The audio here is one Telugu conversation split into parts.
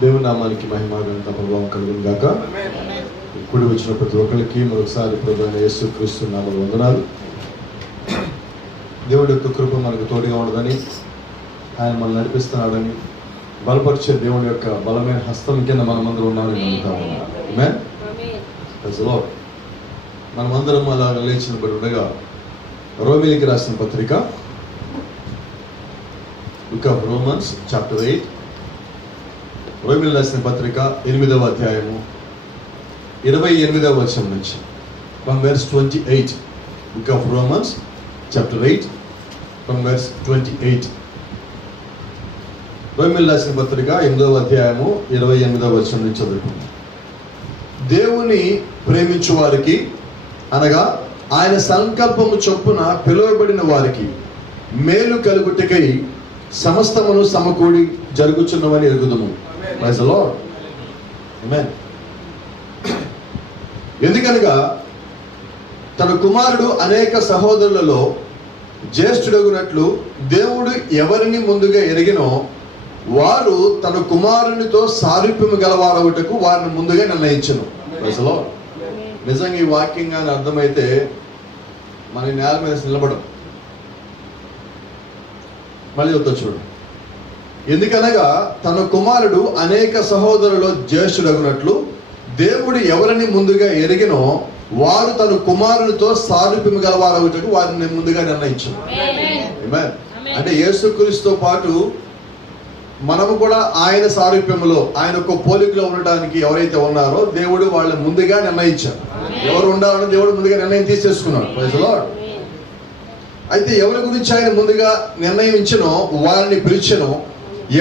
దేవుని నామానికి మహిమ ఘనత ప్రభావం కలుగును గాక. కూడి వచ్చిన ప్రతి ఒక్కరికి మరొకసారి ప్రభువైన యేసుక్రీస్తు నామములో వందనాలు. దేవుడి యొక్క కృప మనకు తోడుగా ఉండదని, ఆయన మనల్ని నడిపిస్తున్నాడని, బలపరిచే దేవుడి యొక్క బలమైన హస్తం కింద మనమందరం ఉన్నామని నమ్ముతాము. ఆమేన్. Praise the lord. మనమందరం అలా లేచినప్పుడు ఉండగా రోమీయులకు రాసిన పత్రిక బుక్ ఆఫ్ రోమన్స్ చాప్టర్ 8, రోమీయులకు రాసిన పత్రిక 8వ అధ్యాయము 28వ వచనం నుంచి, from verse 28. Book of Romans chapter 8 from verse 28. రోమీయులకు రాసిన పత్రిక 8వ అధ్యాయము 28వ వచనం నుంచి చదువుకుందాం. దేవుని ప్రేమించు వారికి అనగా ఆయన సంకల్పము చొప్పున పిలువబడిన వారికి మేలు కలుగుటకై సమస్తమును సమకూడి జరుగుచున్నవని ఎరుగుదుము. Praise the lord. ఆమేన్. ఎందుకనగా తన కుమారుడు అనేక సహోదరులలో జ్యేష్ఠుడగునట్లు దేవుడు ఎవరిని ముందుగా ఎరిగినో వారు తన కుమారునితో సారూప్యము గలవారవుటకు వారిని ముందుగా నిర్ణయించను. Praise the lord. నిజంగా ఈ వాక్యం కానీ అర్థమైతే మన నేల మీద నిలబడం. మళ్ళీ చెప్తా చూడు. ఎందుకనగా తన కుమారుడు అనేక సహోదరులలో జ్యేష్ఠుడగునట్లు దేవుడు ఎవరిని ముందుగా ఎరిగినో వారు తన కుమారునితో సారూప్యము గలవారవుటకు వారిని ముందుగా నిర్ణయించను. ఆమేన్. అంటే యేసుక్రీస్తుతో పాటు మనము కూడా ఆయన సారూప్యములో, ఆయన ఒక పోలికలో ఉండడానికి ఎవరైతే ఉన్నారో దేవుడు వాళ్ళని ముందుగా నిర్ణయించారు. ఎవరు ఉండాలని దేవుడు ముందుగా నిర్ణయం తీసేసుకున్నాడు. Praise the lord. అయితే ఎవరి గురించి ఆయన ముందుగా నిర్ణయించినో వారిని పిలిచెను,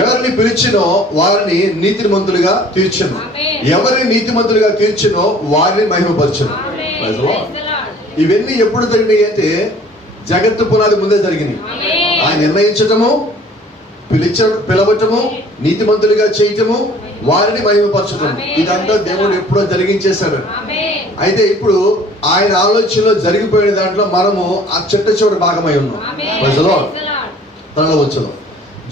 ఎవరిని పిలిచినో వారిని నీతిమంతులుగా తీర్చెను, ఎవరిని నీతిమంతులుగా తీర్చినో వారిని మహిమపరచెను. Praise the lord. ఇవన్నీ ఎప్పుడు జరిగినాయి అంటే జగత్తు పునాది ముందే జరిగినాయి. ఆయన నిర్ణయించటము, పిలవటము, నీతిమంతులుగా చేయటము, వారిని మహిమపరచటము, ఇదంతా దేవుడు ఎప్పుడో జరిగించేశాడు. అయితే ఇప్పుడు ఆయన ఆలోచనలో జరిగిపోయిన దాంట్లో మనము ఆ చిట్ట చివరి భాగమై ఉన్నాం. Praise the lord. తనలో వచ్చాం.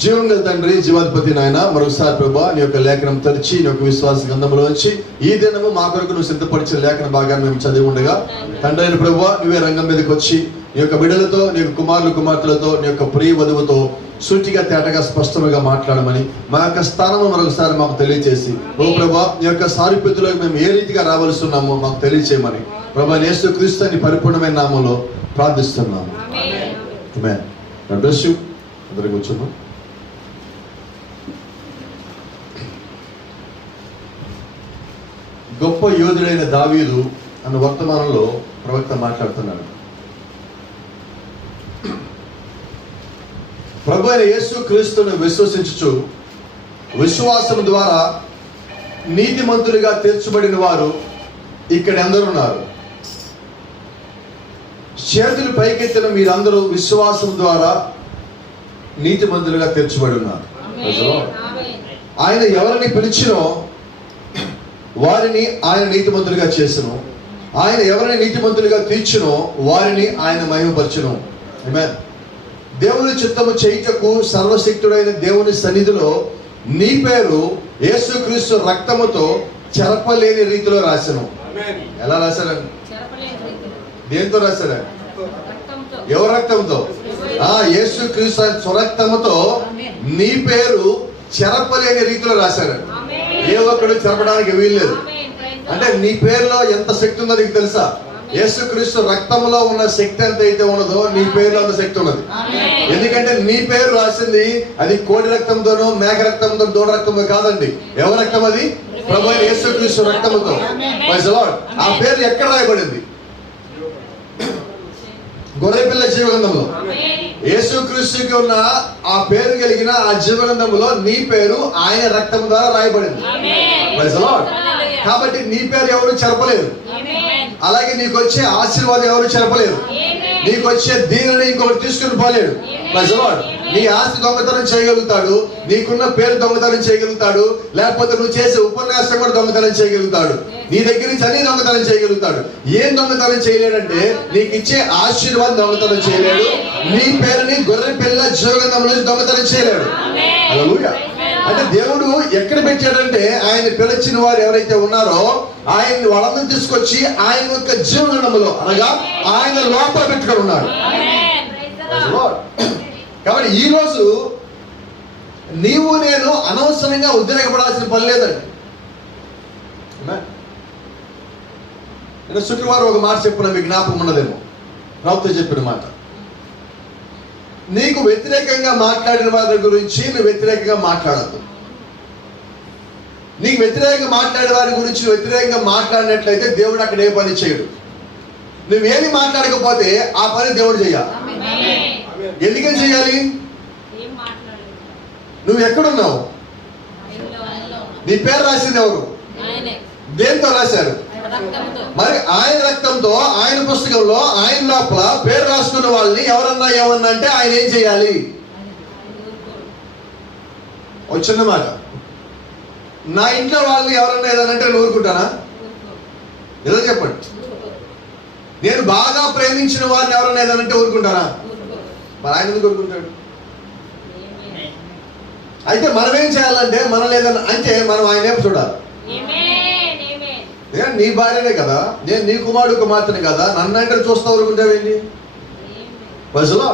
జీవం గల తండ్రి, జీవాధిపతి నాయన, మరొకసారి ప్రభా నీ యొక్క లేఖనం తెరిచి నీ యొక్క విశ్వాస గ్రంథంలో వచ్చి ఈ దినము మా కొరకు నువ్వు సిద్ధపరిచిన లేఖన భాగాన్ని మేము చదివి ఉండగా తండ్రి అయిన ప్రభువా నువ్వే రంగం మీదకి వచ్చి నీ యొక్క బిడ్డలతో, నీ యొక్క కుమారులు కుమార్తెలతో, నీ యొక్క ప్రియ వధువుతో సూటిగా తేటగా స్పష్టంగా మాట్లాడమని మా యొక్క స్థానము మరొకసారి మాకు తెలియజేసి, ఓ ప్రభా నీ యొక్క సారూప్యతలోకి మేము ఏ రీతిగా రావాల్సి ఉన్నామో మాకు తెలియచేయమని ప్రభా యేసుక్రీస్తు నీ పరిపూర్ణమైన నామములో ప్రార్థిస్తున్నాము. ఆమేన్. God bless you. అందరికీ వచ్చాము. గొప్ప యోధుడైన దావీదు అన్న వర్తమానంలో ప్రవక్త మాట్లాడుతున్నాడు. ప్రభు అయిన యేసుక్రీస్తును విశ్వసించుచు విశ్వాసం ద్వారా నీతిమంతులుగా తీర్చబడిన వారు ఇక్కడ ఎందరున్నారు? చేతులు పైకెత్తిన మీరందరూ విశ్వాసం ద్వారా నీతిమంతులుగా తీర్చబడి ఉన్నారు. ఆయన ఎవరిని పిలిచినో వారిని ఆయన నీతిమంతులుగా చేసెను, ఆయన ఎవరిని నీతిమంతులుగా తీర్చునో వారిని ఆయన మహిమపరచును. ఆమేన్. దేవుని చిత్తము చేయుటకు సర్వశక్తుడైన దేవుని సన్నిధిలో నీ పేరు యేసుక్రీస్తు రక్తముతో చెరపలేని రీతిలో రాసెను. ఎలా రాశారండి? దేంతో రాశారా? ఎవరి రక్తంతో? యేసుక్రీస్తు స్వరక్తముతో నీ పేరు చెరపలేని రీతిలో రాశారండి. ఏ ఒక్కడు చెరపడానికి వీల్లేదు. అంటే నీ పేరులో ఎంత శక్తి ఉందో నీకు తెలుసా? యేసుక్రీస్తు రక్తంలో ఉన్న శక్తి ఎంత అయితే ఉన్నదో నీ పేరులో ఉన్న శక్తి ఉన్నది. ఎందుకంటే నీ పేరు రాసింది అది కోడి రక్తంతోనో మేక రక్తంతో దూడ రక్తంతో కాదండి. ఎవరి రక్తం అది? ప్రభు యేసుక్రీస్తు రక్తంతో. Praise the lord. ఆ పేరు ఎక్కడ రాయబడింది? గొర్రెపిల్ల జీవగ్రంథంలో. యేసుక్రీస్తుకి ఉన్న ఆ పేరు కలిగిన ఆ జీవగ్రంథంలో నీ పేరు ఆయన రక్తం ద్వారా రాయబడింది. Praise the lord. కాబట్టి నీ పేరు ఎవరు చెరపలేరు. అలాగే నీకు వచ్చే ఆశీర్వాదం ఎవరు చెరపలేరు. నీకు వచ్చే దీనిని ఇంకొకటి తీసుకుని పోలేడు. Praise the lord. నీ ఆస్తి దొంగతనం చేయగలుగుతాడు, నీకున్న పేరు దొంగతనం చేయగలుగుతాడు, లేకపోతే నువ్వు చేసే ఉపన్యాసం కూడా దొంగతనం చేయగలుగుతాడు, నీ దగ్గర నుంచి అన్ని దొంగతనం చేయగలుగుతాడు. ఏం దొంగతనం చేయలేడంటే నీకు ఇచ్చే ఆశీర్వాదం దొంగతనం చేయలేడు, నీ పేరుని గొర్రె పిల్ల జీవగ్రంథంలో నుంచి దొంగతనం చేయలేడు. హల్లెలూయా. అంటే దేవుడు ఎక్కడ పెట్టాడంటే ఆయన పిలిచిన వారు ఎవరైతే ఉన్నారో ఆయన వాళ్ళందరూ తీసుకొచ్చి ఆయన యొక్క జీవనంలో అనగా ఆయన లోపల పెట్టుకొని ఉన్నాడు. కాబట్టి ఈ రోజు నీవు నేను అనవసరంగా ఉద్రేకపడాల్సిన పని లేదండి. నేను శుక్రవారం ఒక మాట చెప్పిన మీకు జ్ఞాపకం ఉన్నదేమో, ప్రభుత్వం చెప్పిన మాట. నీకు వ్యతిరేకంగా మాట్లాడిన వారి గురించి నువ్వు వ్యతిరేకంగా మాట్లాడద్దు. నీకు వ్యతిరేకంగా మాట్లాడే వారి గురించి వ్యతిరేకంగా మాట్లాడినట్లయితే దేవుడు అక్కడ ఏ పని చేయడు. నువ్వేమి మాట్లాడకపోతే ఆ పని దేవుడు చేయాలి. ఎందుకని చేయాలి? నువ్వు ఎక్కడున్నావు? నీ పేరు రాసింది ఎవరు? దేంతో రాశారు? మరి ఆయన రక్తంతో ఆయన పుస్తకంలో ఆయన లోపల పేరు రాసుకున్న వాళ్ళని ఎవరన్నా ఏమన్నా అంటే ఆయన ఏం చేయాలి? ఒక చిన్న మాట, నా ఇంట్లో వాళ్ళని ఎవరన్నా ఏదనంటే నేను ఊరుకుంటానా? ఏదో చెప్పండి. నేను బాగా ప్రేమించిన వారిని ఎవరన్నా ఏదనంటే ఊరుకుంటానా? మరి ఆయన ఎందుకు ఊరుకుంటాడు? అయితే మనం ఏం చేయాలంటే మనం లేదన్నా అంటే మనం ఆయన వైపు చూడాలి. నేను నీ భార్యనే కదా, నేను నీ కుమారుడు కుమార్తెనే కదా, నన్ను అంటే చూస్తా ఊరుకుంటావేంటి? బస్సులో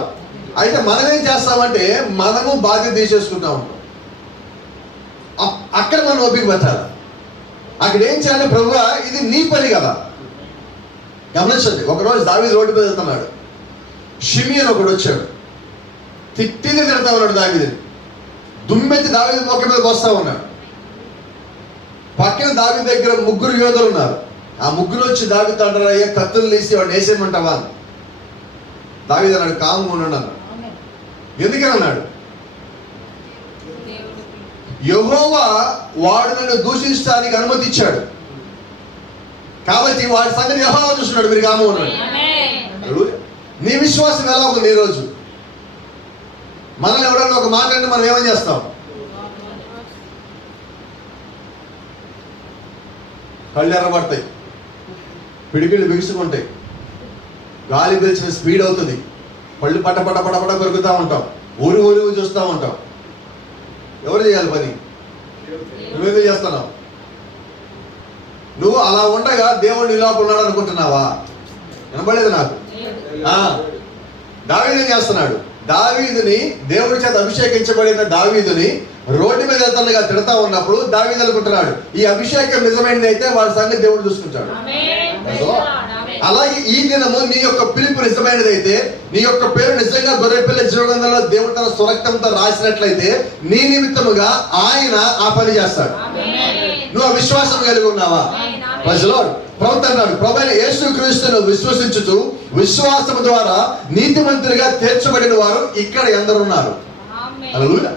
అయితే మనం ఏం చేస్తామంటే మనము బాధ్యత తీసేసుకుంటా ఉంటాం. అక్కడ మనం ఓపిక పెట్టాలి. అక్కడ ఏం చేయాలి? ప్రభువా ఇది నీ పని కదా. గమనించండి, ఒకరోజు దావీదు రోడ్డు మీద వెళ్తున్నాడు. షిమియోను ఒకడు వచ్చాడు, తిట్టిని తిడతా ఉన్నాడు. దావీదుని దుమ్మెత్తి దావీదు మొక్క మీదకి వస్తా ఉన్నాడు. పక్కన దావీదు దగ్గర 3 యోధులు ఉన్నారు. ఆ 3 వచ్చి దావీదు అంటారు, అయ్యా కత్తులు తీసి వాడిని వేసేయమంటావా? దావీదు అన్నాడు, కాము అన్నాడు. ఎందుకని అన్నాడు? యెహోవా వాడు నన్ను దూషించడానికి అనుమతి ఇచ్చాడు కాబట్టి వాడి సంగతి యెహోవా చూస్తున్నాడు. మీరు కాము అన్నాడు. నీ విశ్వాసం ఎలా ఉంది? ఈ రోజు మనల్ని ఎవరన్నా ఒక మాట అంటే మనం ఏమని చేస్తాం? కళ్ళు ఎర్రబడతాయి, పిడికిళ్ళు బిగుసుకుంటాయి, గాలి పీల్చిన స్పీడ్ అవుతుంది, పళ్ళు పట పట పట పట కొరుకుతూ ఉంటాం, ఊరు ఊరు చూస్తూ ఉంటాం. ఎవరు చేయాలి పని? నువ్వేదో చేస్తున్నావు. నువ్వు అలా ఉండగా దేవుడు లోపల ఉన్నాడు అనుకుంటున్నావా? వినపడలేదు నాకు. దావీదు ఏం చేస్తున్నాడు? దావీదుని దేవుడి చేత అభిషేకించబడిన దావీదుని రోడ్డు మీద వెళ్తానుగా తిడతా ఉన్నప్పుడు దావీదు అనుకుంటున్నాడు, ఈ అభిషేకం నిజమైనది అయితే వాడి సంగతి దేవుడు చూసుకుంటాడు. అలాగే ఈ దినము నీ యొక్క పిలుపు నిజమైనదైతే, నీ యొక్క పేరు నిజంగా గొర్రెపిల్ల జీవగ్రంథంలో దేవుడు తన స్వరక్తంతో రాసినట్లయితే నీ నిమిత్తముగా ఆయన ఆ పని చేస్తాడు. నువ్వు ఆ విశ్వాసం కలిగి ఉన్నావా? ప్రభుత్వం అన్నాడు, ప్రభువైన యేసుక్రీస్తును విశ్వసించుచు విశ్వాసము ద్వారా నీతిమంతులుగా తీర్చబడిన వారు ఇక్కడ ఎందరు ఉన్నారు. హల్లెలూయా.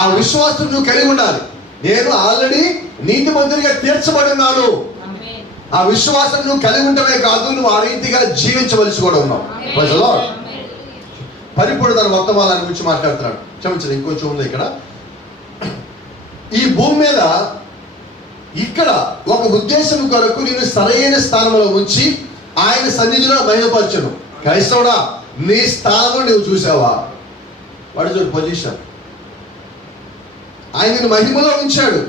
ఆ విశ్వాసం నువ్వు కలిగి ఉండాలి. నేను ఆల్రెడీ నీతిమంతులుగా తీర్చబడి ఉన్నాను. ఆ విశ్వాసం నువ్వు కలిగి ఉండటమే కాదు, నువ్వు ఆ రీతిగా జీవించవలసి కూడా ఉన్నావు. పరిపూర్ణ మొత్తం వాళ్ళని గురించి మాట్లాడుతున్నాడు. క్షమించండి, ఇంకొంచెం ఉంది ఇక్కడ. ఈ భూమి మీద ఇక్కడ ఒక ఉద్దేశం కొరకు నేను సరైన స్థానంలో ఉంచి ఆయన సన్నిధిలో మహిమపరచను. క్రైస్తవుడా, నీ స్థానం నువ్వు చూసావా? వాడు చూడు పొజిషన్. ఆయన నిన్ను మహిమలో ఉంచాడు,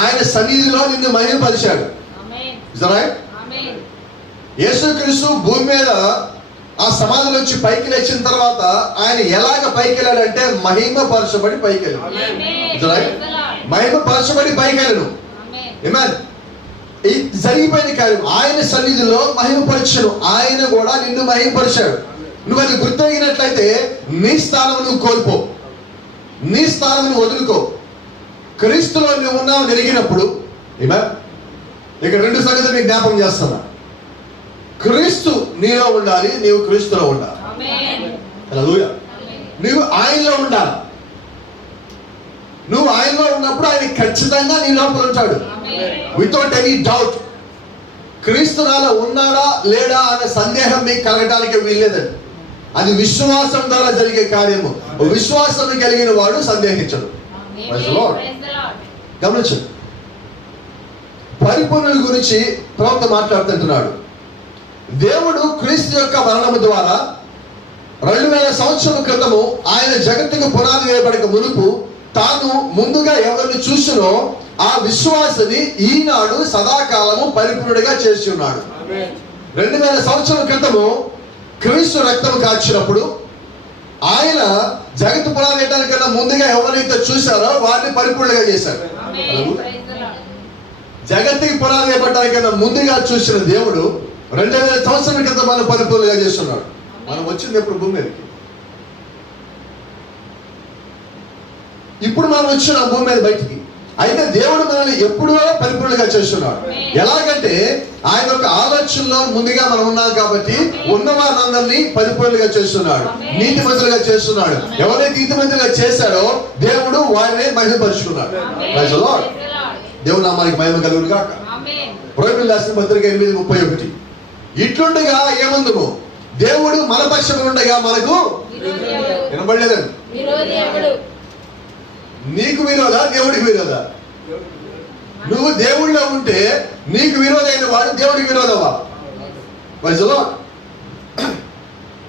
ఆయన సన్నిధిలో నిన్ను మహిమపరిచాడు. యేసుక్రీస్తు భూమి మీద ఆ సమాధి నుంచి పైకి లేచిన తర్వాత ఆయన ఎలాగ పైకి వెళ్ళాడంటే మహిమపరచబడి పైకి వెళ్ళాడు. మహిమపరచబడి పైకి వెళ్ళను. జరిగిపోయిన కార్యం ఆయన సన్నిధిలో మహిమపరచను. ఆయన కూడా నిన్ను మహిమపరిచాడు. నువ్వు అది గుర్తయినట్లయితే నీ స్థానం నువ్వు కోల్పో, నీ స్థానం నువ్వు వదులుకో. క్రీస్తులో నువ్వు ఉన్నావు జరిగినప్పుడు ఇక 2 సంగతులు నీకు జ్ఞాపకం చేస్తున్నా. క్రీస్తు నీలో ఉండాలి, నీవు క్రీస్తులో ఉండాలి. హల్లెలూయా. నువ్వు ఆయనలో ఉండాలి. నువ్వు ఆయనలో ఉన్నప్పుడు ఆయన ఖచ్చితంగా నీ లోపల ఉంటాడు, వితౌట్ ఎనీ డౌట్. క్రీస్తు నాలో ఉన్నాడా లేడా అనే సందేహం మీకు కలగటానికి వీల్లేదండి. అది విశ్వాసం ద్వారా జరిగే కార్యము. విశ్వాసం కలిగిన వాడు సందేహించడు. గమనించండి, పరిపూర్ణుల గురించి ప్రవక్త మాట్లాడుతుంటున్నాడు. దేవుడు క్రీస్తు యొక్క మరణము ద్వారా 2000 సంవత్సరాల క్రితము ఆయన జగత్తుకు పునాది వేయబడక మునుపు తాను ముందుగా ఎవరిని చూసినో ఆ విశ్వాసని ఈనాడు సదాకాలము పరిపూర్ణుడిగా చేసి ఉన్నాడు. 2000 సంవత్సరాల క్రితము క్రీస్తు రక్తం కాచినప్పుడు ఆయన జగత్తు పునాది వేయడానికన్నా ముందుగా ఎవరైతే చూశారో వారిని పరిపూర్ణంగా చేశారు. జగత్తుకి పునాది వేయబడ్డానికన్నా ముందుగా చూసిన దేవుడు 2000 సంవత్సరాల క్రితం మనం పరిపూర్ణంగా చేస్తున్నాడు. మనం వచ్చింది ఎప్పుడు భూమి మీదకి? ఇప్పుడు మనం వచ్చిన భూమి మీద బయటికి. అయితే దేవుడు మనల్ని ఎప్పుడో పరిపూర్ణంగా చేస్తున్నాడు. ఎలాగంటే ఆయన ఒక ఆలోచనలో ముందుగా మనం ఉన్నాం కాబట్టి ఉన్నవారందరినీ పరిపూర్ణంగా చేస్తున్నాడు, నీతిమంతులుగా చేస్తున్నాడు. ఎవరైతే నీతిమంతులుగా చేశాడో దేవుడు వారిని మహిమపరుచుకున్నాడు. దేవుడు నామానికి మహిమ కలుగును గాక. రోమీయులకు రాసిన పత్రిక 8:31. ఇట్లుండగా ఏమందుము, దేవుడు మన పక్షంగా ఉండగా మనకు వినబడలేదండి. నీకు విరోధా, దేవుడికి విరోధా? నువ్వు దేవుడిలో ఉంటే నీకు విరోధమైన వాడు దేవుడికి విరోధమా? వయసులో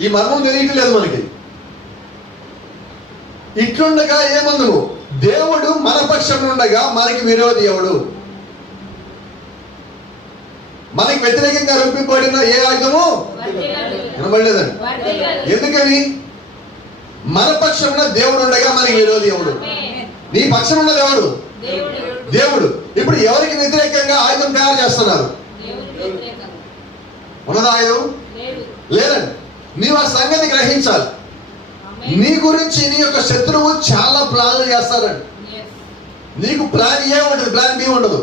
ఈ మర్మం తెలియట్లేదు మనకి. ఇట్లుండగా ఏమందుము, దేవుడు మన పక్షంలో ఉండగా మనకి విరోధి ఎవడు? మనకి వ్యతిరేకంగా రూపింపబడిన ఏ ఆయుధము వినబడలేదండి. ఎందుకని? మన పక్షంలో దేవుడు ఉండగా మనకి విరోధి ఎవడు? నీ పక్షం ఉన్నది ఎవడు? దేవుడు. ఇప్పుడు ఎవరికి వ్యతిరేకంగా ఆయుధం తయారు చేస్తున్నారు? ఉన్నది ఆయుధం లేదండి. నీవు ఆ సంగతి గ్రహించాలి. నీ గురించి నీ యొక్క శత్రువు చాలా ప్లాన్లు చేస్తారండి. నీకు ప్లాన్ ఏ ఉండదు, ప్లాన్ బి ఉండదు.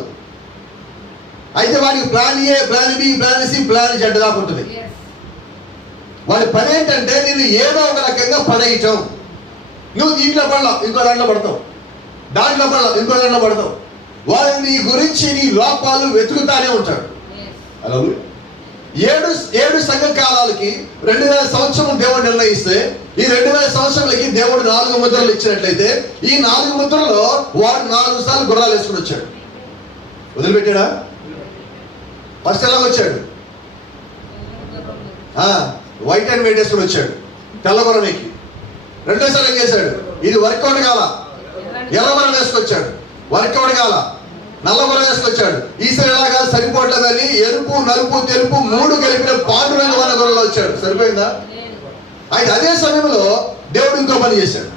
అయితే వాడికి plan A, plan B, plan C, plan Z దాకా ఉంటుంది. వాడి పని ఏంటంటే నేను ఏదో ఒక రకంగా పడేయటం. నువ్వు దీంట్లో పడలా, ఇంకో దాంట్లో పడతావు, దాంట్లో పడలా, ఇంకో దాంట్లో పడతావు. వాడు నీ గురించి నీ లోపాలు వెతుకుతానే ఉంటాడు. అలా 7 సంఘ కాలాలకి 2000 సంవత్సరం దేవుడు నిర్ణయిస్తే ఈ 2000 సంవత్సరాలకి దేవుడు 4 ముద్రలు ఇచ్చినట్లయితే ఈ 4 ముద్రలో వాడు 4 సార్లు గుర్రాలు వేసుకుని వచ్చాడు. వదిలిపెట్టాడా? ఫస్ట్ ఎలా వచ్చాడు? వైట్ అండ్ వైట్ వేసుకుని వచ్చాడు, తెల్ల గుర్రం ఎక్కి. రెండోసారి ఏం చేశాడు? ఇది వర్కౌట్ కాల, ఎర్ర గుర్రం వేసుకొచ్చాడు. వర్కౌట్ కాల, నల్ల గుర్రం వేసుకొచ్చాడు. ఈసారి ఎలాగా సరిపోవట్లేదని ఎరుపు, నలుపు, తెలుపు 3 కలిపిన పాండురంగమైన గుర్రంలో వచ్చాడు. సరిపోయిందా? అయితే అదే సమయంలో దేవుడు ఇంకో పని చేశాడు.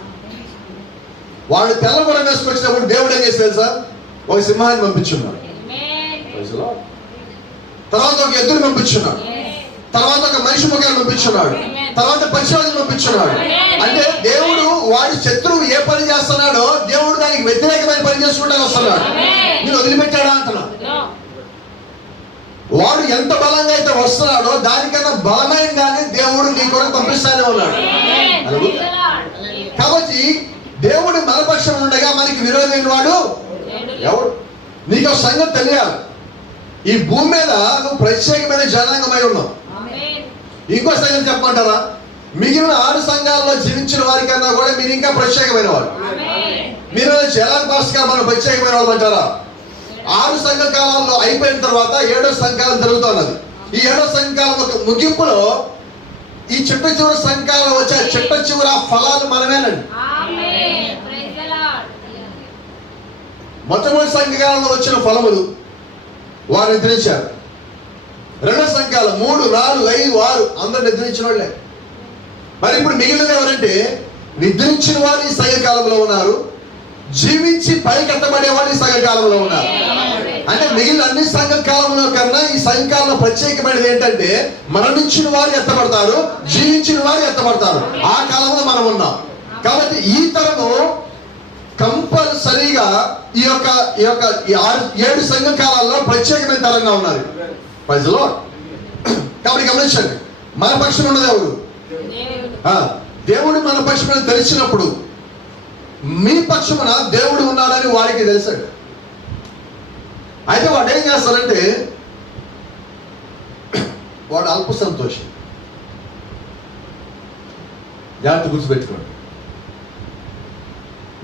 వాడు తెల్ల గుర్రం వేసుకొచ్చినప్పుడు దేవుడు ఏం చేశాడు తెలుసా? ఒక సింహాన్ని పంపించున్నాడు, తర్వాత ఒక ఎద్దుని పంపించున్నాడు, తర్వాత ఒక మనిషి ముఖాన్ని పంపించున్నాడు, తర్వాత పక్షిరాజుని పంపించున్నాడు. అంటే దేవుడు వాడి శత్రువు ఏ పని చేస్తున్నాడో దేవుడు దానికి వ్యతిరేకమైన పని చేసుకుంటూ వస్తున్నాడు. నేను వదిలిపెట్టాడా అంటున్నా? వాడు ఎంత బలంగా అయితే వస్తున్నాడో దానికన్నా బలమైన దాన్ని దేవుడు నీ కొరకు పంపిస్తానే ఉన్నాడు. కాబట్టి దేవుడు మన పక్షం ఉండగా మనకి విరోధమైన వాడు ఎవడు? నీకు ఒక సంగతి తెలియాలి. ఈ భూమి మీద నువ్వు ప్రత్యేకమైన జనాంగమై ఉన్నావు. ఇంకో సంగతి చెప్పమంటారా? మిగిలిన 6 సంఘాల్లో జీవించిన వారికన్నా కూడా మీరు ఇంకా ప్రత్యేకమైన వారు. మీరు ఎలా పాస్టర్ మనం ప్రత్యేకమైన వాళ్ళు అంటారా? 6 సంఘ కాలాల్లో అయిపోయిన తర్వాత 7వ సంఘకాలం జరుగుతున్నది. ఈ 7వ సంఘకాలం ఒక ముగింపులో ఈ చిట్ట చివరి సంఘకాలంలో వచ్చే చిట్ట చివరి ఫలాలు మనమేనండి. మొట్టమొదటి సంఘకాలంలో వచ్చిన ఫలములు వారు నిద్రించారు. 2వ సంఘకాలం 3, 4, 5, 6 అందరు నిద్రించిన వాళ్ళే. మరి ఇప్పుడు మిగిలినది ఎవరంటే నిద్రించిన వారు ఈ సంఘకాలంలో ఉన్నారు, జీవించి పైకెత్తబడేవాడు ఈ సంఘకాలంలో ఉన్నారు. అంటే మిగిలిన అన్ని సంఘకాలంలో కన్నా ఈ సంఘకాలంలో ప్రత్యేకమైనది ఏంటంటే మరణించిన వారు ఎత్తబడతారు, జీవించిన వారు ఎత్తబడతారు. ఆ కాలంలో మనం ఉన్నాం. కాబట్టి ఈ తరము కంపల్సరీగా ఈ యొక్క 7 సంఘకాలాల్లో ప్రత్యేకమైన తరంగా ఉన్నారు ప్రజలు. కాబట్టి గమనించండి, మన పక్షం ఉన్నది ఎవరు? దేవుడు మన పక్షం తెలిసినప్పుడు మీ పక్షమున దేవుడు ఉన్నాడని వాడికి తెలిసాడు. అయితే వాడు ఏం చేస్తాడంటే వాడు అల్ప సంతోషం. జాగ్రత్త గుర్తుపెట్టుకోండి.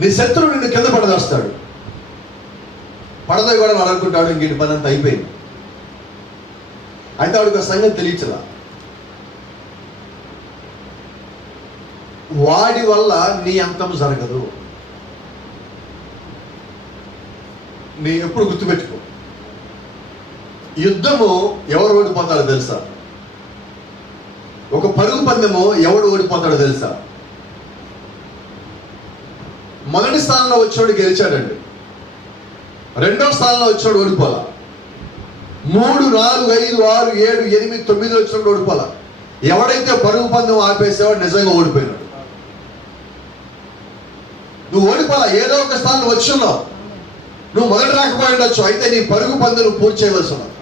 నీ శత్రువు నిన్ను కింద పడదోస్తాడు, పడదో కూడా వాడు అనుకుంటాడు ఇంక పని అంతా అయిపోయింది. అయితే వాడికి ఒక సంగతి తెలియచలా, వాడి వల్ల నీ అంతం జరగదు. నీ ఎప్పుడు గుర్తుపెట్టుకో, యుద్ధము ఎవరు ఓడిపోతాడో తెలుసా? ఒక పరుగు పందెము ఎవడు ఓడిపోతాడో తెలుసా? మొదటి స్థానంలో వచ్చేవాడు గెలిచాడండి, రెండో స్థానంలో వచ్చేవాడు ఓడిపోలా, 3, 4, 5, 6, 7, 8, 9 వచ్చినప్పుడు ఓడిపోలా. ఎవడైతే పరుగు పందెం ఆపేసేవాడు నిజంగా ఓడిపోయినాడు. నువ్వు ఓడిపోలా, ఏదో ఒక స్థానం వచ్చున్నావు, నువ్వు మొదట రాకపోయి ఉండొచ్చు, అయితే నీ పరుగు పందెం నువ్వు పూర్తి చేయవలసి ఉన్నావు.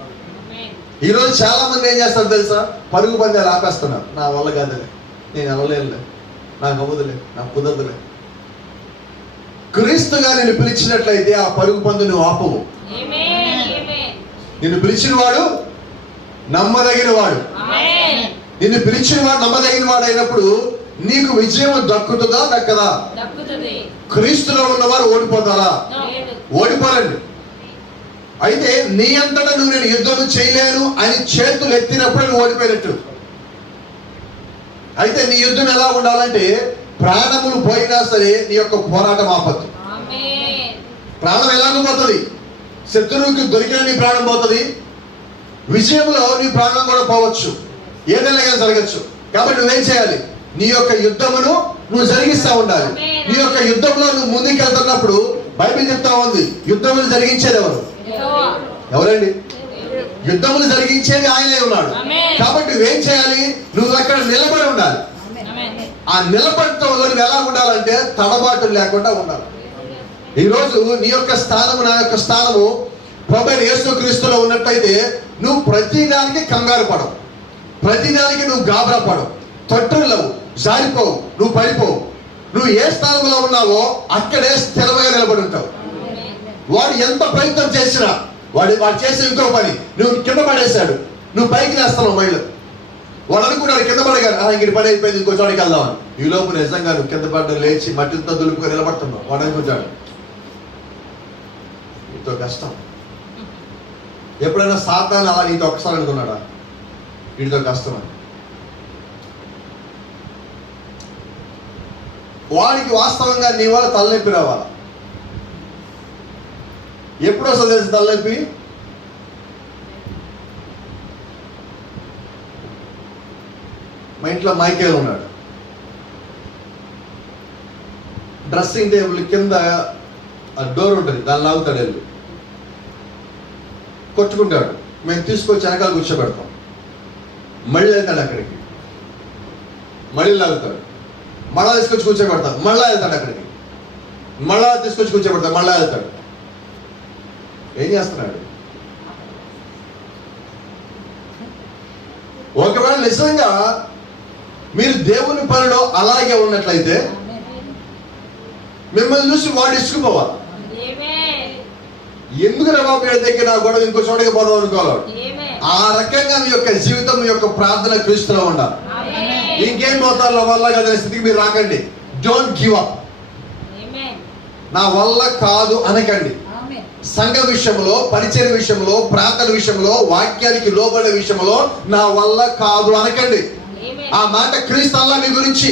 ఈరోజు చాలా మంది ఏం చేస్తారు తెలుసా? పరుగు పందాలు ఆపేస్తున్నారు. నా వల్ల కాదులే, నేను వెళ్ళలేనులే, నాకు అవ్వదులే, నాకు కుదరదులే. క్రీస్తుగా నేను పిలిచినట్లయితే ఆ పరుగు పందు నువ్వు ఆపవు. నిన్ను పిలిచిన వాడు నమ్మదగిన వాడు. నిన్ను పిలిచిన వాడు నమ్మదగిన వాడు అయినప్పుడు నీకు విజయం దక్కుతుందా దక్కదా? క్రీస్తులో ఉన్నవారు ఓడిపోతారా? ఓడిపోరండి. అయితే నీ అంతటా నువ్వు నేను యుద్ధం చేయలేను అని చేతులు ఎత్తినప్పుడు నువ్వు ఓడిపోయినట్టు. అయితే నీ యుద్ధం ఎలా ఉండాలంటే ప్రాణములు పోయినా సరే నీ యొక్క పోరాటం ఆపద్దు. ప్రాణం ఎలాగో పోతుంది, శత్రువుకి దొరికిన నీ ప్రాణం పోతుంది, విజయంలో నీ ప్రాణం కూడా పోవచ్చు, ఏదైనా కానీ జరగచ్చు. కాబట్టి నువ్వేం చేయాలి? నీ యొక్క యుద్ధమును నువ్వు జరిగిస్తా ఉండాలి. నీ యొక్క యుద్ధంలో నువ్వు ముందుకు వెళ్తున్నప్పుడు బైబిల్ చెప్తా ఉంది, యుద్ధములు జరిగించేది ఎవరు? ఎవరండి? యుద్ధములు జరిగించేది ఆయనే ఉన్నాడు. కాబట్టి నువ్వేం చేయాలి? నువ్వు అక్కడ నిలబడి ఉండాలి. ఆ నిలబడటంలో నువ్వు ఎలా ఉండాలంటే తడబాటు లేకుండా ఉండాలి. ఈరోజు నీ యొక్క స్థానము నా యొక్క స్థానము ప్రభువైన యేసుక్రీస్తులో ఉన్నట్టయితే నువ్వు ప్రతిదానికి కంగారు పడవు, ప్రతిదానికి నువ్వు గాబరా పడవు, తొట్టులవు, జారిపోవు, నువ్వు పడిపోవు. నువ్వు ఏ స్థానంలో ఉన్నావో అక్కడే స్థిరంగా నిలబడి ఉంటావు. వాడు ఎంత ప్రయత్నం చేసినా వాడు చేసే ఇంకో పని, నువ్వు కింద పడేశాడు, నువ్వు పైకి వేస్తున్నావు మైలు. వాడు అనుకున్నాడు కింద పడగాడు, ఇంక పని అయిపోయింది, ఇంకో చోటికి వెళ్దామని. ఈ లోపు నిజంగా నువ్వు కింద పడ్డ లేచి మట్టితో దులుపుకొని నిలబడుతున్నావు. వాడు అనుకుంటాడు నీతో కష్టం. ఎప్పుడైనా సాతాను అలా నీతో ఒకసారి అనుకున్నాడా వీడితో కష్టం అని? వాడికి వాస్తవంగా నీ వల్ల తలనొప్పి రావాలా? ఎప్పుడు వస్తుంది తెలిసి తలనొప్పి? మా ఇంట్లో మైకేల్ ఉన్నాడు, డ్రెస్సింగ్ టేబుల్ కింద డోర్ ఉంటుంది, దాన్ని లాగుతాడు, వెళ్ళి కొట్టుకుంటాడు. మేము తీసుకొచ్చి వెనకాల కూర్చోబెడతాం, మళ్ళీ వెళ్తాడు అక్కడికి, మళ్ళీ లాగుతాడు, మళ్ళా తీసుకొచ్చి కూర్చోబెడతాం, మళ్ళా వెళ్తాడు అక్కడికి, మళ్ళా తీసుకొచ్చి కూర్చోబెడతాం, మళ్ళా వెళ్తాడు. ఏం చేస్తున్నాడు? ఒకవేళ నిజంగా మీరు దేవుని పనిలో అలాగే ఉన్నట్లయితే మిమ్మల్ని చూసి వాడు ఇసుకుపోవాలి. ఎందుకు బాబు వీడి దగ్గర నా గొడవ ఇంకో చోటకి పోదాం అనుకోవాలి. ఆ రకంగా మీ యొక్క జీవితం, మీ యొక్క ప్రార్థన క్రీస్తులో ఉండాలి. ఇంకేం పోతారు వల్ల కదా స్థితికి మీరు రాకండి. Don't give up. నా వల్ల కాదు అనకండి. సంఘ విషయంలో, పరిచయ విషయంలో, ప్రార్థన విషయంలో, వాక్యానికి లోబడే విషయంలో నా వల్ల కాదు అనకండి. ఆ మాట క్రీస్తు అల్లా మీ గురించి.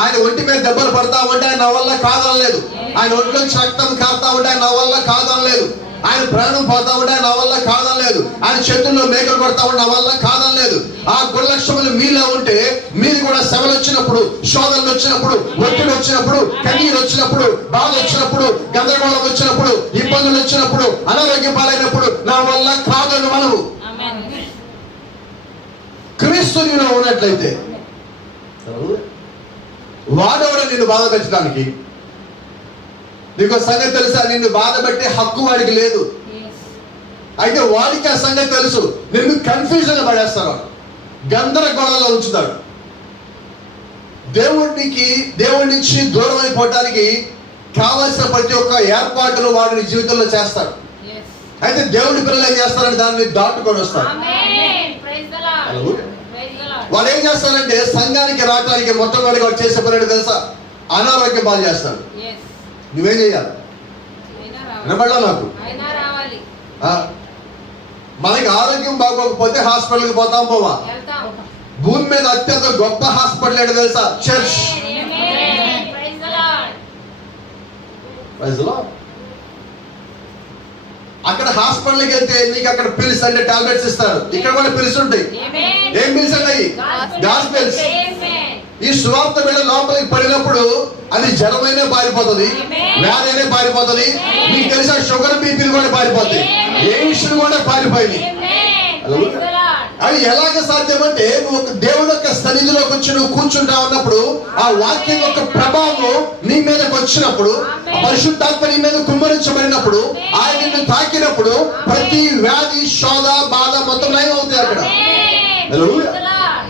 ఆయన ఒంటి మీద దెబ్బలు పడతా ఉంటే ఆయన నా వల్ల కాదనలేదు. ఆయన ఒంట్లో రక్తం కారుతా ఉంటే ఆయన నా వల్ల కాదనలేదు. ఆయన ప్రాణం పోతా ఉంటే నా వల్ల కాదనలేదు. ఆయన చేతుల్లో మేకలు కొడతా ఉంటే నా వల్ల కాదనలేదు. ఆ గుణలక్ష్యములు మీలో ఉంటే మీరు కూడా శ్రమలు వచ్చినప్పుడు, శోధనలు వచ్చినప్పుడు, ఒత్తిడి వచ్చినప్పుడు, కన్నీరు వచ్చినప్పుడు, బాధ వచ్చినప్పుడు, గందరగోళం వచ్చినప్పుడు, ఇబ్బందులు వచ్చినప్పుడు, అనారోగ్య పాలైనప్పుడు నా వల్ల కాదని మనము క్రీస్తు నీలో ఉన్నట్లయితే వాడెవడో నిన్ను బాధ పెట్టడానికి. నీకు సంగతి తెలుసా? నిన్ను బాధ పెట్టే హక్కు వాడికి లేదు. అయితే వాడికి ఆ సంగతి తెలుసు. నిన్ను కన్ఫ్యూజన్ పడేస్తాడు, గందరగోళంలో ఉంచుతాడు. దేవుడి నుంచి దూరం అయిపోవటానికి కావలసిన ప్రతి ఒక్క ఏర్పాటును వాడిని జీవితంలో చేస్తాడు. అయితే దేవుడి పిల్లలు ఏం చేస్తారంటే దాన్ని దాటుకొని వస్తారు. వాళ్ళు ఏం చేస్తారంటే సంఘానికి రావడానికి మొట్టమొదటిగా చేసే పని తెలుసా? అనారోగ్యం బాగా చేస్తాడు. నువ్వేం చేయాలి? వినపడ్డా నాకు? మనకి ఆరోగ్యం బాగోకపోతే హాస్పిటల్కి పోతాం, పోవా? భూమి మీద అత్యంత గొప్ప హాస్పిటల్ ఏంటో తెలుసా? చర్చ్. అక్కడ హాస్పిటల్కి వెళ్తే నీకు అక్కడ పిల్స్ అంటే టాబ్లెట్స్ ఇస్తారు, ఇక్కడ కూడా పిల్స్ ఉంటాయి. ఏం పిల్స్ ఉన్నాయి? గాస్పెల్స్. ఈ సువార్త బిడ్డ లోపలికి పడినప్పుడు అది జ్వరమైనా పారిపోతుంది, వ్యాధి అయినా పారిపోతుంది. మీకు తెలుసా షుగర్ బీపీలు కూడా పారిపోతాయి, ఏ విషయం కూడా పారిపోయింది. అది ఎలాగ సాధ్యమంటే నువ్వు ఒక దేవుని యొక్క సన్నిధిలోకి వచ్చి నువ్వు కూర్చుంటా ఉన్నప్పుడు ఆ వాక్యం యొక్క ప్రభావం నీ మీదకి వచ్చినప్పుడు, పరిశుద్ధాత్మ నీ మీద కుమ్మరించబడినప్పుడు, ఆయన నిన్ను తాకినప్పుడు ప్రతి వ్యాధి శోధ బాధ మొత్తం నయం అవుతాయి అక్కడ.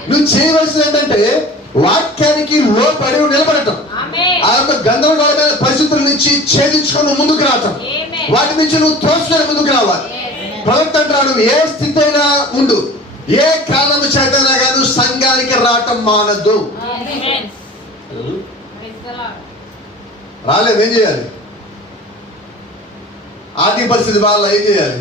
నువ్వు చేయవలసింది ఏంటంటే వాక్యానికి లోపడి నిలబడటం, ఆ యొక్క గందరగోళమైన పరిస్థితుల నుంచి ఛేదించుకొని ముందుకు రావటం, వాటి నుంచి నువ్వు తోసుకొని ముందుకు రావాలి. ప్రవక్త అంటాడు, ఏ స్థితి అయినా ఉండు, ఏ కాలం చేతైనా కానీ సంఘానికి రావటం మానద్దు. రాలేదు ఏం చేయాలి? ఆర్థిక పరిస్థితి బాగా ఏం చేయాలి?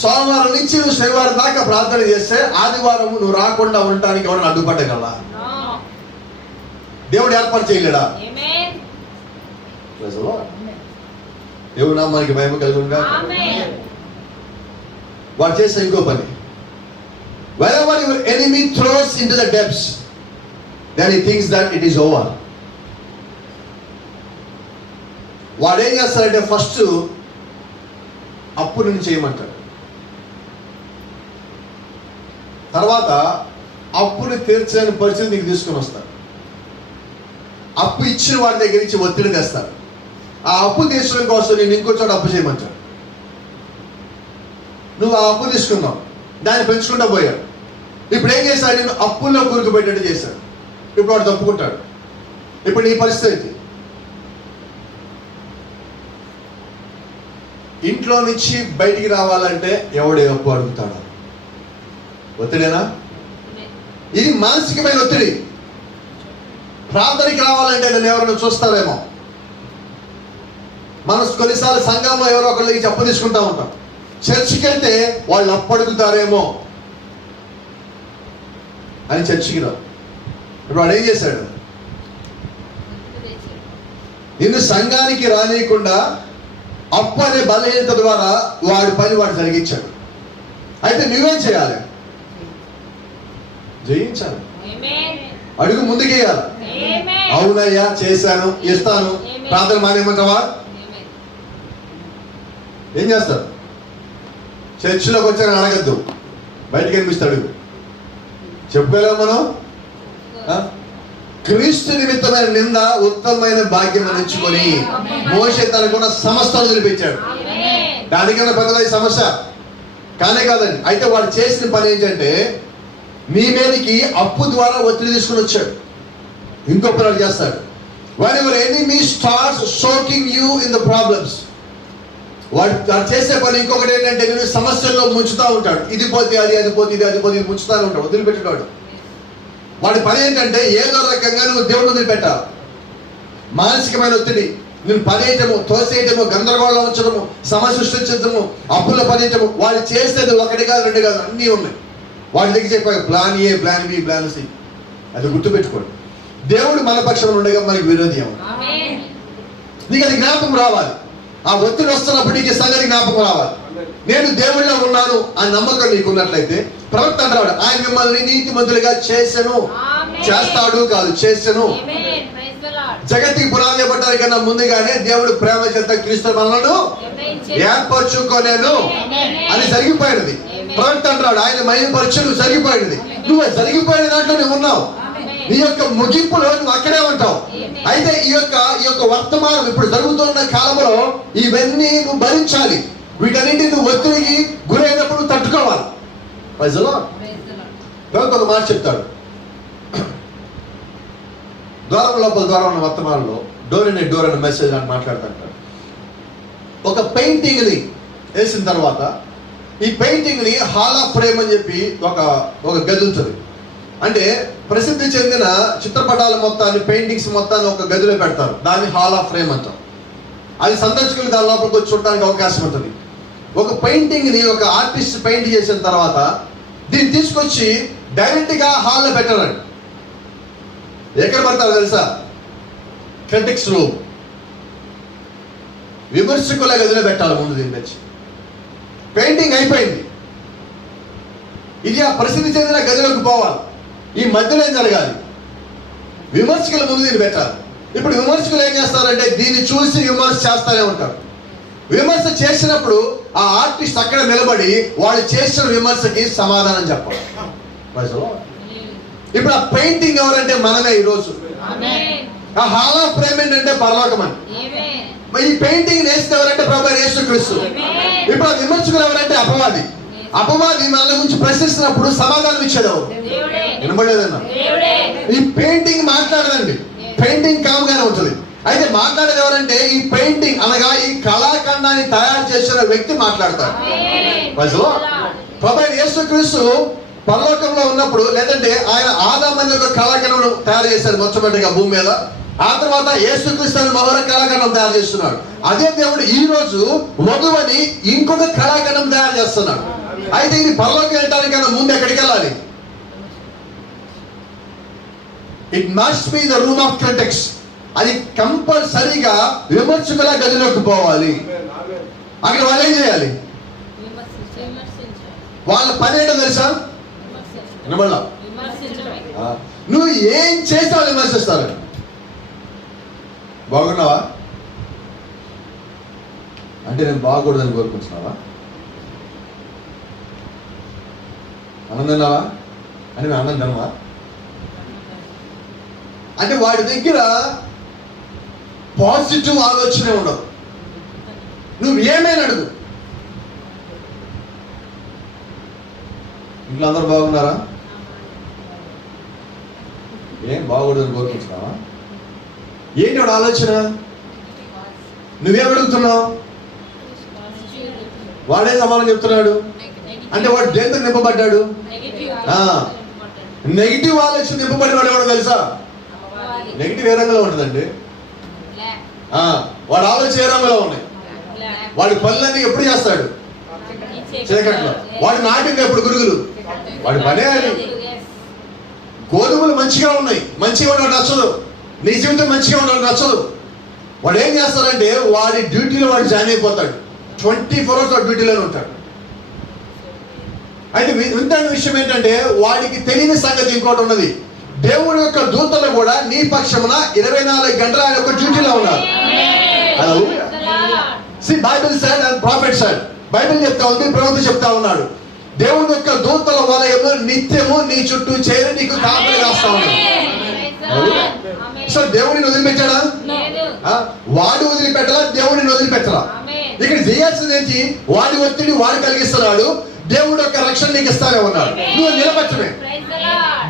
సోమవారం నుంచి నువ్వు శనివారం దాకా ప్రార్థన చేస్తే ఆదివారం నువ్వు రాకుండా ఉండటానికి ఎవరైనా అడ్డుపడ్డగలరా? దేవుడు ఏర్పాటు చేయలేడా? దేవుడు నామానికి భయం కలుగునుగా. వాడు చేసే ఇంకో పని, wherever your enemy throws into the depths, then he thinks that it is over. వాడు ఏం చేస్తాడంటే ఫస్ట్ అప్పు నుంచి చేయమంటాడు, తర్వాత అప్పుని తీర్చని పరిస్థితి నీకు తీసుకుని వస్తాడు. అప్పు ఇచ్చిన వాడి దగ్గర నుంచి ఒత్తిడి తెస్తాడు. ఆ అప్పు తీర్చడం కోసం నేను ఇంకో చోట అప్పు చేయమంటాడు. నువ్వు ఆ అప్పు తీసుకున్నావు, దాన్ని పెంచుకుంటా పోయాడు. ఇప్పుడు ఏం చేశాడు? నేను అప్పుల్లో కూరుకుపోయేటట్టు చేశాడు. ఇప్పుడు వాడు తప్పుకుంటాడు. ఇప్పుడు నీ పరిస్థితి, ఇంట్లో నుంచి బయటికి రావాలంటే ఎవడే అప్పు అడుగుతాడు? ఒత్తిడేనా? ఇది మానసికమైన ఒత్తిడి. ప్రార్థనకి రావాలంటే నన్ను ఎవరైనా చూస్తారేమో. మనం కొన్నిసార్లు సంఘంలో ఎవరో ఒకళ్ళకి అప్పు తీసుకుంటా ఉంటాం. చర్చికి వెళ్తే వాళ్ళు అప్పు అడుగుతారేమో అని చర్చికి రా. ఇప్పుడు వాడు ఏం చేశాడు? నిన్ను సంఘానికి రానియకుండా అప్పు అనే బలహీనత ద్వారా వాడి పని వాడు జరిగించాడు. అయితే నువ్వేం చేయాలి? జయించాలి, అడుగు ముందుకేయాలి. అవునయ్యా చేశాను, ఇస్తాను, ప్రార్థన మానేమంటావా? ఏం చేస్తారు? చర్చిలోకి వచ్చారని అడగద్దు, బయటకు కనిపిస్తాడు. చెప్పలేము మనం. క్రీస్తు నిమిత్తమైన నింద ఉత్తమమైన భాగ్యం ఎంచుకొని మోషే తనకున్న సమస్తాలు నిలిపించాడు. దానికన్నా పెద్దది సమస్య కానే కాదండి. అయితే వాడు చేసిన పని ఏంటంటే నీ మీదకి అప్పు ద్వారా ఒత్తిడి తీసుకుని వచ్చాడు. ఇంకో పని చేస్తాడు. when your enemy starts soaking you in the problems, వాడు చేసే పని ఇంకొకటి ఏంటంటే నేను సమస్యల్లో ముంచుతా ఉంటాడు. ఇది పోతే అది, అది పోతే ఇది, అది పోతే ఇది ముంచుతానే ఉంటాడు, వదిలిపెట్టాడు. వాడి పని ఏంటంటే ఏదో రకంగా నువ్వు దేవుడు వదిలిపెట్టాలి. మానసికమైన ఒత్తిడి, నేను పనియటము, తోసేయటము, గందరగోళం ఉంచడము, సమస్య సృష్టించడము, అప్పుల పనియటము. వాళ్ళు చేసేది ఒకటి కాదు, రెండు కాదు, అన్నీ ఉన్నాయి. వాడి దగ్గర చెప్పారు plan A, plan B, plan C. అది గుర్తుపెట్టుకోండి. దేవుడు మన పక్షంలో ఉండగా మనకి విరోధి ఏమో. నీకు అది జ్ఞాపకం రావాలి. ఆ ఒత్తిడి వస్తున్నప్పుడు నీకు సంగతి జ్ఞాపకం రావాలి. నేను దేవుడిలో ఉన్నాను ఆ నమ్మకం నీకు ఉన్నట్లయితే, ప్రవక్త అంటాడు ఆయన మిమ్మల్ని నీతిమంతులుగా చేసెను. చేస్తాడు కాదు, చేసెను. జగత్తుకి పునాది పడ్డానికి కన్నా ముందుగానే దేవుడు ప్రేమ చేత క్రీస్తు మనలను ఏర్పరచుకోలేను అని జరిగిపోయినది. ప్రవక్త అంటాడు ఆయన మహిమపరచను జరిగిపోయినది. నువ్వు జరిగిపోయిన దాంట్లో నువ్వు ఉన్నావు. నీ యొక్క ముగింపులో నువ్వు అక్కడే ఉంటావు. అయితే ఈ యొక్క వర్తమానం ఇప్పుడు జరుగుతున్న కాలంలో ఇవన్నీ నువ్వు భరించాలి. వీటన్నింటి నువ్వు ఒత్తిడికి గురైనప్పుడు తట్టుకోవాలి. ఒక మాట చెప్తాడు, ద్వారం లోపల ద్వారం ఉన్న వర్తమానంలో డోర్ అనే డోర్ అనే మెసేజ్ అని మాట్లాడుతుంటాడు. ఒక పెయింటింగ్ ని వేసిన తర్వాత ఈ పెయింటింగ్ ని హాల్ ఆఫ్ ఫ్రేమ్ అని చెప్పి ఒక గది ఉంటుంది. అంటే ప్రసిద్ధి చెందిన చిత్రపటాల మొత్తాన్ని, పెయింటింగ్స్ మొత్తాన్ని ఒక గదిలో పెడతారు. దాన్ని హాల్ ఆఫ్ ఫ్రేమ్ అంటాం. అది సందర్శకులు దాని లోపలికి వచ్చి చూడడానికి అవకాశం ఉంటుంది. ఒక పెయింటింగ్ ని ఒక ఆర్టిస్ట్ పెయింట్ చేసిన తర్వాత దీన్ని తీసుకొచ్చి డైరెక్ట్ గా హాల్లో పెట్టారండి. ఎక్కడ పెడతారు తెలుసా? Critics room. విమర్శకుల గదిలో పెట్టాలి ముందు దీన్ని తెచ్చి. పెయింటింగ్ అయిపోయింది, ఇది ఆ ప్రసిద్ధి చెందిన గదిలోకి పోవాలి. ఈ మధ్యలో ఏం జరగాలి? విమర్శకుల ముందు దీన్ని పెట్టాలి. ఇప్పుడు విమర్శకులు ఏం చేస్తారంటే దీన్ని చూసి విమర్శ చేస్తానే ఉంటారు. విమర్శ చేసినప్పుడు ఆ ఆర్టిస్ట్ అక్కడ నిలబడి వాళ్ళు చేసిన విమర్శకి సమాధానం చెప్పాలి. ఇప్పుడు ఆ పెయింటింగ్ ఎవరంటే మనమే ఈరోజు. ఆ హాల్ ఆఫ్ ఫ్రేమ్ ఏంటంటే పరలోకం అని. ఈ పెయింటింగ్ నేసిన ఎవరంటే ప్రభువైన యేసుక్రీస్తు. ఇప్పుడు ఆ విమర్శకులు ఎవరంటే అపవాది. అపవాది మన గురించి ప్రశ్నిస్తున్నప్పుడు సమాధానం ఇచ్చేది ఎవరు? వినబడలేదన్నా. ఈ పెయింటింగ్ మాట్లాడదండి, పెయింటింగ్ కామ్గానే ఉంటుంది. అయితే మాట్లాడేది ఎవరంటే ఈ పెయింటింగ్ అనగా ఈ కళాఖండాన్ని తయారు చేసిన వ్యక్తి మాట్లాడతాడు. ప్రభువైన యేసుక్రీస్తు పరలోకంలో ఉన్నప్పుడు, లేదంటే ఆయన ఆదాము అనే ఒక కళాఖండం తయారు చేశాడు మొట్టమొదటిగా భూమి మీద. ఆ తర్వాత యేసుక్రీస్తు అనే మరొక కళాఖండం తయారు చేస్తున్నాడు. అదే దేవుడు ఈ రోజు వధువని ఇంకొక కళాఖండం తయారు చేస్తున్నాడు. అయితే ఇది పరలోకం వెళ్ళడానికన్నా ముందు ఎక్కడికి వెళ్ళాలి? It must be the room of critics. అది కంపల్సరీగా విమర్శకుల గదిలోకి పోవాలి. అక్కడ వాళ్ళు ఏం చేయాలి? వాళ్ళ పని ఏంటో తెలుసా? వినబడలా? నువ్వు ఏం చేస్తే వాళ్ళు విమర్శిస్తారు. బాగున్నావా అంటే నేను బాగకూడదని కోరుకుంటున్నావా? ఆనందన్నావా అని మేము ఆనందమ్మా అంటే వాడి దగ్గర పాజిటివ్ ఆలోచనే ఉండదు. నువ్వు ఏమైనా అడుగు. ఇంట్లో అందరూ బాగున్నారా? ఏం బాగూడదని కోరుకుంటున్నావా? ఏంటి వాడు ఆలోచన? నువ్వేం అడుగుతున్నావు? వాడే సమాధానం చెప్తున్నాడు. అంటే వాడు దేంతో నింపబడ్డాడు? నెగిటివ్ ఆలోచన నింపబడిన వాడు ఎవడో తెలుసా? నెగిటివ్ ఏ రంగులో ఉంటుందండి? వాడు ఆలోచన ఏ రంగులో ఉన్నాయి? వాడి పనులన్నీ ఎప్పుడు చేస్తాడు? చీకట్లో. వాడి నాటిక ఎప్పుడు గురుగులు? వాడి పనే అది. గోధుమలు మంచిగా ఉన్నాయి, మంచిగా ఉండడం నచ్చదు. నీ జీవితం మంచిగా ఉండడం నచ్చదు. వాడు ఏం చేస్తాడంటే వాడి డ్యూటీలో వాడు జాయిన్ అయిపోతాడు. 24 hours వాడు డ్యూటీలోనే ఉంటాడు. అయితే వింతైన విషయం ఏంటంటే వాడికి తెలియని సంగతి ఇంకోటి ఉన్నది. దేవుడి యొక్క దూతలు కూడా నీ పక్షమున 24 గంటలు ఆయన యొక్క డ్యూటీలో ఉన్నారు. Bible side and profit side. Bible చెప్తా ఉంది, ప్రవక్త చెప్తా ఉన్నాడు. దేవుని యొక్క దూతల వలయము నిత్యము నీ చుట్టూ చేరి నీకు కాపరి కాస్తా ఉన్నాడు. సో దేవుడిని వదిలిపెట్టాడా? వాడు వదిలిపెట్టాలా? దేవుడిని వదిలిపెట్టరా? ఇక్కడ చేయాల్సింది ఏంటి? వాడి ఒత్తిడి వాడు కలిగిస్తున్నాడు, దేవుడు యొక్క రక్షణ నీకు ఇస్తానే ఉన్నాడు. నువ్వు నిలబెట్టమే.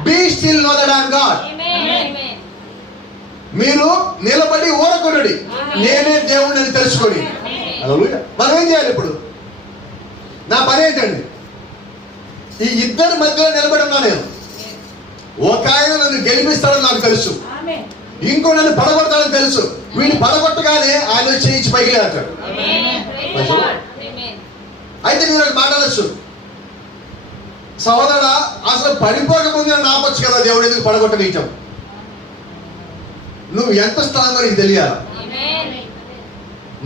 Be still know that I am God. మీరు నిలబడి ఊరకొనుడి, నేనే దేవుడిని అని తెలుసుకొని. మనం ఏం చేయాలి ఇప్పుడు? నా పని ఏంటండి? ఈ ఇద్దరి మధ్యలో నిలబడి ఉన్నా నేను. ఒక ఆయన నన్ను గెలిపిస్తాడని నాకు తెలుసు, ఇంకో నన్ను పడగొడతాడని తెలుసు. వీడిని పడగొట్టగానే ఆయన చేయించి పైకి లేస్తాడు. అయితే మీరు ఒక మాట అనొచ్చు, సహోదరా అసలు పడిపోకముందు నన్ను ఆపొచ్చు కదా, దేవుడు ఎందుకు పడగొట్టనీయటం? నువ్వు ఎంత స్ట్రాంగ్ నీకు తెలియాలి.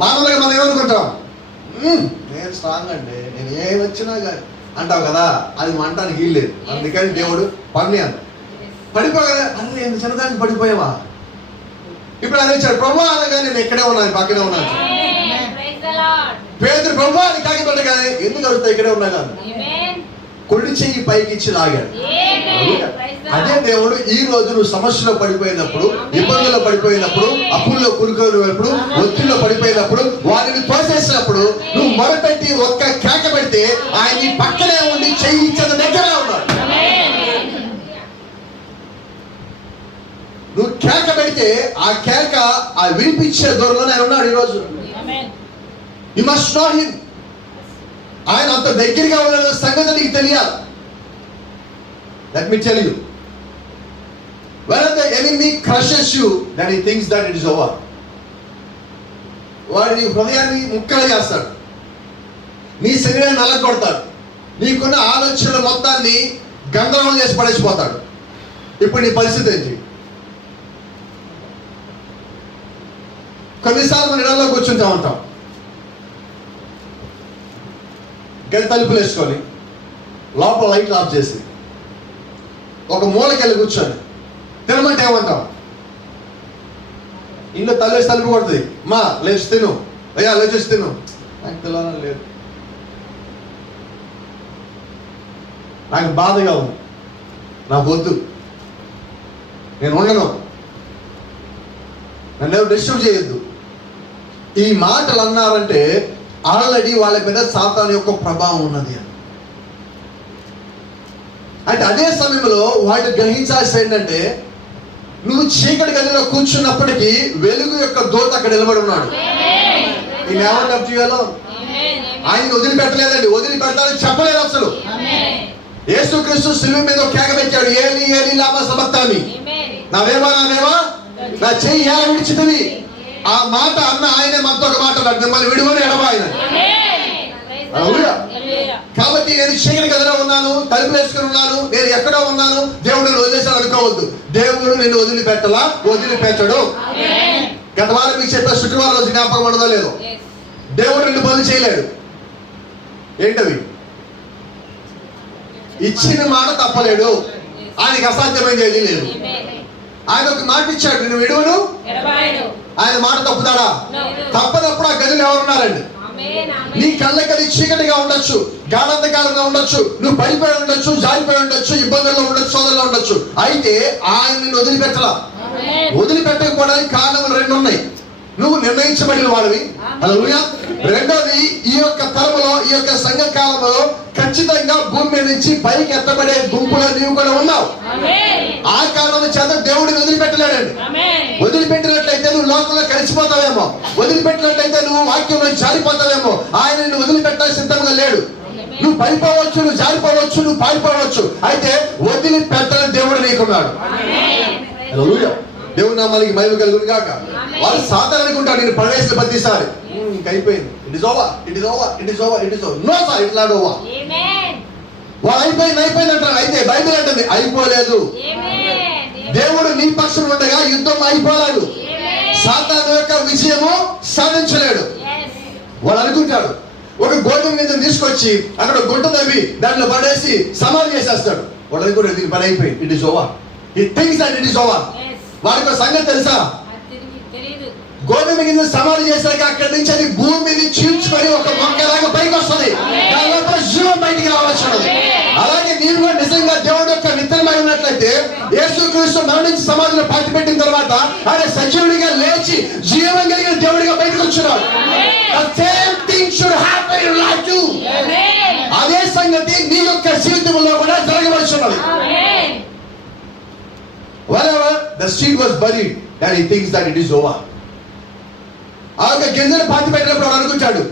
మామూలుగా మనం ఏమనుకుంటాం, నేను స్ట్రాంగ్ అండి, నేను ఏమి వచ్చినా కానీ అంటావు కదా, అది మంటానికి వీల్లేదు. అందుకని దేవుడు పని అంట. పడిపోగానే అరే ఎంత చిన్నదానికి పడిపోయావా? ఇప్పుడు అది వచ్చాడు ప్రభు అనగా నేను ఎక్కడే ఉన్నాను, పక్కనే ఉన్నాను. పేదరు ప్రభు అని కాకిపడ్డగానే ఎందుకు అడుగుతా ఇక్కడే ఉన్నా కాదు, కుడి చెయ్యి పైకి ఇచ్చి లాగాడు. అదే దేవుడు ఈ రోజు నువ్వు సమస్యలో పడిపోయినప్పుడు, ఇబ్బందుల్లో పడిపోయినప్పుడు, అప్పుల్లో కూరుకోయినప్పుడు, ఒత్తిడిలో పడిపోయినప్పుడు, వారిని తోసేసినప్పుడు నువ్వు మొదపెట్టి ఒక్క కేక పెడితే ఆయన నీ పక్కనే ఉండి చెయ్యి ఇచ్చేది దగ్గరే ఉన్నాడు. నువ్వు కేక పెడితే ఆ కేక ఆ వినిపించే దూరంలోనే ఆయన ఉన్నాడు ఈరోజు. You must know him. ఆయన అంత దగ్గరగా ఉన్న సంగతి నీకు తెలియాలి. Let me tell you, when the enemy crushes you, then he thinks that it is over. వాడు నీ హృదయాన్ని ముక్కలు చేస్తాడు, నీ శరీరాన్ని నలగొడతాడు, నీకున్న ఆలోచనల మొత్తాన్ని గందరగోళం చేసి పడేసిపోతాడు. ఇప్పుడు నీ పరిస్థితి ఏంటి? కొన్నిసార్లు మన ఇళ్లలో కూర్చుంటా ఉంటాం, గది తలుపులు వేసుకొని లోపల లైట్లు ఆఫ్ చేసి ఒక మూలకెళ్ళి కూర్చొని తినమంటే ఏమంటాం? ఇంట్లో తల్లేసి తలుపు కొడుతుంది, మా లేచి తిను, అయ్యా లేచేసి తిను. నాకు తెలియాలని లేదు, నాకు బాధగా ఉంది, నాకు వద్దు, నేను ఉండను, నన్ను ఎవరు డిస్టర్బ్ చేయొద్దు. ఈ మాటలు అన్నారంటే ఆల్రెడీ వాళ్ళ మీద సాతాను యొక్క ప్రభావం ఉన్నది అని. అంటే అదే సమయంలో వాళ్ళు గ్రహించాల్సి ఏంటంటే, నువ్వు చీకటి గదిలో కూర్చున్నప్పటికీ వెలుగు యొక్క దూత అక్కడ నిలబడి ఉన్నాడు. ఈ నెవర్ లెఫ్ట్ యు అలోన్. ఆయన వదిలిపెట్టలేదండి, వదిలిపెట్టాలని చెప్పలేదు అసలు. యేసుక్రీస్తు శిలువ మీద కేక పెట్టాడు, ఏలి ఏలి లామా సబక్తాని, నా దేవా నా చెయ్యి ఎలా విడిచితివి. ఆ మాట అన్న ఆయనే మనతో ఒక మాట అన్నాడు, మిమ్మల్ని విడువని ఎడబాయన. కాబట్టి నేను చీకటి గదిలో ఉన్నాను, తలుపు వేసుకుని ఉన్నాను, నేను ఎక్కడో ఉన్నాను, దేవుడు నేను వదిలేసాను అనుకోవద్దు. దేవుడు నిన్ను వదిలిపెట్టలా, వదిలిపెట్టడు. గత వారం మీకు చెప్పే శుక్రవారం రోజు జ్ఞాపకం ఉండదో లేదో, దేవుడు నిన్ను పనులు చేయలేడు. ఏంటవి? ఇచ్చిన మాట తప్పలేడు, ఆయనకి అసాధ్యమైనది ఏదీ లేదు. ఆయన ఒక మాట ఇచ్చాడు, నేను విడువను. ఆయన మాట తప్పుతాడా? తప్పనప్పుడు ఆ గదిలో ఎవరున్నారండి? నీ కళ్ళకి అది చీకటిగా ఉండొచ్చు, గాఢంధకారంగా ఉండొచ్చు, నువ్వు పడిపోయి ఉండొచ్చు, జారిపోయి ఉండొచ్చు, ఇబ్బందుల్లో ఉండొచ్చు, సోదరులో ఉండొచ్చు. అయితే ఆయన నిన్ను వదిలిపెట్టలా. వదిలిపెట్టకపోవడానికి కారణాలు రెండు ఉన్నాయి. నువ్వు నిర్ణయించబడిన వాడివి. హల్లెలూయా. రెండోది, ఈ యొక్క తరములో, ఈ యొక్క సంఘ కాలంలో ఖచ్చితంగా భూమి మీద నుంచి పైకి ఎత్తబడే గుంపులో నీవు కూడా ఉన్నావు. ఆ కారణం చేత దేవుడిని వదిలిపెట్టలేడండి. వదిలిపెట్టినట్లయితే నువ్వు లోకంలో కలిసిపోతావేమో, వదిలిపెట్టినట్లయితే నువ్వు వాక్యంలో జారిపోతావేమో. ఆయన నిన్ను వదిలిపెట్టాల్సి సిద్ధంగా లేడు. నువ్వు పడిపోవచ్చు, నువ్వు జారిపోవచ్చు, నువ్వు పారిపోవచ్చు, అయితే వదిలిపెట్టని దేవుడు నీకున్నాడు. హల్లెలూయా. దేవుడు నామానికి మహిమ కలుగును గాక. వాళ్ళు సాతాను అనుకుంటాడు, నేను ప్రవేశించిన ప్రతిసారి ఇంక అయిపోయింది, it is over, it is over, it is over, it is over. No sir, it's not over. వాళ్ళు అయిపోయింది అంటారు. అయితే బైబిల్ అంటుంది అయిపోలేదు. దేవుడు నీ పక్షం ఉండగా యుద్ధం అయిపోలేదు. సాతాను యొక్క విజయము సాధించలేడు. వాడు అనుకుంటాడు, ఒక గోధుమ గింజను తీసుకొచ్చి అక్కడ గుంట తవ్వి దాంట్లో పడేసి సమాధి చేసేస్తాడు. వాడు అనుకుంటాడు దీని పని అయిపోయింది, it is over. He thinks that it is over. వాడికి సంగతి తెలుసా? గోధుమ గింజ సమాధి చేశాక అక్కడి నుంచి అది భూమిని చీల్చుకొని ఒక మొక్కలాగా పైకి వస్తుంది. దాని లోపల జీవం బయటికి రావాల్సి ఉన్నది. అలాగే నీవు కూడా నిజంగా దేవుడు యొక్క విత్తనమై ఉన్నట్లయితే, యేసుక్రీస్తు మరణించి సమాధిలో పాతి పెట్టిన తర్వాత ఆయన సజీవుడిగా లేచి జీవం కలిగిన దేవుడిగా బయటకు వచ్చున్నాడు. అదే సంగతి నీ యొక్క జీవితంలో కూడా జరగవలసి ఉన్నది. Wherever the seed was buried, that he thinks that it is over. ఆ యొక్క గింజను పాతి పెట్టినప్పుడు వాడు అనుకుంటాడు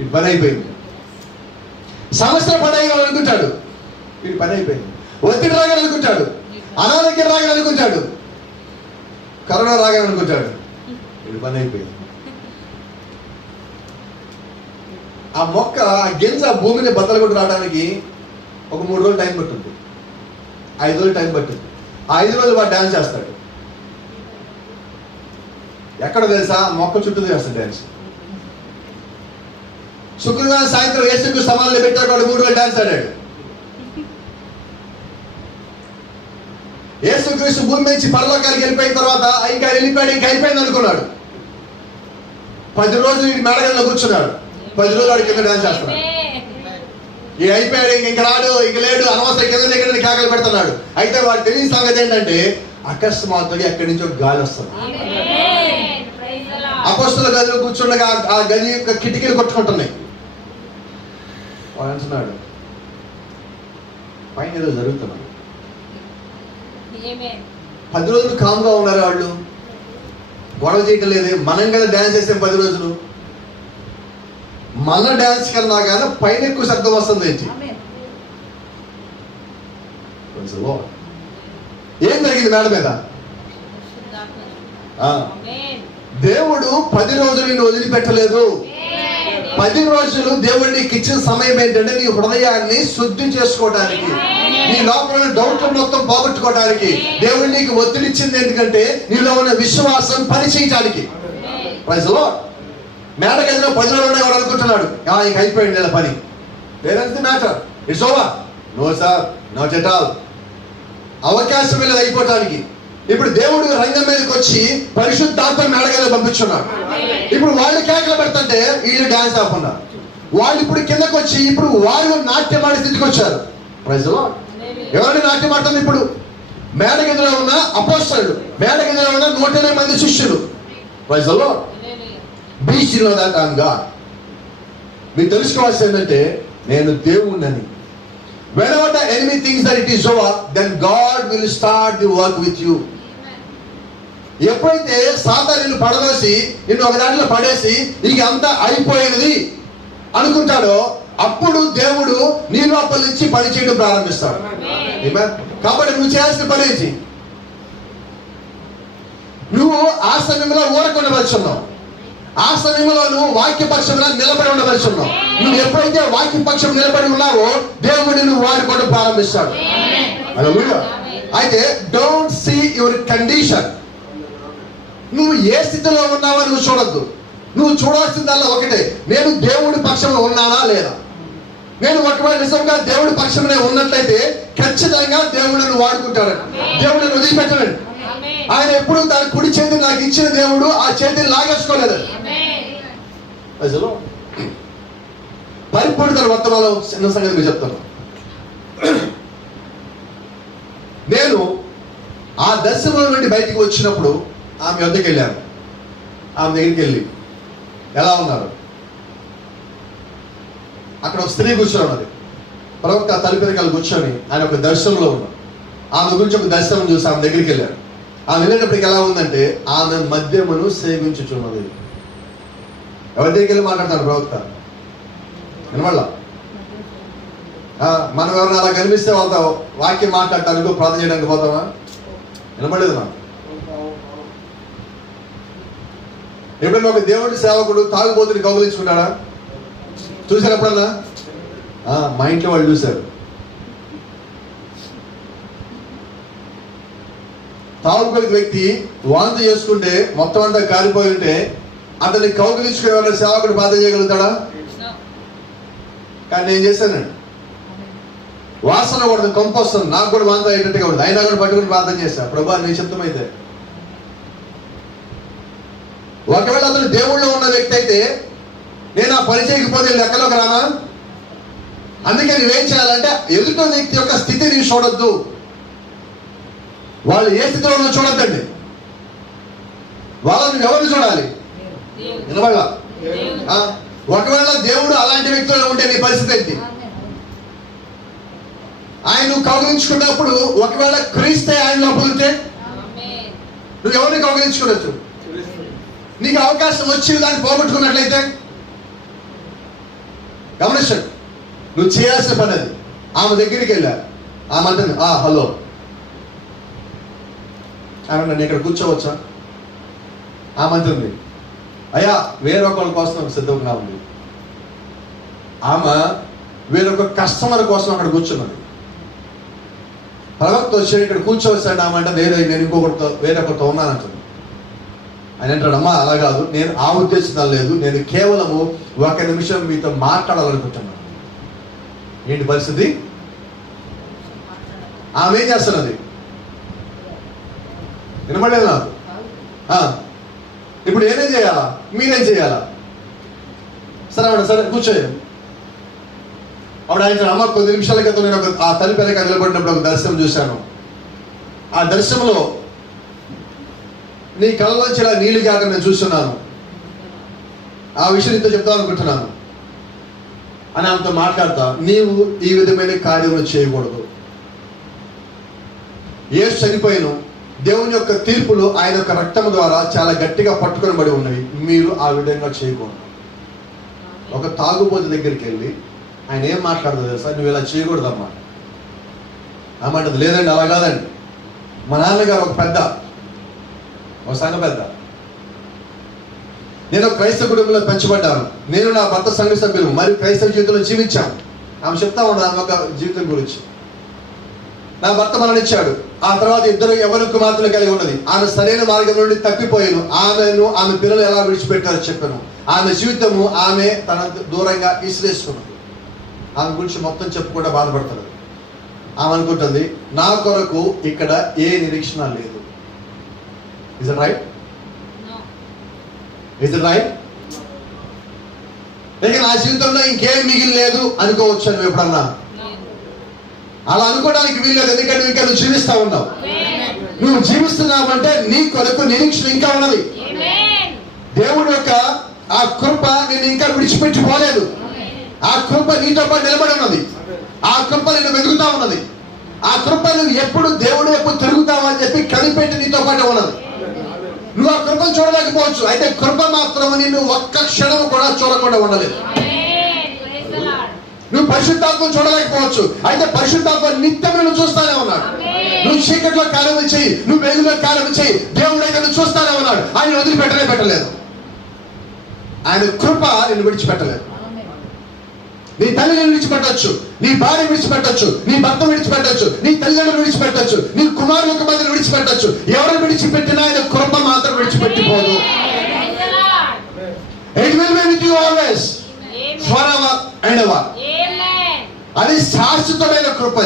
ఇది పని అయిపోయింది. సమస్య పని అయ్యాలని అనుకుంటాడు, ఇది పని అయిపోయింది. ఒత్తిడి రాగానే అనుకుంటాడు, అనారోగ్యం రాగానే అనుకుంటాడు, కరోనా రాగానే అనుకుంటాడు, ఇది పని అయిపోయింది. ఆ మొక్క, ఆ గింజ భూమిని బద్దలు కొట్టి రావడానికి ఒక 3 రోజులు టైం పట్టింది, 5 రోజులు టైం పట్టింది. 5 రోజులు వాడు డ్యాన్స్ చేస్తాడు. ఎక్కడ తెలుసా? మొక్క చుట్టూ చేస్తాడు డ్యాన్స్. శుక్రవారం సాయంత్రం యేసుకు సమాధిలో పెట్టాడు, 3 రోజులు డ్యాన్స్ ఆడాడు. యేసుక్రీస్తు భూమి నుంచి పరలోకానికి వెళ్ళిపోయిన తర్వాత ఇంకా వెళ్ళిపోయాడు, ఇంకా అయిపోయింది అనుకున్నాడు. 10 రోజులు ఈ మేడగల్లో కూర్చున్నాడు. 10 రోజులు వాడి కింద డ్యాన్స్ చేస్తున్నాడు. ఈ అయిపోయాడు, ఇంక రాడు, ఇంక లేడు, అనవసరం కింద ఇక్కడ కేకలు పెడుతున్నాడు. అయితే వాడు తెలియని సంగతి ఏంటంటే, అకస్మాత్తుగా ఎక్కడి నుంచో గాలి వస్తుంది. అపొస్తలుల గదిలో కూర్చుండగా ఆ గది యొక్క కిటికీలు కొట్టుకుంటున్నాయి. వాడు అంటున్నాడు, పైన ఏదో జరుగుతున్నాడు. 10 రోజులు కామ్గా ఉన్నారు వాళ్ళు, గొడవ చేయటం లేదే. మనం కదా డ్యాన్స్ చేసాం 10 రోజులు. మన డ్యాన్స్ కన్నా కానీ పైన ఎక్కువ శబ్దం వస్తుంది ఏంటి? ఏం జరిగింది మేడ మీద? దేవుడు 10 రోజులు నిన్ను వదిలిపెట్టలేదు. 10 రోజులు దేవుడు నీకు ఇచ్చిన సమయం ఏంటంటే నీ హృదయాన్ని శుద్ధి చేసుకోవడానికి, నీ లోపల డౌట్లు మొత్తం పోగొట్టుకోవడానికి. దేవుడు నీకు ఒత్తిడి ఇచ్చింది ఎందుకంటే నీలో ఉన్న విశ్వాసం పని చేయడానికి. మేడ గదిలో 10 రోజులు ఉన్నాయి. వాడు అనుకుంటున్నాడు ఇంక అయిపోయింది లేదా పని. Where is the matter, it's over. No sir, not at all. అవకాశం వెళ్ళదు అయిపోవటానికి. ఇప్పుడు దేవుడు రంగం మీదకి వచ్చి పరిశుద్ధాత్మ మేడగల పంపించున్నాడు. ఇప్పుడు వాళ్ళు కేకలు పెడుతుంటే వీళ్ళు డాన్స్ ఆపున్నారు. వాళ్ళు ఇప్పుడు కిందకు వచ్చి ఇప్పుడు వాళ్ళు నాట్యం ఆడే స్థితికి వచ్చారు. Praise the lord. ఎవరిని నాట్యం ఆడుతుంది? ఇప్పుడు మేడ కిందలో ఉన్న అపోస్తలులు, మేడ కిందలో ఉన్న 108 మంది శిష్యులు. Praise the lord. Be still know that I am God. మీరు తెలుసుకోవాల్సింది ఏంటంటే నేను దేవుణ్ణని. Whenever the enemy thinks that it is over, then God will start the work with you. ఎప్పుడైతే సాతాను నిన్ను పడవేసి నిన్ను ఒక దాంట్లో పడేసి ఇక అంతా అయిపోయినది అనుకుంటాడో అప్పుడు దేవుడు నీ లోపల నుంచి పని చేయడం ప్రారంభిస్తాడు. కాబట్టి నువ్వు చేయాల్సిన పని ఏంటి? నువ్వు ఆ సమయంలో ఊరకుండవచ్చున్నావు. ఆ సమయంలో నువ్వు వాక్యపక్షంగా నిలబడి ఉండవచ్చున్నావు. నువ్వు ఎప్పుడైతే వాక్యపక్షం నిలబడి ఉన్నావో దేవుడు నువ్వు వాడుకోవడం ప్రారంభిస్తాడు. అయితే డోంట్ సీ యువర్ కండిషన్. నువ్వు ఏ స్థితిలో ఉన్నావో నువ్వు చూడద్దు. నువ్వు చూడాల్సిందల్లా ఒకటే, నేను దేవుడి పక్షంలో ఉన్నానా లేదా. నేను ఒకవేళ నిజంగా దేవుడి పక్షంలో ఉన్నట్లయితే ఖచ్చితంగా దేవుడిని వాడుకుంటాడు. దేవుడిని వదిలిపెట్టలేడు. ఆయన ఎప్పుడు తన కుడి చేతి నాకు ఇచ్చిన దేవుడు ఆ చేతిని లాగేసుకోలేదు. పరిపూర్ణత వర్తమానం చిన్న సంగతి మీరు చెప్తాను. నేను ఆ దర్శనంలో నుండి బయటికి వచ్చినప్పుడు ఆమె వద్దకు వెళ్ళాను. ఆమె దగ్గరికి వెళ్ళి ఎలా ఉన్నారు, అక్కడ ఒక స్త్రీ కూర్చొని ఉన్నది. ప్రవక్త తలుపెరకాలు కూర్చొని ఆయన ఒక దర్శనంలో ఉన్నాడు. ఆమె గురించి ఒక దర్శనం చూసి ఆమె దగ్గరికి వెళ్ళాను. ఆమె వెళ్ళేటప్పటికి ఎలా ఉందంటే ఆమె మద్యమును సేవించుచున్నది. ఎవరి దగ్గరికి వెళ్ళి మాట్లాడతాడు ప్రవక్త? వినవల్ల మనం ఎవరైనా అలా కనిపిస్తే వాళ్ళతో వాక్యం మాట్లాడటానికి ప్రార్థన చేయడానికి పోతామా? వినపడలేదు నాకు. ఎప్పుడైనా ఒక దేవుడి సేవకుడు తాగుబోతుని కౌగిలించుకున్నాడా? చూసారు ఎప్పుడన్నా? మా ఇంట్లో వాళ్ళు చూశారు. తాగుబోతు వ్యక్తి వాంతి చేసుకుంటే మొత్తం అంతా కారిపోయి ఉంటే అతన్ని కౌగిలించుకుని ఎవరైనా సేవకుడు బాధ చేయగలుగుతాడా? కానీ నేను చేశానండి. వాసన కూడా కొంప వస్తుంది, నాకు కూడా వాంతి అయ్యేటట్టుగా ఉంటుంది. అయినా కూడా పట్టుకుని ప్రార్థన చేశా, ప్రభా నీ చిత్తమైతే. ఒకవేళ అతను దేవుళ్ళో ఉన్న వ్యక్తి అయితే నేను ఆ పని చేయకపోతే లెక్కలోకి రానా? అందుకే నువ్వేం చేయాలంటే ఎదుటి వ్యక్తి యొక్క స్థితిని చూడొద్దు. వాళ్ళు ఏ స్థితిలో ఉన్నా చూడొద్దండి. వాళ్ళని ఎవరిని చూడాలి? వినబడలా? ఒకవేళ దేవుడు అలాంటి వ్యక్తుల్లో ఉంటే నీ పరిస్థితి ఏంటి? ఆయన నువ్వు కౌగిలించుకున్నప్పుడు ఒకవేళ క్రీస్తే ఆయన లోపల ఉంటే నువ్వు ఎవరిని కౌగిలించుకోవచ్చు? నీకు అవకాశం వచ్చి దాన్ని పోగొట్టుకున్నట్లయితే గమనించండి, నువ్వు చేయాల్సిన పని అది. ఆమె దగ్గరికి వెళ్ళా, ఆమె అంటుంది హలో ఆమె నన్ను ఇక్కడ కూర్చోవచ్చా? ఆమె అంటుంది అయ్యా వేరొకళ్ళ కోసం సిద్ధంగా ఉంది. ఆమె వేరొక కస్టమర్ కోసం అక్కడ కూర్చున్నది. ప్రవక్త వచ్చి ఇక్కడ కూర్చోవచ్చాడు. ఆమె అంటే నేను ఇంకొకరితో వేరొకరితో ఉన్నానంటుంది. ఆయన అంటాడు అమ్మా అలా కాదు, నేను ఆ ఉద్దేశం లేదు, నేను కేవలము 1 నిమిషం మీతో మాట్లాడాలనుకుంటున్నాను. ఏంటి పరిస్థితి? ఆమె ఏం చేస్తున్నది? వినపడలేదు నాకు. ఇప్పుడు నేనేం చేయాలా? మీరేం చేయాలా? సరే కూర్చోండి. అప్పుడు ఆయన అమ్మ కొద్ది నిమిషాల క్రితం నేను ఆ తలుపు వెనక నిలబడినప్పుడు ఒక దర్శనం చూశాను. ఆ దర్శనంలో నీ కళ్ళలోంచి ఇలా నీళ్లు కాక నేను చూస్తున్నాను. ఆ విషయం ఇంత చెప్తా అనుకుంటున్నాను అని ఆమెతో మాట్లాడతా. నీవు ఈ విధమైన కార్యములు చేయకూడదు. యేసు చనిపోయిన దేవుని యొక్క తీర్పులు ఆయన యొక్క రక్తం ద్వారా చాలా గట్టిగా పట్టుకొని పడి ఉన్నాయి. మీరు ఆ విధంగా చేయకూడదు. ఒక తాగుబోతు దగ్గరికి వెళ్ళి ఆయన ఏం మాట్లాడదు తెలుసా? నువ్వు ఇలా చేయకూడదమ్మా. అమ్మంటది లేదండి అలా కాదండి. మా నాన్నగారు ఒక సంఘ పెద్ద. నేను క్రైస్తవ కుటుంబంలో పెంచబడ్డాను. నేను నా భర్త సంఘ సభ్యులు మరియు క్రైస్తవ జీవితంలో జీవించాను. ఆమె చెప్తా ఉండదు ఆమె ఒక జీవితం గురించి. నా భర్త మరణించాడు. ఆ తర్వాత ఇద్దరు ఎవరి కుమార్తెలు కలిగి ఉన్నది. ఆమె సరైన మార్గం నుండి తప్పిపోయాను. ఆమె పిల్లలు ఎలా విడిచిపెట్టారో చెప్పాను. ఆమె జీవితము ఆమె తన దూరంగా ఇసిరేసుకున్నది. ఆమె గురించి మొత్తం చెప్పకుండా బాధపడుతుంది. ఆమె అనుకుంటుంది, నా కొరకు ఇక్కడ ఏ నిరీక్షణ లేదు. Is it right? Is it right? లేక నా జీవితంలో ఇంకేం మిగిలి లేదు అనుకోవచ్చు నువ్వు ఎప్పుడన్నా? అలా అనుకోవడానికి వీల్లేదు. ఎందుకంటే ఇంకా నువ్వు జీవిస్తా ఉన్నావు. నువ్వు జీవిస్తున్నావంటే నీ కొరకు నిరీక్షణ ఇంకా ఉన్నది. దేవుడి యొక్క ఆ కృప నేను ఇంకా విడిచిపెట్టి పోలేదు. ఆ కృప నీతో పాటు నిలబడి ఉన్నది. ఆ కృప నేను వెతుకుతా ఉన్నది. ఆ కృప నువ్వు ఎప్పుడు దేవుడు ఎప్పుడు తిరుగుతావు అని చెప్పి కనిపెట్టి నీతో పాటు ఉన్నది. నువ్వు ఆ కృపను చూడలేకపోవచ్చు, అయితే కృప మాత్రం నిన్ను ఒక్క క్షణం కూడా చూడకుండా ఉండలేదు. నువ్వు పరిశుద్ధాత్మ చూడలేకపోవచ్చు, అయితే పరిశుద్ధాత్మ నిత్యం నువ్వు చూస్తానే ఉన్నాడు. నువ్వు చీకట్లో కాలం చేయి, నువ్వు వెలుగులో కాలం చేయి, దేవుడు అయితే నువ్వు చూస్తానే ఉన్నాడు. ఆయన వదిలిపెట్టలేదు. ఆయన కృప నిన్ను విడిచిపెట్టలేదు. నీ తల్లిని విడిచిపెట్టచ్చు, నీ భార్య విడిచిపెట్టచ్చు, నీ భర్త విడిచిపెట్టచ్చు, నీ తల్లిదండ్రులు విడిచిపెట్టచ్చు, నీ కుమారుల మందిని విడిచిపెట్టచ్చు. ఎవరు విడిచిపెట్టినా ఆయన కృప మాత్రం విడిచిపెట్టిపోదు. It will be with you always, forever and ever. అది శాశ్వతమైన కృప.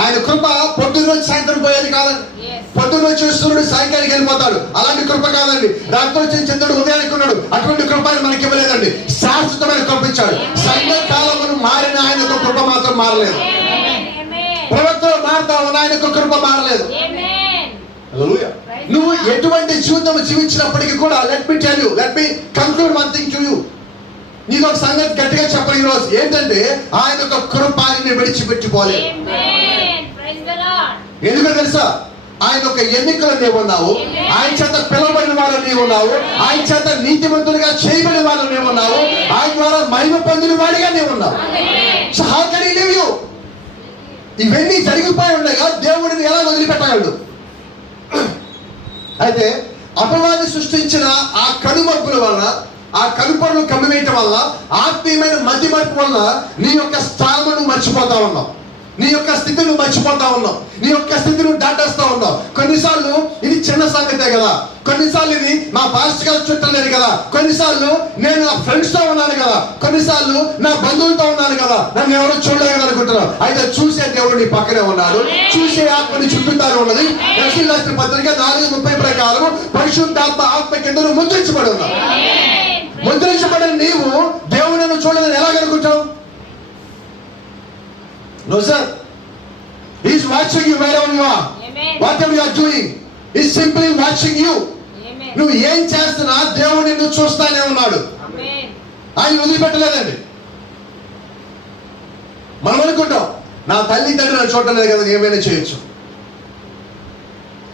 ఆయన కృప పొద్దున్న రోజు సాయంత్రం పోయేది కాదండి. పొద్దున్న వచ్చి సూర్యుడు సాయంకాలికి వెళ్ళిపోతాడు, అలాంటి కృప కాదండి. రాత్రి వచ్చిన చంద్రుడు ఉదయానికి ఉన్నాడు, అటువంటి కృప మనకి ఇవ్వలేదండి. శాశ్వతమైన కృప ఇచ్చాడు. సంఘకాలమును మారిన ఆయన యొక్క కృప మాత్రం మారలేదు. ప్రవక్తలు మారుతా ఉన్న ఆయన యొక్క కృప మారలేదు. నువ్వు ఎటువంటి జీవితం జీవించినప్పటికీ కూడా let me conclude one thing to you. నీకు ఒక సంగతి గట్టిగా చెప్పాలి ఈరోజు. ఏంటంటే ఆయన యొక్క కృప నిన్ను విడిచిపెట్టిపోలేదు. ఎందుకో తెలుసా? ఆయన యొక్క ఎన్నికలు నీవు ఉన్నావు, ఆయన చేత పిలవబడిన వాళ్ళు నీవు ఉన్నావు, ఆయన చేత నీతిమంతులుగా చేయబడిన వాళ్ళు నీవు ఉన్నావు, ఆయన ద్వారా మహిమ పొందిన వాడిగా నీవు ఉన్నావు. So how can he leave you? ఇవన్నీ జరిగిపోయి ఉండగా దేవుడిని ఎలా వదిలిపెట్టగలడు? అయితే అపవాది సృష్టించిన ఆ కనుమప్పుల వలన, ఆ కనుపరులు కమ్మివేయటం వల్ల, ఆత్మీయమైన మధ్యమర్పు వల్ల నీ యొక్క స్థానమును మర్చిపోతా ఉన్నావు. నీ యొక్క స్థితిని మర్చిపోతా ఉన్నావు. నీ యొక్క స్థితిని దాటేస్తా ఉన్నావు. కొన్నిసార్లు ఇది చిన్న సంగతే కదా, కొన్నిసార్లు ఇది మా పాస్టర్ గారు చుట్టలేదు కదా, కొన్నిసార్లు నేను నా ఫ్రెండ్స్ తో ఉన్నాను కదా, కొన్నిసార్లు నా బంధువులతో ఉన్నాను కదా, నన్ను ఎవరు చూడలేదు అనుకుంటున్నావు. అయితే చూసే దేవుడు నీ పక్కనే ఉన్నాడు, చూసే ఆత్మని చుట్టూతానే ఉన్నది. ఎఫెసీయులకు రాసిన పత్రిక 4:30 ప్రకారం పరిశుద్ధాత్మ ఆత్మ కింద ముద్రించబడి ఉన్నావు. ముద్రించబడిన నీవు దేవుడిని చూడలేదని ఎలా కనుకుంటావు? No sir, he is watching you wherever you are. Whatever you are doing, he is simply watching you. నువ్వు ఏం చేస్తున్నా దేవుడు నిన్ను చూస్తానే ఉన్నాడు. ఆయన వదిలిపెట్టలేదండి. మనం అనుకుంటాం, నా తల్లి తండ్రి నన్ను చూడటం లేదు కదా, ఏమైనా చేయొచ్చు.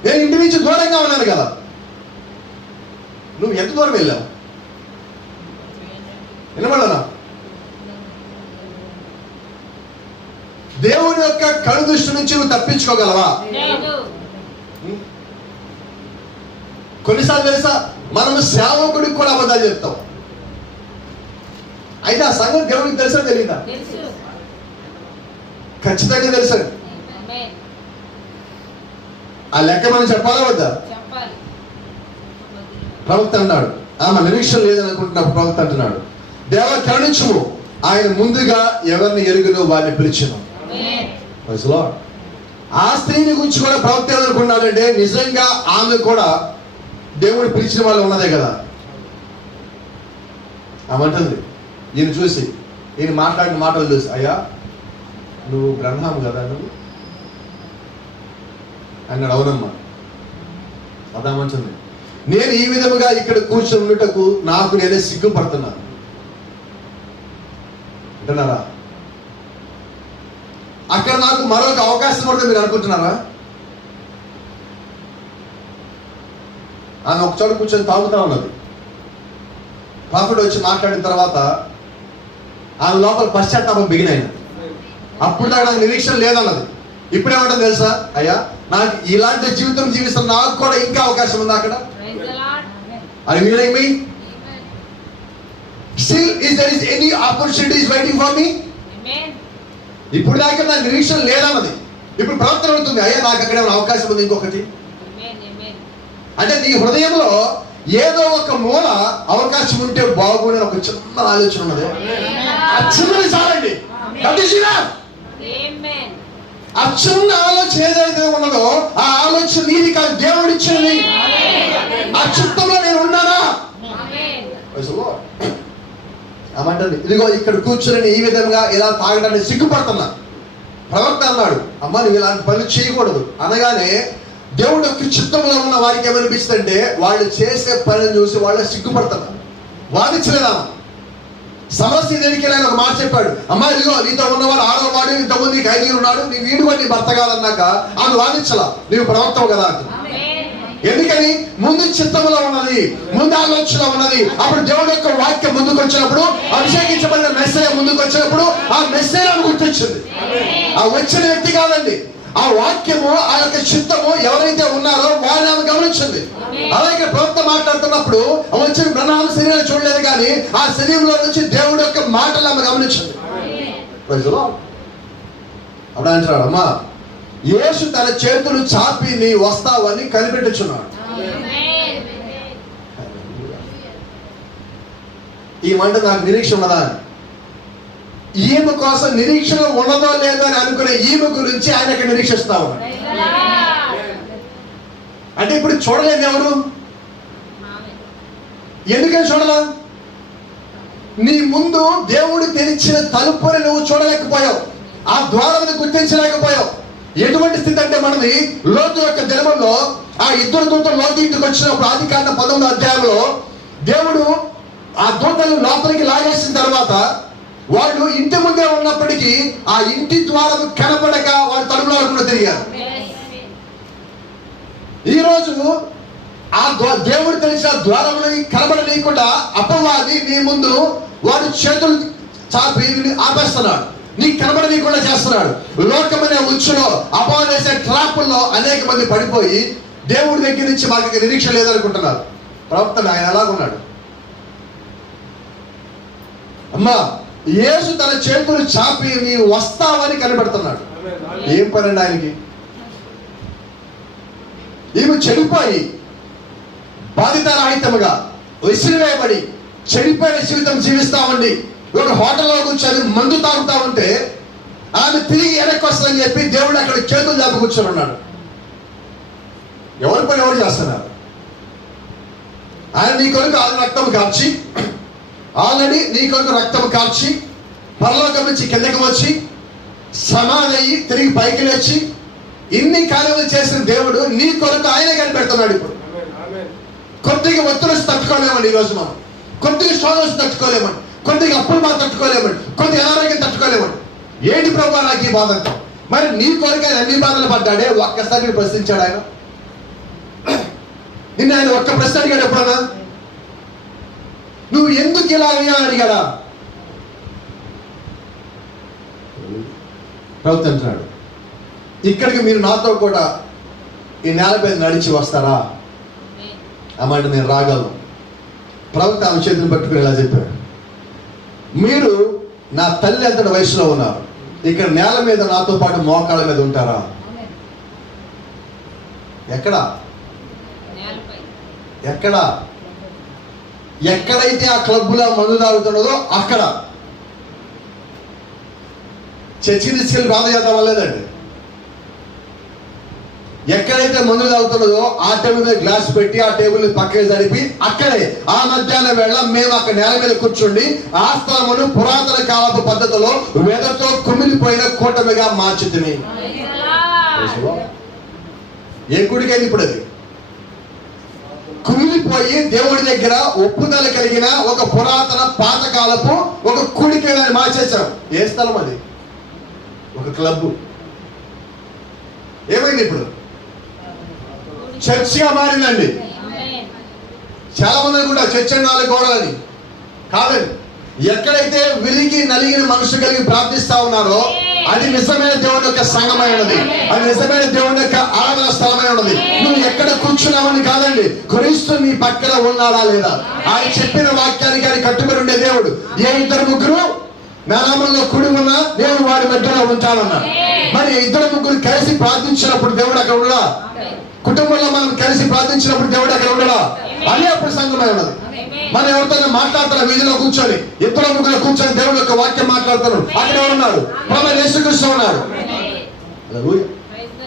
నేను ఇంటి నుంచి దూరంగా ఉన్నాను కదా. నువ్వు ఎంత దూరం వెళ్ళావు? వినబడనా? దేవుని యొక్క కళ్ళు దృష్టి నుంచి నువ్వు తప్పించుకోగలవా? కొన్నిసార్లు తెలుసా, మనము సేవకుడికి కూడా అబద్ధాలు చెప్తాం. అయితే ఆ సంగతి దేవుడికి తెలుసా తెలీదా? ఖచ్చితంగా తెలుసా. ఆ లెక్క మనం చెప్పాలా వద్దా? ప్రవక్త అన్నాడు, ఆమె నిరీక్షణ లేదని అనుకుంటున్నప్పుడు ప్రవక్త అంటున్నాడు, దేవా కరుణించుము, ఆయన ముందుగా ఎవరిని ఎరుగునో వారిని పిలిచెను. ఆ స్త్రీని గురించి కూడా ప్రవక్త ఏమనుకున్నాడంటే, నిజంగా ఆమె కూడా దేవుడు పిలిచిన వాళ్ళు ఉన్నదే కదా. ఆమంటుంది, ఈయన చూసి, ఈయన మాట్లాడిన మాటలు చూసి, అయ్యా నువ్వు బ్రహ్మం కదా నువ్వు అన్నాడు. అవునమ్మా. అదామంటుంది, నేను ఈ విధముగా ఇక్కడ కూర్చొని ఉన్నటకు నాకు నేనే సిగ్గుపడుతున్నాను అంటున్నారా? అక్కడ నాకు మరొక అవకాశం కూడా మీరు అనుకుంటున్నారా? ఆమె ఒక చోట కూర్చొని తాగుతా ఉన్నది. ప్రాఫిట్ వచ్చి మాట్లాడిన తర్వాత ఆమె లోపల పశ్చాత్తాపం బిగినైన. అప్పుడు దాకా నాకు నిరీక్షణ లేదన్నది. ఇప్పుడేమంటుంది తెలుసా? అయ్యా నాకు ఇలాంటి జీవితం జీవిస్తాను, నాకు కూడా ఇంకా అవకాశం ఉంది అక్కడ. Are you hearing me? Still there is any opportunity is waiting for me? ఇప్పుడు దాకా నాకు నిరీక్షణ లేదన్నది. ఇప్పుడు ప్రవర్తన అవుతుంది, అయ్యా నాకు అక్కడ అవకాశం ఉంది ఇంకొకటి. అంటే నీ హృదయంలో ఏదో ఒక మూల అవకాశం ఉంటే బాగుండని ఒక చిన్న ఆలోచన ఉన్నది. ఆ చిన్నది చాలండి. ఆ చిన్న ఆలోచన ఏదైతే ఉన్నదో ఆ ఆలోచన నీది కాదు, దేవుడు ఇచ్చినది. ఆ చిత్తంలో నేను ఉన్నానా? అమ్మంటుంది, ఇదిగో ఇక్కడ కూర్చుని ఈ విధంగా ఇలా తాగడానికి సిగ్గుపడుతున్నా. ప్రవక్త అన్నాడు, అమ్మ నువ్వు ఇలాంటి పనులు చేయకూడదు అనగానే దేవుడు యొక్క చిత్తంలో ఉన్న వారికి ఏమనిపిస్తుందంటే వాళ్ళు చేసే పనిని చూసి వాళ్ళు సిగ్గుపడుతున్నారు. వాదించలేదా? సమస్య దగ్గరికి ఆయన ఒక మాట చెప్పాడు, అమ్మా ఇదిగో నీతో ఉన్నవాడు ఆడవాడు, ఇంతమంది నీకు ఐదుగురు ఉన్నాడు, నీ వీడు కూడా నీ భర్త కాదన్నాక ఆమె వాదించలా, నీవు ప్రవక్తవు కదా అంట. ఎందుకని? ముందు చిత్తంలో ఉన్నది, ముందు ఆలోచన ఉన్నది. అప్పుడు దేవుడు యొక్క వాక్యం ముందుకు వచ్చినప్పుడు, అభిషేకించబడిన మెస్సేజ్ ముందుకు వచ్చినప్పుడు ఆ మెస్సేజ్ అని గుర్తొచ్చింది. ఆ వచ్చిన వ్యక్తి కాదండి, ఆ వాక్యము, ఆ యొక్క చిత్తము ఎవరైతే ఉన్నారో వారిని ఆమె గమనించింది. అలాగే ప్రవక్త మాట్లాడుతున్నప్పుడు వచ్చిన బ్రహ్మ శరీరాన్ని చూడలేదు, కానీ ఆ శరీరంలో నుంచి దేవుడి యొక్క మాటలు ఆమె గమనించింది. అప్పుడు అంటున్నాడు, అమ్మా యేసు తన చేతులు చాపి నీ వస్తావని కనిపెట్టుచున్నాడు. ఈ మాట నాకు నిరీక్షణ ఉన్నదా? ఈమె కోసం నిరీక్షణ ఉన్నదో లేదో అని అనుకునే ఈమె గురించి ఆయనకి నిరీక్షిస్తా ఉన్నాడు. అంటే ఇప్పుడు చూడలేదు ఎవరు? ఎందుకని చూడలా? నీ ముందు దేవుడు తెరిచిన తలుపుని నువ్వు చూడలేకపోయావు, ఆ ద్వారాన్ని గుర్తించలేకపోయావు. ఎటువంటి స్థితి అంటే మనది లోతు యొక్క దినములో ఆ ఇద్దరు దూతలు లోతు ఇంటికి వచ్చినప్పుడు ఆదికాండం 19వ అధ్యాయంలో దేవుడు ఆ దూతలు లోపలికి లాగేసిన తర్వాత వాళ్ళు ఇంటి ముందే ఉన్నప్పటికీ ఆ ఇంటి ద్వారం కనపడక వాళ్ళు తలుపులాడకుండా తిరిగారు. ఈరోజు ఆ దేవుడు తెలిసిన ద్వారముని కనబడనీయకుండా అపవాది నీ ముందు వాడు చేతులు చాపి ఆపేస్తున్నాడు, నీకు కనబడనీయకుండా చేస్తున్నాడు. లోకమనే ఉచ్చులో అపవాది వేసే ట్రాపుల్లో అనేక మంది పడిపోయి దేవుడి దగ్గర నుంచి మాకు నిరీక్ష లేదనుకుంటున్నారు. ప్రవక్త ఆయన ఎలాగున్నాడు? అమ్మా యేసు తన చేతులు చాపి నీ వస్తావని కనిపెడుతున్నాడు. ఏం పనండి ఆయనకి? ఈమె చెడిపోయి బాధితరాహితముగా విసిరివేయబడి చెడిపోయిన జీవితం జీవిస్తామండి. ఒక హోటల్లో కూర్చొని మందు తాగుతా ఉంటే ఆమె తిరిగి వెనక్కి వస్తుందని చెప్పి దేవుడు అక్కడ చేతులు చాపి కూర్చొని ఉన్నాడు. ఎవరి పని ఎవరు చేస్తున్నారు? ఆయన నీ కొరకు రక్తం కార్చి ఆల్రెడీ నీ కొరకు రక్తం కార్చి పరలోకం నుంచి కిందకి వచ్చి సమాధి అయ్యి తిరిగి పైకి లేచి ఇన్ని కార్యములు చేసిన దేవుడు నీ కొరకు ఆయనే కనిపెడుతున్నాడు. ఇప్పుడు కొద్దిగా ఒత్తిడి తట్టుకోలేమండి. ఈరోజు మనం కొద్దిగా స్ట్రాంగ్ తట్టుకోలేమండి, కొద్దిగా అప్పులు బాధ తట్టుకోలేమండి, కొద్దిగా అనారోగ్యం తట్టుకోలేమండి. ఏంటి ప్రభు నాకు ఈ బాధ అంటే? మరి నీ కొరకు ఆయన అన్ని బాధలు పడ్డాడే, ఒక్కసారి ప్రశ్నించాడు ఆయన. నిన్న ఆయన ఒక్క ప్రశ్న అడిగాడు ఎప్పుడన్నా? నువ్వు ఎందుకు ఇలా అయ్యా అడిగాడా? ప్రవక్త అంటున్నాడు, ఇక్కడికి మీరు నాతో కూడా ఈ నేలపై నడిచి వస్తారా? అమ్మంటే నేను రాగలను. ప్రవక్త ఆమె చేతిని పట్టుకుని ఇలా చెప్పాడు, మీరు నా తల్లి అంతటి వయసులో ఉన్నారు, ఇక్కడ నేల మీద నాతో పాటు మోకాళ్ళ మీద ఉంటారా? ఎక్కడ ఎక్కడ ఎక్కడైతే ఆ క్లబ్లో మందు తాగుతున్నదో అక్కడ చర్చికి తీసుకెళ్ళి బాధ చేద్దాం వల్లేదండి. ఎక్కడైతే మందులు తాగుతున్నదో ఆ టేబుల్ మీద గ్లాస్ పెట్టి ఆ టేబుల్ పక్కకి జరిపి అక్కడే ఆ మధ్యాహ్నం వేళ మేము అక్కడ నేల మీద కూర్చుండి ఆ స్థలమును పురాతన కాలపు పద్ధతిలో వెదతో కుమిలిపోయిన కూటమిగా మార్చుతుంది. ఏ గుడికైంది ఇప్పుడు? అది కుమిలిపోయి దేవుడి దగ్గర ఒప్పుదల కలిగిన ఒక పురాతన పాతకాలపు ఒక కుడికి మార్చేశాం. ఏ స్థలం అది? ఒక క్లబ్. ఏమైంది ఇప్పుడు? చర్చిగా మారిందండి. చాలా మంది కూడా చర్చ 4 గోడలని కాదండి. ఎక్కడైతే విరిగి నలిగిన మనుషు కలిగి ప్రార్థిస్తా ఉన్నారో అది నిజమైన దేవుని యొక్క సంఘమై ఉన్నది, అది నిజమైన దేవుని యొక్క ఆరాధన స్థలమై ఉన్నది. నువ్వు ఎక్కడ కూర్చున్నావని కాదండి, క్రీస్తు నీ పక్కన ఉన్నాడా లేదా? ఆయన చెప్పిన వాక్యానికి ఆయన కట్టుబడి ఉండే దేవుడు. ఏ 2-3 నా నామంలో కూడి ఉన్నా నేను వాడి మధ్యలో ఉంటానన్నా. మరి 2-3 కలిసి ప్రార్థించినప్పుడు దేవుడు అక్కడ ఉన్నాడా? కుటుంబంలో మనం కలిసి ప్రార్థించినప్పుడు దేవుడు అక్కడ ఉండడా? అదే అప్పుడు సంఘమై ఉన్నది. మనం ఎవరితో మాట్లాడుతున్నా వీధిలో కూర్చొని, ఇద్దరు ముగ్గురు కూర్చొని దేవుడు యొక్క వాక్యం మాట్లాడుతున్నాడు. అక్కడ ఎవరున్నాడు? ప్రభువైన యేసుక్రీస్తు ఉన్నాడు.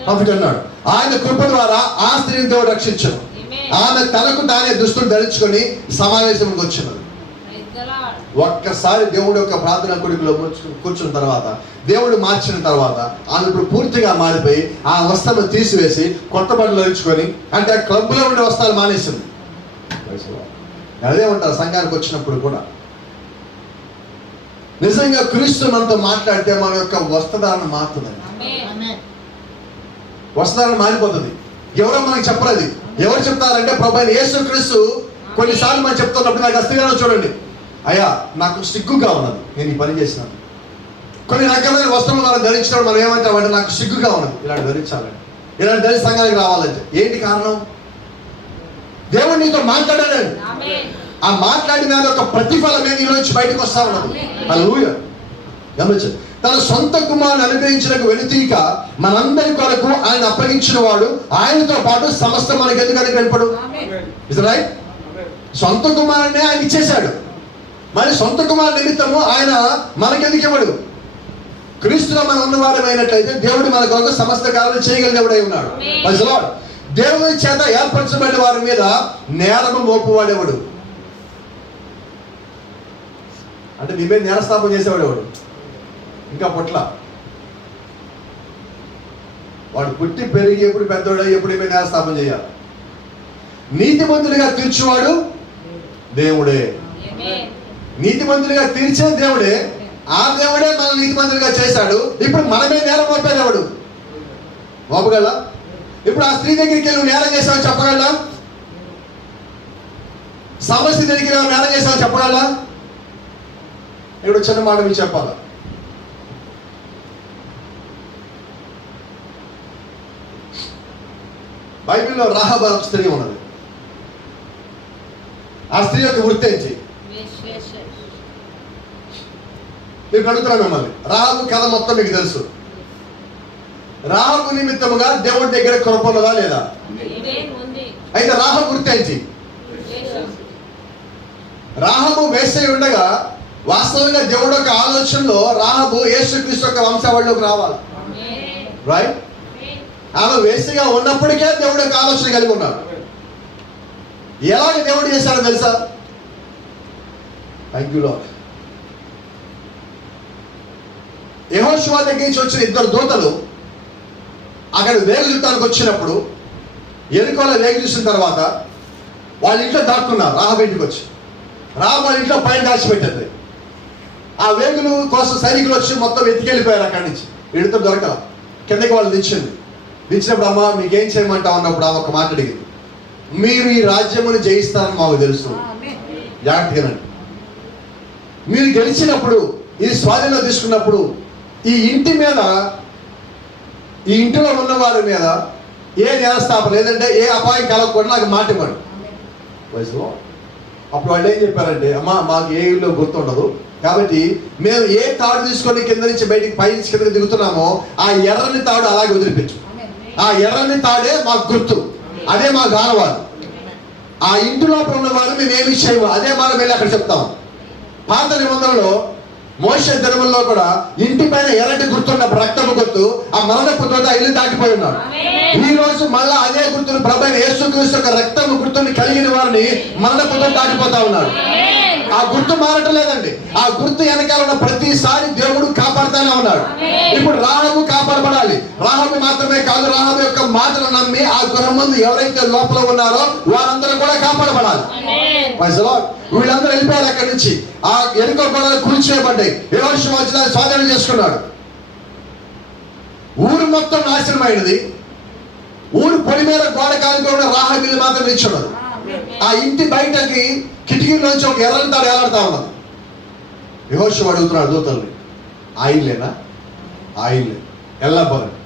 ప్రాఫిట్ అన్నాడు, ఆయన కృప ద్వారా ఆ స్త్రీని దేవుడు రక్షించను. ఆమె తనకు తానే దుస్తులు ధరించుకొని సమావేశంకి వచ్చినది. ఒక్కసారి దేవుడు యొక్క ప్రార్థన కొడుకులో కూర్చున్న తర్వాత, దేవుడు మార్చిన తర్వాత ఆమె ఇప్పుడు పూర్తిగా మారిపోయి ఆ వస్త్రాలు తీసివేసి కొత్త బట్టలు ధరించుకొని, అంటే ఆ క్లబ్లో ఉండే వస్త్రాలు మానేసింది. అదే ఉంటారు సంఘానికి వచ్చినప్పుడు కూడా. నిజంగా క్రీస్తు మనతో మాట్లాడితే మన యొక్క వస్త్రధారణ మారుతుందండి. వస్త్రధారణ మారిపోతుంది. ఎవరో మనకి చెప్పలేదు. ఎవరు చెప్తారంటే ప్రభువైన యేసుక్రీస్తు కొన్నిసార్లు మనం చెప్తున్నప్పుడు, నాకు స్త్రీలను చూడండి, అయ్యా నాకు సిగ్గుగా ఉన్నది నేను ఈ పని చేసినాను. కొన్ని రకమైన వస్త్రాలు మనం ధరించినప్పుడు మనం ఏమంటామంటే నాకు సిగ్గుగా ఉన్నది, ఇలాంటి ధరించాలండి, ఇలాంటి ధరించి సంఘానికి రావాలంటే. ఏంటి కారణం? దేవుడు నీతో మాట్లాడాడండి. ఆ మాట్లాడిన ఒక ప్రతిఫలమే నీలోంచి బయటకు వస్తా ఉన్నది. హల్లెలూయా. గమనించండి, తన సొంత కుమారుని అనుగ్రహించిన వెనుతీక మనందరి కొరకు ఆయన అప్పగించిన వాడు, ఆయనతో పాటు సమస్త మనకి ఎందుకు అనుగ్రహింపడు? Is right? సొంత కుమారునే ఆయన ఇచ్చేశాడు, మరి సొంత కుమారు నిమిత్తము ఆయన మనకెందుకు ఇవ్వడు? క్రీస్తులో మనం ఉన్నవాడు అయినట్లయితే దేవుడు మన కొరకు సమస్త కార్యాలు చేయగలిగిన దేవుడై ఉన్నాడు. దేవుని చేత ఏర్పరచబడిన వారి మీద నేరము మోపువాడేవాడు. అంటే మీ మీద నేరస్థాపన చేసేవాడు ఎవడు? ఇంకా పుట్ల వాడు పుట్టి పెరిగి ఎప్పుడు పెద్దవాడు ఎప్పుడు ఏమైనా నేరస్థాపన చేయాలి. నీతిమంతులుగా తీర్చువాడు దేవుడే. నీతిమంతులుగా తీర్చే దేవుడే. ఆ దేవుడే మనం నీతిమంతులుగా చేశాడు. ఇప్పుడు మనమే నేరం మోపేది ఎవడు? మోపగలరా? ఇప్పుడు ఆ స్త్రీ దగ్గరికి వెళ్ళి నేరం చేసావు చెప్పగలరా? సమస్య దగ్గరికి నేరం చేసావు చెప్పగలరా? ఇక్కడ చిన్న మాట మీకు చెప్పాలా. బైబిల్లో రాహాబు ఒక స్త్రీ ఉన్నది. ఆ స్త్రీ యొక్క వృత్తి ఏంటి? మీకు అడుగుతున్నాను మిమ్మల్ని, రాహాబు కథ మొత్తం మీకు తెలుసు. రాహాబు నిమిత్తముగా దేవుడి దగ్గర కృప ఉన్నదా లేదా? అయితే రాహాబు వృత్తి ఏంటి? రాహాబు వేసై ఉండగా వాస్తవంగా దేవుడు యొక్క ఆలోచనలో రాహాబు యేసుక్రీస్తు యొక్క వంశావళిలోకి రావాలి. రైట్? ఆమె వేసిగా ఉన్నప్పటికే దేవుడు యొక్క ఆలోచన కలిగి ఉన్నాడు. ఎలాగ దేవుడు చేశాడో తెలుసా? Thank you lord. యెహోషువ దగ్గర నుంచి వచ్చిన ఇద్దరు దూతలు అక్కడ వేగు యుద్ధానికి వచ్చినప్పుడు ఎరుకోలో వేగు చూసిన తర్వాత వాళ్ళ ఇంట్లో దాక్కున్నారు. రాహాబు ఇంటికి వచ్చి రాహాబు వాళ్ళ ఇంట్లో పైన దాచిపెట్టింది. ఆ వేగులు కోసం సైనికులు వచ్చి మొత్తం ఎత్తికెళ్ళిపోయారు. అక్కడి నుంచి ఎడుతో దొరకల. కిందకి వాళ్ళు దించినప్పుడు అమ్మ మీకేం చేయమంటావు అన్నప్పుడు ఆమె ఒక మాట అడిగింది, మీరు ఈ రాజ్యమును జయిస్తారని మాకు తెలుసు, జాగ్రత్తగానండి. మీరు గెలిచినప్పుడు ఇది స్వాధీనంలో తీసుకున్నప్పుడు ఈ ఇంటి మీద, ఈ ఇంటిలో ఉన్న వారి మీద ఏ నేరస్థాపన లేదంటే ఏ అపాయం కలగకుండా నాకు మాట ఇవ్వండి. వయసులో అప్పుడు వాళ్ళు ఏం చెప్పారంటే, అమ్మ మాకు ఏ ఇల్లు గుర్తుండదు కాబట్టి మేము ఏ తాడు తీసుకొని కింద నుంచి బయటికి పై నుంచి కిందకి దిగుతున్నామో ఆ ఎర్రని తాడు అలాగే వదిలిపెట్టు. ఆ ఎర్రని తాడే మాకు గుర్తు, అదే మా గానవారు. ఆ ఇంటి లోపల ఉన్నవారు మేము ఏమి చేయము, అదే మనం వెళ్ళి అక్కడ చెప్తాము. పాత నిబంధనలో మోషే దినముల్లో కూడా ఇంటి పైన ఎర్రటి గుర్తున్న రక్తము గుర్తు ఆ మరణపు తోట ఇల్లు దాటిపోయి ఉన్నారు. ఈ రోజు మళ్ళా అదే గుర్తును ప్రభువైన యేసుక్రీస్తు యొక్క రక్తము గుర్తుని కలిగిన వారిని మరణపు తోట దాటిపోతా ఉన్నారు. ఆ గుర్తు మారటం లేదండి. ఆ గుర్తు వెనకాల ఉన్న ప్రతిసారి దేవుడు కాపాడుతానే ఉన్నాడు. ఇప్పుడు రాహాబు కాపాడబడాలి. రాహాబు మాత్రమే కాదు, రాహాబు యొక్క మాటలు నమ్మి ఆ గృహం ముందు ఎవరైతే లోపల ఉన్నారో వారందరూ కూడా కాపాడబడాలి. వీళ్ళందరూ వెళ్ళిపోయారు అక్కడి నుంచి. ఆ ఎరుకో గొడవలు కూల్చేయబడ్డాయి. యెహోషువ స్వాధీనం చేసుకున్నాడు. ఊరు మొత్తం నాశనం అయినది. ఊరు పొడి మీద గోడ కాలిపోయిన రాహాబుని మాత్రం నిల్చున్నారు. ఆ ఇంటి బయటకి కిటికీలోంచి ఒక ఎర్రని తాడు ఏలాడుతా ఉన్నది. యెహోషువ అడుగుతున్నాడు దూతల్ని, ఆయిల్లేనా? ఆయిల్ ఎల్లబోరండి.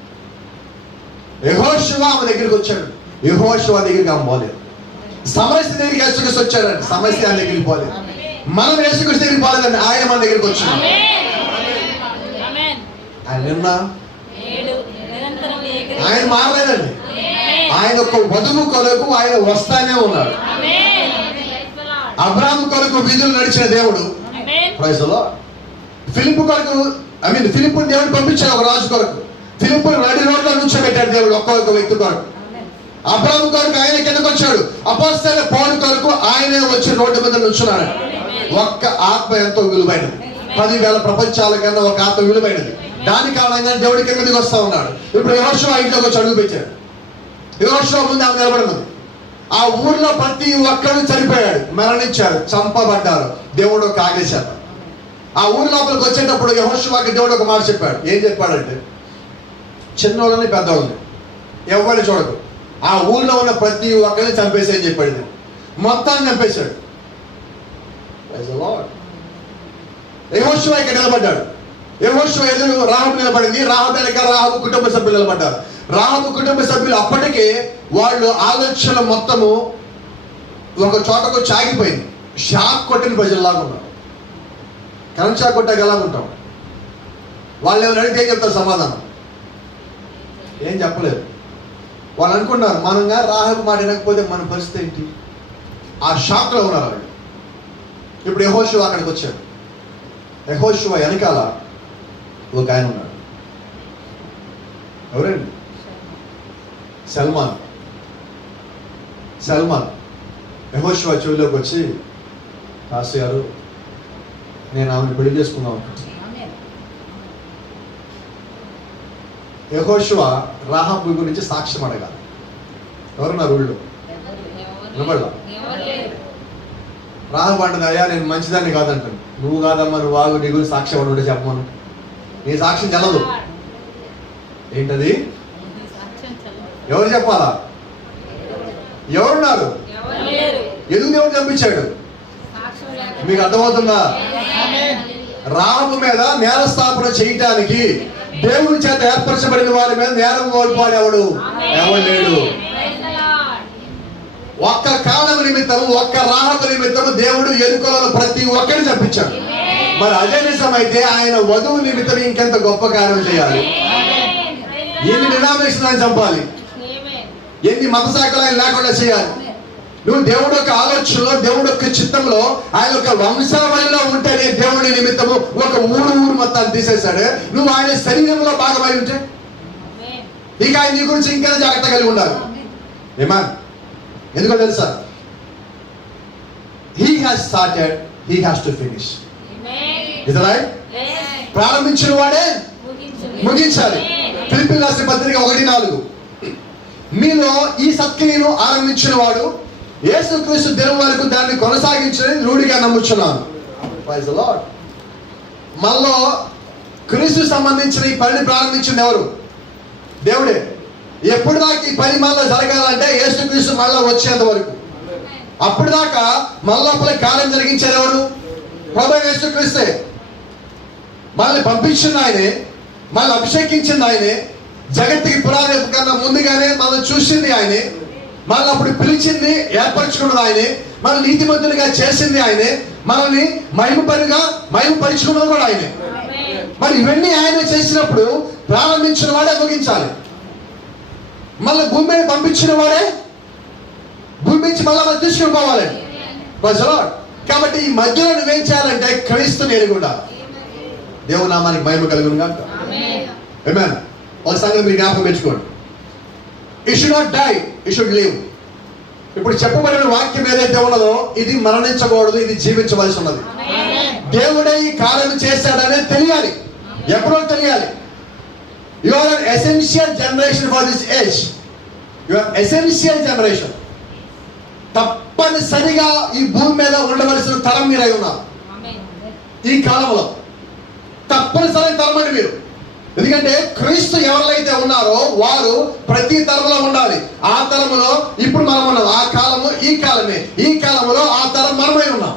యెహోషువ ఆమె దగ్గరికి వచ్చాడు. యెహోషువ దగ్గరికి ఆమె పోలేదు. సమస్య దగ్గరికి యేసుక్రీస్తు వచ్చాడండి. సమస్య ఆయన దగ్గరికి పోలేదు. మనం యేసుక్రీస్తు దగ్గరికి పోలేదండి, ఆయన మన దగ్గరికి వచ్చాడు. ఆయన నిన్న ఆయన మారలేదండి. ఆయన ఒక వధువు కొరకు ఆయన వస్తానే ఉన్నాడు. అబ్రాహాము కొరకు వీధులు నడిచిన దేవుడు. Praise the lord. ఫిలిప్పు కొరకు ఫిలిప్పుని దేవుడు పంపించాడు ఒక రాజు కొరకు. ఫిలిప్పుని నడి రోడ్లో నుంచోబెట్టాడు దేవుడు ఒక్కొక్క వ్యక్తి కొరకు. అబ్రాహాము కొరకు ఆయన కిందకు వచ్చాడు. అపోస్తలుల పౌలు కొరకు ఆయనే వచ్చి రోడ్డు మీద నుంచున్నాడు. ఒక్క ఆత్మ ఎంతో విలువైనది. 10,000 ప్రపంచాల కన్నా ఒక ఆత్మ విలువైనది. దాని కారణంగా దేవుడి కిందకి వస్తా ఉన్నాడు. ఇప్పుడు యెహోషువ ఇంట్లోకి వచ్చి అడుగు పెట్టాడు. యెహోషువ ముందు ఆమె నిలబడినది. ఆ ఊర్లో ప్రతి ఒక్కరు చనిపోయాడు, మరణించారు, చంపబడ్డారు దేవుడు ఒక ఆదేశాలు. ఆ ఊరి లోపలికి వచ్చేటప్పుడు యెహోషువకి దేవుడు ఒక మాట చెప్పాడు. ఏం చెప్పాడంటే, చిన్నోళ్ళని పెద్దోళ్ళని ఎవరిని చూడకు, ఆ ఊళ్ళో ఉన్న ప్రతి ఒక్కరిని చంపేసి చెప్పాడు. మొత్తాన్ని చంపేశాడు. యెహోషువ ఇక్కడ నిలబడ్డాడు. యెహోషువ ఎదురు రాహబు నిలబడింది. రాహబు వెనక రాహబు కుటుంబ సభ్యులు నిలబడ్డారు. రాహబు కుటుంబ సభ్యులు అప్పటికే వాళ్ళు ఆలోచన మొత్తము ఒక చోటకు చాగిపోయింది. షాక్ కొట్టిన ప్రజల్లాగా ఉన్నారు. కరెంట్ షాక్ కొట్టాక ఎలా ఉంటాం? వాళ్ళు ఏమైనా అడిగితే ఏం చెప్తారు? సమాధానం ఏం చెప్పలేదు. వాళ్ళు అనుకున్నారు, మనంగా రాహబు మాట వినకపోతే మన పరిస్థితి ఏంటి? ఆ షాక్లో ఉన్నారు వాళ్ళు. ఇప్పుడు యెహోషువ అక్కడికి వచ్చాడు. యెహోషువ వెనకాల ఒక ఆయన ఉన్నాడు. ఎవరండి? సల్మాన్. యెహోషువ చెవిలోకి వచ్చి, పాస్టర్ గారు, నేను ఆమెను పెళ్లి చేసుకున్నాను. యెహోషువ రాహాబు గురించి సాక్ష్యం అడగాలి. ఎవరున్నారు ఊళ్ళో? నిలబడలా. రాహాబు అంటుంది, అయ్యా నేను మంచిదాన్ని కాదంటాను. నువ్వు కాదమ్మా, నువ్వు వాగు, నీ గురించి సాక్ష్యం అని ఉంటే చెప్పమను. నీ సాక్ష్యం చెల్లదు. ఏంటది? ఎవరు చెప్పాలా? ఎవరున్నారు? ఎందుకు దేవుడు చంపించాడు? మీకు అర్థమవుతుందా? రాహబు మీద నేర స్థాపన చేయటానికి దేవుని చేత ఏర్పరచబడిన వారి మీద నేరం కోల్పోడు ఎవడు? ఎవరు లేడు. ఒక్క కారణం నిమిత్తము, ఒక్క రాహబు నిమిత్తము దేవుడు ఎరుకలలో ప్రతి ఒక్కరిని చంపించాడు. మరి అదే నిజమైతే ఆయన వధువు నిమిత్తం ఇంకెంత గొప్ప కార్యం చేయాలి? ఎన్ని డినామినేషన్ ఆయన చంపాలి? ఎన్ని మత శాఖలు ఆయన లేకుండా చేయాలి? నువ్వు దేవుడు యొక్క ఆలోచనలో, దేవుడు యొక్క చిత్తంలో, ఆయన యొక్క వంశావళిలో ఉంటేనే దేవుడి నిమిత్తము ఒక ఊరు మొత్తాన్ని తీసేశాడు. నువ్వు ఆయన శరీరంలో భాగమై ఉంటే ఇక ఆయన నీ గురించి ఇంకైనా జాగ్రత్త కలిగి ఉండాలి. ఏమా? ఎందుకో తెలుసా? He has started, he has to finish. ఇది రైట్. ప్రారంభించిన వాడే ముగించాలి. ఫిలిప్పీయులకు రాసిన పత్రిక 1:4, మీలో ఈ సత్క్రియను ఆరంభించిన వాడు యేసుక్రీస్తు దినం వరకు దాన్ని కొనసాగించని రూఢిగా నమ్ముచున్నాను. Praise the lord. మనలో క్రీస్తు సంబంధించిన ఈ పనిని ప్రారంభించింది ఎవరు? దేవుడే. ఎప్పుడు దాకా ఈ పని మనలో జరగాలంటే యేసుక్రీస్తు మనలో వచ్చేంత వరకు. అప్పుడు దాకా మన లోపల కార్యం జరిగించేది ఎవరు? ప్రభువైన యేసుక్రీస్తే. మనల్ని పంపించింది ఆయనే, మనల్ని అభిషేకించింది ఆయనే, జగత్తుకి పునాది కన్నా ముందుగానే మనల్ని చూసింది ఆయనే, మనల్ని అప్పుడు పిలిచింది, ఏర్పరచుకున్నది ఆయనే, మనల్ని నీతిమంతులుగా చేసింది ఆయనే, మనల్ని మహిమపరుచుకున్నది కూడా ఆయనే. మరి ఇవన్నీ ఆయన చేసినప్పుడు ప్రారంభించిన వాడే ముగించాలి. మళ్ళీ భూమి మీద పంపించిన వాడే భూమి నుంచి మళ్ళీ మనం తీసుకుని పోవాలండి. కాబట్టి ఈ మధ్యలో నువ్వేం చేయాలంటే క్రీస్తుని ఎరిగి ఉండాలి. దేవుని నామానికి మహిమ కలుగును గాక. ఆమేన్. ఒక సంగతి మీరు జ్ఞాపకం పెట్టుకోండి. You should not die, you should live. ఇప్పుడు చెప్పబడిన వాక్యం ఏదైతే ఉన్నదో ఇది మరణించకూడదు, ఇది జీవించవలసి ఉన్నది. దేవుడే ఈ కార్యం చేశాడనే తెలియాలి. ఎప్పుడో తెలియాలి. You are an essential generation for this age. You are essential generation. తప్పనిసరిగా ఈ భూమి మీద ఉండవలసిన తరం మీరై ఉన్నారు. ఈ కాలంలో తప్పనిసరి తరం అండి మీరు. ఎందుకంటే క్రీస్తు ఎవరైతే ఉన్నారో వారు ప్రతి తరంలో ఉండాలి. ఆ తరములో ఇప్పుడు మనం ఉన్నాం. ఆ కాలము ఈ కాలమే. ఈ కాలంలో ఆ తరం మనమై ఉన్నాం.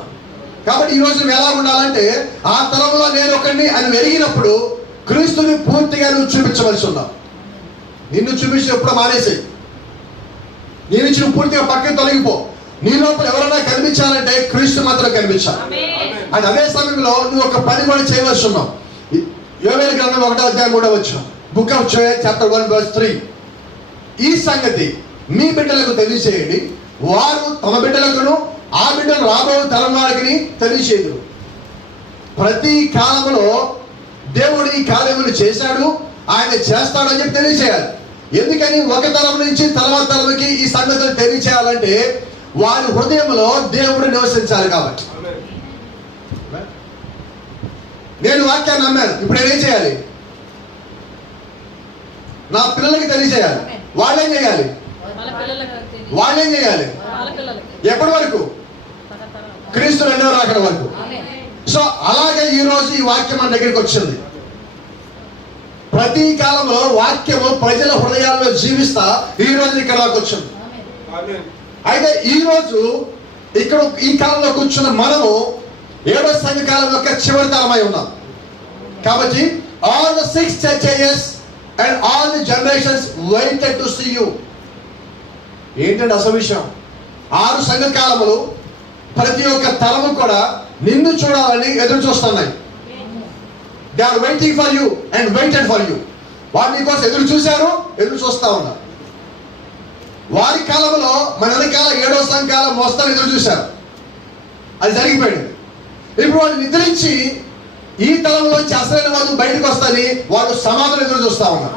కాబట్టి ఈ రోజు నువ్వు ఎలా ఉండాలంటే ఆ తరంలో నేను ఒకరిని అని ఎరిగినప్పుడు క్రీస్తుని పూర్తిగా నువ్వు చూపించవలసి ఉన్నావు. నిన్ను చూపించి ఎప్పుడు మానేసి నీ నుంచి నువ్వు పూర్తిగా పక్కన తొలగిపో. నీ లోపల ఎవరైనా కనిపించాలంటే క్రీస్తు మాత్రం కనిపించాలి. అది అదే సమయంలో నువ్వు ఒక పని కూడా చేయవలసి ఉన్నావు. యోవేలు గ్రంథం 1వ అధ్యాయం 3వ వచనం, book of Joel chapter 1 verse 3. ఈ సంగతి మీ బిడ్డలకు తెలియచేయండి, వారు తమ బిడ్డలకును ఆ బిడ్డలు రాబో తరం వారికి తెలియచేయదు. ప్రతి కాలంలో దేవుడు ఈ కార్యములు చేశాడు, ఆయన చేస్తాడు అని చెప్పి తెలియచేయాలి. ఎందుకని? ఒక తరం నుంచి తర్వాత తరంకి ఈ సంగతులు తెలియచేయాలంటే వారి హృదయంలో దేవుడు నివసించాలి కాబట్టి. నేను వాక్యాన్ని నమ్మాను, ఇప్పుడు నేనేం చేయాలి? నా పిల్లలకి తెలియచేయాలి. వాళ్ళేం చేయాలి? ఎప్పటి వరకు? క్రీస్తు రెండవ రాకడ వరకు. సో అలాగే ఈ రోజు ఈ వాక్యం మన దగ్గరికి వచ్చింది. ప్రతి కాలంలో వాక్యము ప్రజల హృదయాల్లో జీవిస్తా ఈ రోజు ఇక్కడ వచ్చింది. అయితే ఈ రోజు ఇక్కడ ఈ కాలంలో కూర్చున్న మనము 7వ సంఘ కాలం యొక్క చివరి తరమై ఉన్నాం. కాబట్టి all the 6 church ages and all the generations waited to see you. ఏంటంటే అసలు విషయం, 6 సంఘ కాలములు ప్రతి ఒక్క తరము కూడా నిన్ను చూడాలని ఎదురు చూస్తున్నాయి. They are waiting for you and waited for you. వారు నీ కోసం ఎదురు చూశారు, ఎదురు చూస్తా ఉన్నారు. వారి కాలంలో మన వెనకాల 7వ సంఘ కాలం వస్తాను ఎదురు చూశారు, అది జరిగిపోయింది. ఇప్పుడు వాళ్ళు నిద్రించి ఈ తలంలోంచి అసలైన వాళ్ళు బయటకు వస్తారని వాళ్ళు సమాధానం ఎదురు చూస్తా ఉన్నారు.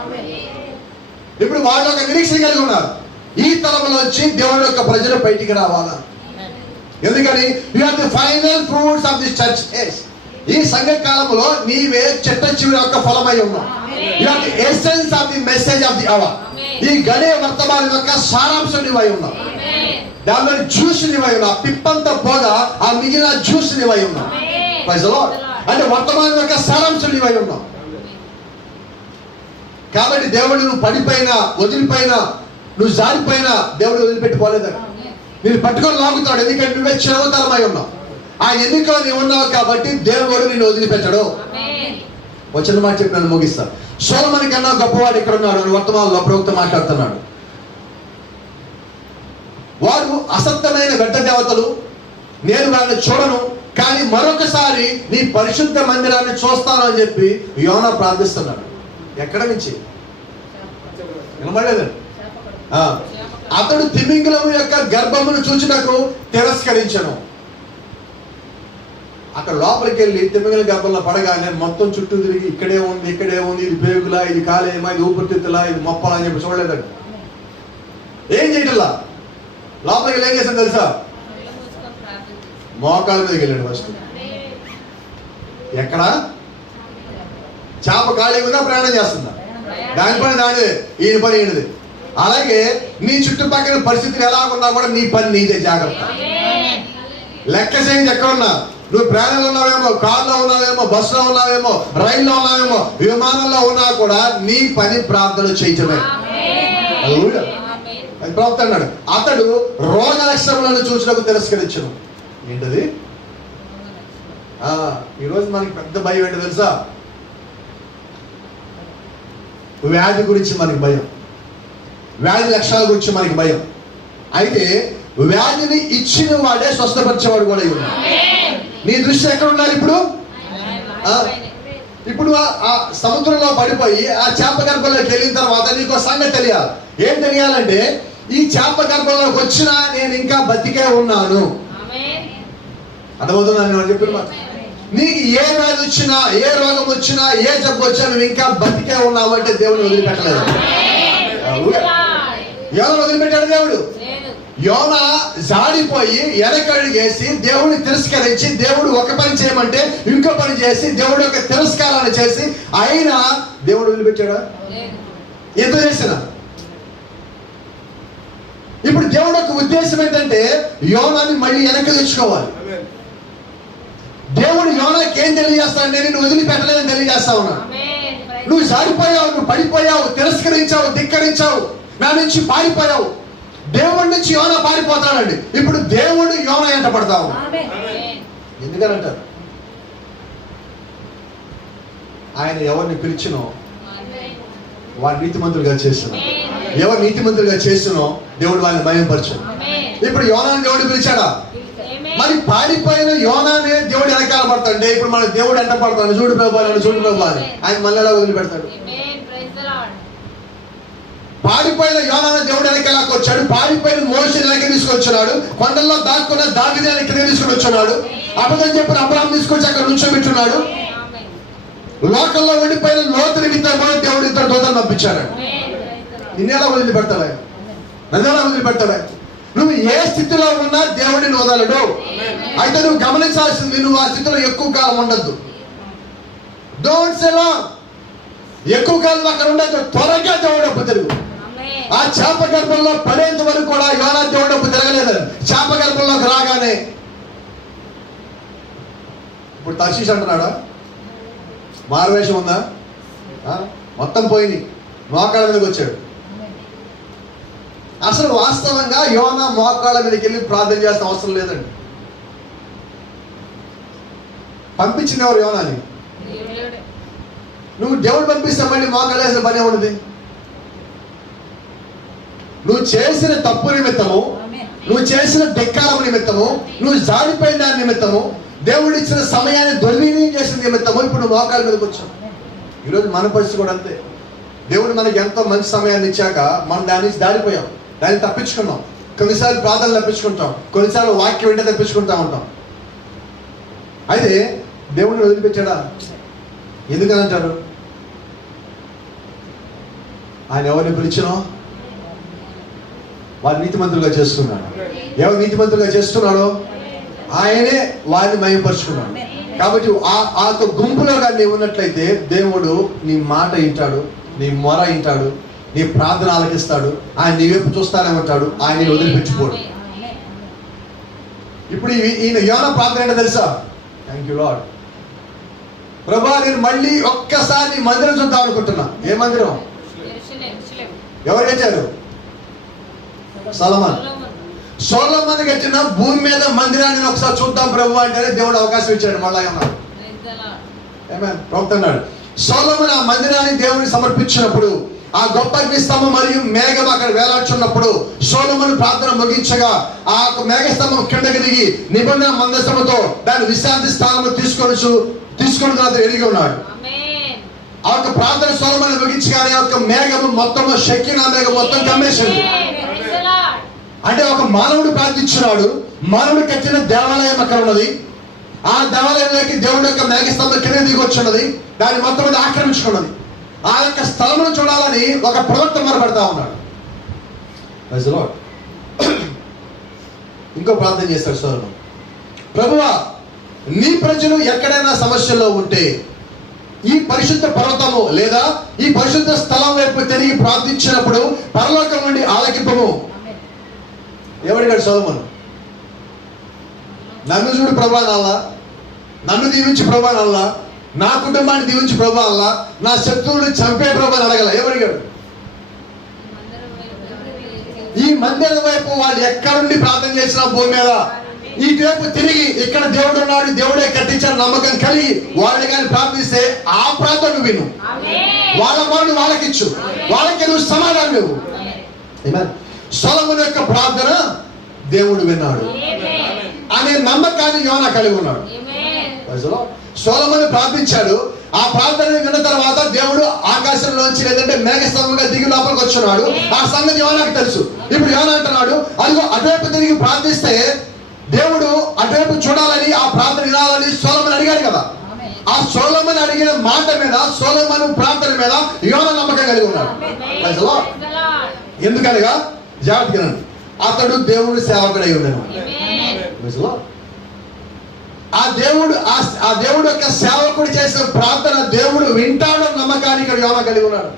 ఇప్పుడు వాళ్ళు ఒక నిరీక్షణ కలిగి ఉన్నారు, ఈ తలంలోంచి దేవుడి యొక్క ప్రజలు బయటికి రావాలా. ఎందుకని? You are the final fruits of this church age. ఈ సంఘ కాలంలో నీవే చెట్ట చివరి యొక్క ఫలమై ఉన్నావు. You are the essence of the message of the hour. ఈ గడే వర్తమానం యొక్క సారాంశం నీవై ఉన్నావు. దానిలో జ్యూస్ నీవై ఉన్నావు. పిప్పంతా పోగా ఆ మిగిలిన జ్యూస్ నీవై ఉన్నావు. Praise the lord. అంటే వర్తమానం యొక్క సారాంశం నీవై ఉన్నావు. కాబట్టి దేవుడు నువ్వు పడిపోయినా, వదిలిపోయినా, నువ్వు జారిపోయినా దేవుడు వదిలిపెట్టిపోలేదు. నేను పట్టుకొని లాగుతాడు, ఎందుకంటే నువ్వే చిరవతరమై ఉన్నావు. ఆ ఎన్నికలో నీవు ఉన్నావు కాబట్టి దేవుడు నిన్ను వదిలిపెట్టడు. వచ్చిన మాట చెప్పి నన్ను ముగిస్తా. సొలొమోను కన్నా గొప్పవాడు ఇక్కడ ఉన్నాడు అని వర్తమానంలో ప్రవక్త మాట్లాడుతున్నాడు. వారు అసత్యమైన వ్యర్థ దేవతలు, నేను వారిని చూడను, కానీ మరొకసారి నీ పరిశుద్ధ మందిరాన్ని చూస్తాను అని చెప్పి యోనా ప్రార్థిస్తున్నాడు. ఎక్కడ నుంచి? వినబడలేదండి. అతడు తిమింగలము యొక్క గర్భమును చూచుటకు తిరస్కరించను. అక్కడ లోపలికి వెళ్ళి తిమింగల గర్భంలో పడగానే మొత్తం చుట్టూ తిరిగి ఇక్కడే ఉంది, ఇక్కడే ఉంది, ఇది పేగులా, ఇది కాలేమా, ఇది ఊపిరితిత్తులా, ఇది మొప్పలా అని చెప్పి చూడలేదండి. ఏం చేయటల్లా? లోపలికి వెళ్ళి ఏం చేశాను తెలుసా? మోకాళ్ళ మీదకి వెళ్ళాడు ఫస్ట్. ఎక్కడ? చేప ఖాళీగా ఉందా, ప్రయాణం చేస్తుందా? దాని పని దానిదే, ఈయన పని ఈయనది. అలాగే నీ చుట్టుపక్కల పరిస్థితులు ఎలా ఉన్నా కూడా నీ పని నీదే. జాగ్రత్త. లెక్క చేయండి. ఎక్కడున్నా నువ్వు ప్రయాణంలో ఉన్నావేమో, కార్లో ఉన్నావేమో, బస్సులో ఉన్నావేమో, రైల్లో ఉన్నావేమో, విమానంలో ఉన్నా కూడా నీ పని ప్రార్థన చేయటమే. అది ప్రవక్త అన్నాడు. అతడు రోగ లక్షణములను చూసినప్పుడు తిరస్కరించను. ఏంటది? ఈరోజు మనకి పెద్ద భయం ఏంటో తెలుసా? వ్యాధి గురించి మనకి భయం, వ్యాధి లక్షణాల గురించి మనకి భయం. అయితే వ్యాధిని ఇచ్చిన వాడే స్వస్థపరిచేవాడు కూడా ఉన్నాడు. నీ దృష్టి ఎక్కడ ఉండాలి ఇప్పుడు? ఇప్పుడు ఆ సముద్రంలో పడిపోయి ఆ చేప గర్భంలోకి వెళ్ళిన తర్వాత నీకు సంగతి తెలియాలి. ఏం తెలియాలంటే, ఈ చేప గర్భంలోకి వచ్చినా నేను ఇంకా బతికే ఉన్నాను. అర్థమవుతుందా నేను చెప్పిన మాట? నీకు ఏ వ్యాధి వచ్చినా, ఏ రోగం వచ్చినా, ఏ జబ్బు వచ్చినా నువ్వు ఇంకా బతికే ఉన్నావు అంటే దేవుని వదిలిపెట్టలేదు. యోనా వదిలిపెట్టాడు దేవుడు. యోనా జాడిపోయి వెనకడుగేసి దేవుడిని తిరస్కరించి, దేవుడు ఒక పని చేయమంటే ఇంకో పని చేసి, దేవుడు యొక్క తిరస్కారాన్ని చేసి అయినా దేవుడు వదిలిపెట్టాడా? ఎంత చేసినా. ఇప్పుడు దేవుడు యొక్క ఉద్దేశం ఏంటంటే యోనాని మళ్ళీ వెనక్కి తెచ్చుకోవాలి. దేవుడు యోనాకి ఏం తెలియజేస్తాడంటే నేను వదిలిపెట్టలేదని తెలియజేస్తా ఉన్నాను. నువ్వు జారిపోయావు, నువ్వు పడిపోయావు, తిరస్కరించావు, ధిక్కరించావు, నా నుంచి పారిపోయావు. దేవుడి నుంచి యోనా పారిపోతాడండి. ఇప్పుడు దేవుడు యోనా ఎంట పడతావు. ఎందుకనంటారు? ఆయన ఎవరిని పిలిచినో వారి నీతిమంతులుగా చేస్తున్నాం. ఎవరు నీతిమంతులుగా చేస్తున్నో దేవుడు వాళ్ళని మహిమపరచు. ఇప్పుడు యోనాని దేవుడు పిలిచాడా? మరి పాడిపోయిన యోనానే దేవుడు వెనకాల పడతాడు. ఇప్పుడు మన దేవుడు ఎంట పడతాడు. చూడు ప్రభు, చూడు ప్రభు అని ఆయన మళ్ళీ వదిలిపెడతాడు. పాడిపోయిన యోనాను దేవుడు వెనకెలాకి వచ్చాడు, పాడిపోయిన మోషేని వెనక్కి తీసుకొచ్చున్నాడు, కొండల్లో దాక్కున్న దావీదుని వెనక్కి తీసుకుని వచ్చున్నాడు, అబద్ధం చెప్పిన అబ్రహాం తీసుకొచ్చి అక్కడ నుంచోబెట్టున్నాడు, లోకంలో ఉండిపోయిన లోతు నిమిత్తం దేవుడు ఇద్దరు దూతలను పంపించాడు. నిన్నెలా వదిలిపెడతాడా? నన్నెలా వదిలిపెడతాడా? నువ్వు ఏ స్థితిలో ఉన్నా దేవుడిని వదలడు. అయితే నువ్వు గమనించాల్సింది, నువ్వు ఆ స్థితిలో ఎక్కువ కాలం ఉండద్దు. Don't say long. ఎక్కువ కాలం అక్కడ ఉండదు. త్వరగా దేవుడప్పు తిరుగు. ఆ చేప గర్భంలో పడేంత వరకు కూడా యోనా దేవుడప్పు తిరగలేదు. చేప గర్భంలోకి రాగానే ఇప్పుడు తర్షీష్ అంటున్నాడా? మారువేషం ఉందా? మొత్తం పోయింది. మోకాళ్ళ మీదకి వచ్చాడు. అసలు వాస్తవంగా యోనా మోకాళ్ళ మీదకి వెళ్ళి ప్రార్థన చేసిన అవసరం లేదండి. పంపించింది ఎవరు? యోనాని. నువ్వు దేవుడు పంపిస్తే మళ్ళీ మోకాళ్ళు వేసిన పని ఉన్నది. నువ్వు చేసిన తప్పు నిమిత్తము, నువ్వు చేసిన ధిక్కారం నిమిత్తము, నువ్వు జారిపోయిన దాని నిమిత్తము, దేవుడు ఇచ్చిన సమయాన్ని దుర్వినియోగం చేసిన నిమిత్తము ఇప్పుడు మోకాళ్ళ మీదకి వచ్చాం. ఈరోజు మన పరిస్థితి కూడా అంతే. దేవుడు మనకి ఎంతో మంచి సమయాన్ని ఇచ్చాక మనం దాని నుంచి దారిపోయాం, దాన్ని తప్పించుకున్నాం. కొన్నిసార్లు ప్రార్థనలు తప్పించుకుంటాం, కొన్నిసార్లు వాక్యం వెంట తప్పించుకుంటా ఉంటాం. అయితే దేవుడిని వదిలిపెట్టాడా? ఎందుకని అంటారు? ఆయన ఎవరిని పిలిచినో వారిని నీతిమంతులుగా చేస్తున్నాడు. ఎవరు నీతిమంతులుగా చేస్తున్నాడో ఆయనే వారిని మహిమపరుచుకున్నాడు. కాబట్టి ఆ గుంపులో కానీ నీవు ఉన్నట్లయితే దేవుడు నీ మాట వింటాడు, నీ మొర వింటాడు, నీ ప్రార్థన ఆలకిస్తాడు. ఆయన నీ వైపు చూస్తానే ఉంటాడు. ఆయన వదిలిపెట్టుకోడు. ఇప్పుడు ఈయన యోనా ప్రార్థన ఏంటో తెలుసా? Thank you lord. ప్రభా, నేను మళ్ళీ ఒక్కసారి మందిరం చూద్దాం అనుకుంటున్నా. ఏ మందిరం? ఎవరు కట్టారు? సొలొమోను. సొలొమోను కట్టిన భూమి మీద మందిరాన్ని ఒకసారి చూద్దాం ప్రభు అంటేనే దేవుడు అవకాశం ఇచ్చాడు. మళ్ళా ఏమన్నాడు? ప్రవక్త అన్నాడు, సొలొమోను ఆ మందిరాన్ని దేవుడికి సమర్పించినప్పుడు, ఆ గొప్ప అగ్నిస్తంభం మరియు మేఘం అక్కడ వేలాడుచున్నప్పుడు సొలొమోను ప్రార్థన ముగించగా ఆ మేఘస్తంభం కిందకి దిగి నిబంధన మందసముతో దాని విశ్రాంతి స్థానంలో తీసుకొని ఎరిగి ఉన్నాడు. ఆ యొక్క ప్రార్థన సొలొమోను ముగించగానే ఒక మేఘము మొత్తం, షెకినా మేఘం మొత్తం కమ్మేసింది. అంటే ఒక మానవుడు ప్రార్థించున్నాడు, మానవుడు కట్టిన దేవాలయం అక్కడ ఉన్నది. ఆ దేవాలయంలోకి దేవుడి యొక్క మేఘస్తంభం కింద దిగి వచ్చున్నది, దాన్ని మొత్తం మీద ఆక్రమించుకున్నది. ఆ యొక్క స్థలమును చూడాలని ఒక ప్రవక్త మొరపెడతా ఉన్నాడు. ఇంకో ప్రార్థన చేస్తాడు సొలొమోను, ప్రభువా, నీ ప్రజలు ఎక్కడైనా సమస్యల్లో ఉంటే ఈ పరిశుద్ధ పర్వతము లేదా ఈ పరిశుద్ధ స్థలం వైపు తిరిగి ప్రార్థించినప్పుడు పరలోకం నుండి ఆలకింపము. ఎవరికాడు సొలొమోను? నన్ను చూడు ప్రభా అల్లా, నన్ను దీవించి ప్రభా అల్లా, నా కుటుంబాన్ని దీవించి ప్రభా అల్లా, నా శత్రువుని చంపే ప్రభా అని అడగల. ఎవరికాడు? ఈ మందిరం వైపు వాళ్ళు ఎక్కడుండి ప్రార్థన చేసిన భూమి మీద ఇటువైపు తిరిగి ఇక్కడ దేవుడు ఉన్నాడు, దేవుడే కట్టించాడు నమ్మకం కలిగి వాళ్ళు కానీ ప్రార్థిస్తే ఆ ప్రార్థన విను, వాళ్ళ మనను వాళ్ళకిచ్చు, వాళ్ళకి నువ్వు సమాధానం ఇవ్వు. సొలొమోను యొక్క ప్రార్థన దేవుడు విన్నాడు అనే నమ్మకాన్ని యోనా కలిగి ఉన్నాడు. సొలొమోను ప్రార్థించాడు. ఆ ప్రార్థనని విన్న తర్వాత దేవుడు ఆకాశంలోంచి లేదంటే మేఘస్తంభంగా దిగి లోపలికి వచ్చున్నాడు. ఆ సంగతి యోనాకు తెలుసు. ఇప్పుడు యోనా అంటున్నాడు, అదిగో అటువైపు తిరిగి ప్రార్థిస్తే దేవుడు అటువైపు చూడాలని, ఆ ప్రార్థన వినాలని సొలొమోను అడిగాడు కదా. ఆ సొలొమోను అడిగిన మాట మీద, సొలొమోను ప్రార్థన మీద యోనా నమ్మకం కలిగి ఉన్నాడు. ఎందుకనగా జాగ్రత్తగా అతడు దేవుడి సేవకుడై ఉన్నాడు. ఆ దేవుడు యొక్క సేవకుడు చేసిన ప్రార్థన దేవుడు వింటాడు నమ్మకాన్ని ఇక్కడ యోనా కలిగి ఉన్నాడు.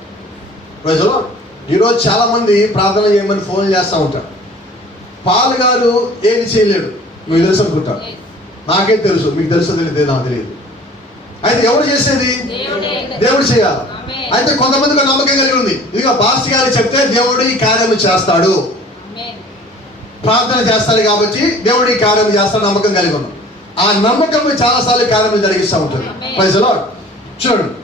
ఈరోజు చాలా మంది ప్రార్థన చేయమని ఫోన్ చేస్తూ ఉంటారు. పాల్ గారు ఏమి చేయలేడు, మీకు తెలుసు అనుకుంటారు. నాకే తెలుసు, మీకు తెలుసు తెలియదు, నాకు తెలియదు. అయితే ఎవరు చేసేది? దేవుడు చేయాలి. అయితే కొంతమందికి నమ్మకం కలిగి ఉంది, ఇదిగో పాస్టర్ గారు చెప్తే దేవుడు ఈ కార్యం చేస్తాడు, ప్రార్థన చేస్తాడు కాబట్టి దేవుడు ఈ కార్యం చేస్తాడు నమ్మకం కలిగి ఉన్నాం. ఆ నమ్మకం చాలాసార్లు కార్యం జరిగిస్తూ ఉంటుంది. Praise the lord. చూడండి,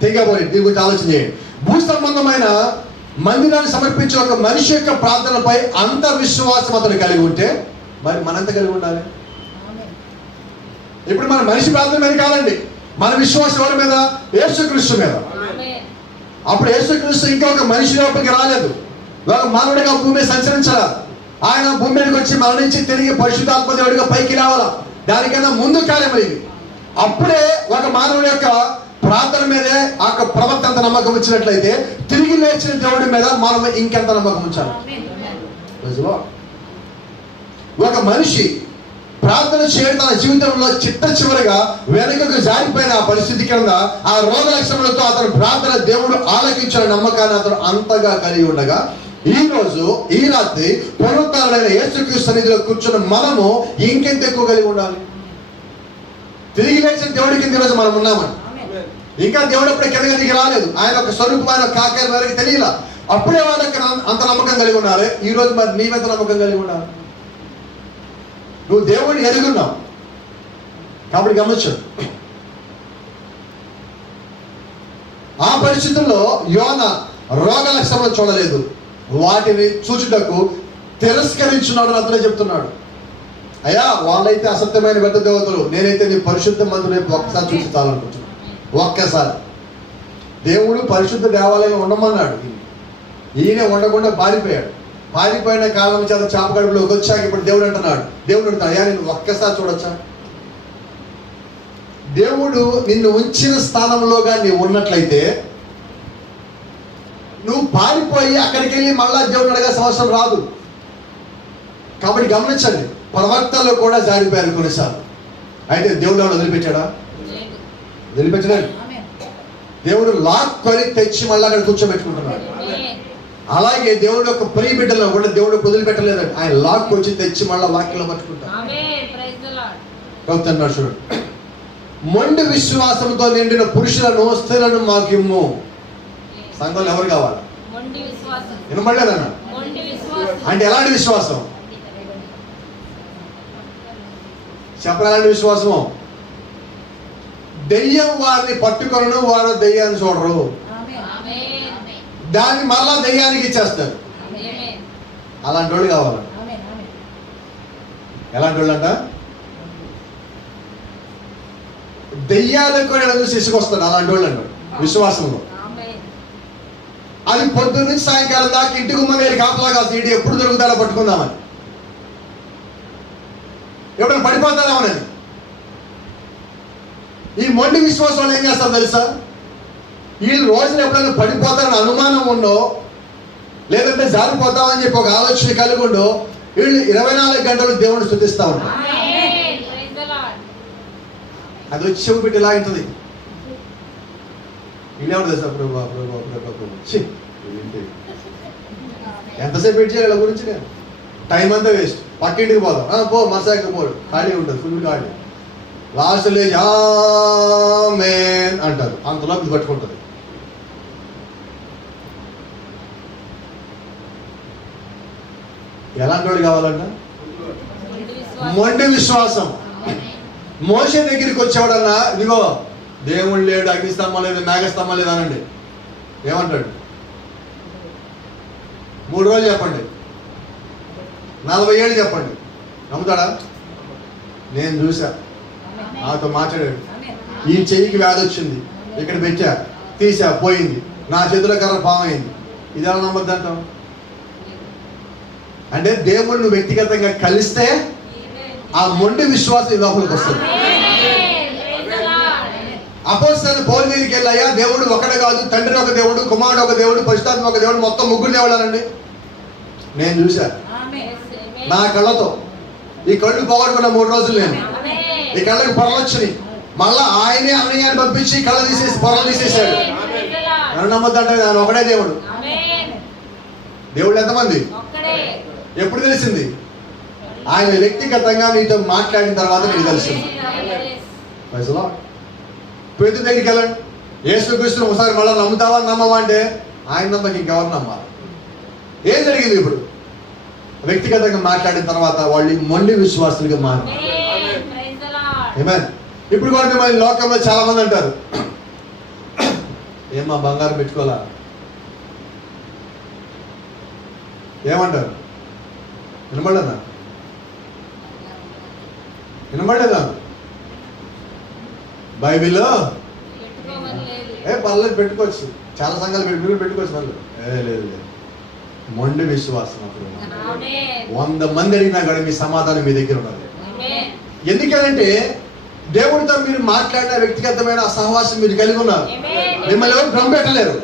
థింక్ అబౌట్ ఇట్. దీని గురించి ఆలోచన చేయండి. భూ సంబంధమైన మందిరాన్ని సమర్పించిన ఒక మనిషి యొక్క ప్రార్థనపై అంత విశ్వాసం అతను కలిగి ఉంటే మరి మనంత కలిగి ఉండాలి. ఇప్పుడు మన మనిషి ప్రార్థన మీద కాదండి, మన విశ్వాసం ఎవరి మీద? యేసుక్రీస్తు మీద. అప్పుడు యేసుక్రీస్తు ఇంకా ఒక మనిషి లోపలికి రాలేదు, ఒక మానవుడిగా భూమి మీద సంచరించాలా. ఆయన భూమి మీదకి వచ్చి మరణించి తిరిగి పరిశుద్ధాత్మ దేవుడిగా పైకి రావాలా. దానికన్నా ముందు కార్యం ఇది. అప్పుడే ఒక మానవుడి యొక్క ప్రార్థన మీదే ఆ ప్రవక్త అంత నమ్మకం వచ్చినట్లయితే తిరిగి లేచిన దేవుడి మీద మనం ఇంకెంత నమ్మకం ఉంచాలి. ఒక మనిషి ప్రార్థన చేయడం తన జీవితంలో చిట్ట చివరిగా వెనుకకు జారిపోయిన ఆ పరిస్థితి కింద ఆ రోగ లక్షణాలతో అతను ప్రార్థన దేవుడు ఆలకించిన నమ్మకాన్ని అతను అంతగా కలిగి ఉండగా, ఈ రోజు ఈ రాత్రి పునరుత్థానుడైన యేసుక్రీస్తు సన్నిధిలో కూర్చున్న మనము ఇంకెంత ఎక్కువ కలిగి ఉండాలి. తిరిగి లేచిన దేవుడి కింద ఈరోజు మనం ఉన్నామని. ఇంకా దేవుడు అప్పుడే కిందకి దిగి రాలేదు. ఆయన ఒక స్వరూపం, ఆయన కాకాయ వారికి తెలియలా. అప్పుడే వాళ్ళకి అంత నమ్మకం కలిగి ఉన్నారు. ఈ రోజు మరి నీవెంత నమ్మకం కలిగి ఉండాలి. నువ్వు దేవుడిని ఎరుగున్నావు కాబట్టి గమనించు. ఆ పరిస్థితుల్లో యోనా రోగ లక్షణాలు చూడలేదు, వాటిని చూచుటకు తిరస్కరించున్నాడు అని అతనే చెప్తున్నాడు. అయ్యా వాళ్ళైతే అసత్యమైన పెద్ద దేవతలు, నేనైతే నీ పరిశుద్ధ మందుని ఒక్కసారి చూపించాలనుకుంటున్నాను. ఒక్కసారి దేవుడు పరిశుద్ధ దేవాలయం ఉండమన్నాడు. ఈయన ఉండకుండా పారిపోయాడు. పారిపోయిన కాలం చేత చాపగడుపులోకి వచ్చాక ఇప్పుడు దేవుడు అంటున్నాడు, దేవుడు అంటాడు, అయ్యా నేను ఒక్కసారి చూడొచ్చా? దేవుడు నిన్ను ఉంచిన స్థానంలోగా నీవు ఉన్నట్లయితే నువ్వు పారిపోయి అక్కడికి వెళ్ళి మళ్ళా దేవుడు అడగాల్సిన అవసరం రాదు. కాబట్టి గమనించండి, ప్రవక్తలు కూడా జారిపోయారు కొన్నిసార్లు. అయితే దేవుడు ఎవరు వదిలిపెట్టాడా? వదిలిపెట్టలేదు. దేవుడు లాక్కొని తెచ్చి మళ్ళీ అక్కడ కూర్చోబెట్టుకుంటున్నాడు. అలాగే దేవుడు యొక్క ప్రియ బిడ్డలో కూడా దేవుడు వదిలిపెట్టలేదండి. ఆయన లాక్ వచ్చి తెచ్చి మళ్ళీ వాక్యంలో పట్టుకుంటాడు. చూడండి, మొండి విశ్వాసంతో నిండిన పురుషులను స్త్రీలను మాకిమ్ము. సంఘంలో ఎవరు కావాలి? వినబడలేదన్న అంటే ఎలాంటి విశ్వాసం చెప్పరా? ఎలాంటి విశ్వాసము? దెయ్యం వారిని పట్టుకొను, వారు దెయ్యాన్ని చూడరు, దాన్ని మళ్ళా దెయ్యానికి ఇచ్చేస్తారు. అలాంటి వాళ్ళు కావాలి. ఎలాంటి వాళ్ళు అంట? దెయ్యాలకు కూడా చూసి ఇసుకొస్తాడు. అలాంటి వాళ్ళు అంటారు విశ్వాసంలో. అది పొద్దున్న నుంచి సాయంకాలం దాకా ఇంటికి మీరు కాపలా కాస్త ఇంటి ఎప్పుడు దొరుకుతాడో పట్టుకుందామని, ఎప్పుడైనా పడిపోతారామని. ఈ మొండి విశ్వాసం వాళ్ళు ఏం చేస్తారు తెలుసా? వీళ్ళు రోజులు ఎప్పుడైనా పడిపోతారని అనుమానం ఉండో, లేదంటే జారిపోతామని చెప్పి ఒక ఆలోచన కలిగి ఉండో, వీళ్ళు 24 గంటలు దేవుడిని స్తుతిస్తూ ఉంటారు. అది వచ్చి చెవు పెట్టి ఇలా ఉంటుంది. వీళ్ళేవాడు తెలుసా? ఎంతసేపు పెట్టి చేయాలి గురించి నేను టైం అంతా వేస్ట్. పక్కింటికి పోదాం, పో మసాకి పోడు, ఖాళీ ఉంటుంది, ఫుల్ ఖాళీ. లాస్ట్ లేజ్ ఆమేన్ అంటారు, అంతలో ఇది పట్టుకుంటుంది. ఎలాంటి వాడు కావాలంట? మొండి విశ్వాసం. మోషే దగ్గరికి వచ్చేవాడన్నా, ఇదిగో దేవుడు లేడు, అగ్నిస్తంభం లేదు, మేఘస్తంభం లేదు అనండి, ఏమంటాడు? 3 రోజులు చెప్పండి, 40 ఏళ్ళు చెప్పండి, నమ్ముతాడా? నేను చూసా, నాతో మాట్లాడాడు, ఈ చెయ్యికి వ్యాధి వచ్చింది, ఇక్కడ పెట్టా, తీసా, పోయింది, నా చేతిలో కర్ర పామైంది, ఇది ఎలా నమ్మద్దంటాం? అంటే దేవుడు నువ్వు వ్యక్తిగతంగా కలిస్తే ఆ మొండి విశ్వాసం లోపలికి వస్తుంది. అపోస్తలులు పౌలు దగ్గరికి వెళ్ళాయా, దేవుడు ఒకటే కాదు, తండ్రి ఒక దేవుడు, కుమారుడు ఒక దేవుడు, పరిశుద్ధాత్మ ఒక దేవుడు, మొత్తం 3 దేవుళ్ళనండి. నేను చూసా నా కళ్ళతో. ఈ కళ్ళు పోగొట్టుకున్న 3 రోజులు నేను. ఈ కళ్ళకి పొరలు వచ్చినాయి. మళ్ళా ఆయనే అన్నయ్యాన్ని పంపించి కళ్ళు తీసేసి పొరలు తీసేసాడు. నన్ను నమ్మద్దంటే ఆయన ఒకటే దేవుడు. దేవుళ్ళు ఎంతమంది? ఎప్పుడు తెలిసింది? ఆయన వ్యక్తిగతంగా నీతో మాట్లాడిన తర్వాత నీకు తెలిసింది. పేతురు దగ్గరికి వెళ్ళండి, యేసుక్రీస్తుని ఒకసారి మళ్ళీ నమ్ముతావా నమ్మవా అంటే ఆయన నమ్మకి ఇంకెవరు నమ్మాలి? ఏం జరిగింది? ఇప్పుడు వ్యక్తిగతంగా మాట్లాడిన తర్వాత వాళ్ళు మొండి విశ్వాసులుగా మారారు. ఇప్పుడు కూడా మిమ్మల్ని లోకంలో చాలా మంది అంటారు, ఏమా బంగారం పెట్టుకోవాలా? ఏమంటారు? వినబడలేదా? వినబడలేదా? బైబిల్లో పర్లేదు పెట్టుకోవచ్చు, చాలా సంఘాలు మీరు పెట్టుకోవచ్చు వాళ్ళు. లేదు మొండి విశ్వాసం. అప్పుడు 100 మంది అడిగినా కూడా మీ సమాధానం మీ దగ్గర ఉన్నది. ఎందుకంటే దేవుడితో మీరు మాట్లాడిన వ్యక్తిగతమైన సహవాసం మీరు కలిగి ఉన్నారు. మిమ్మల్ని ఎవరు భ్రమ పెట్టలేరు,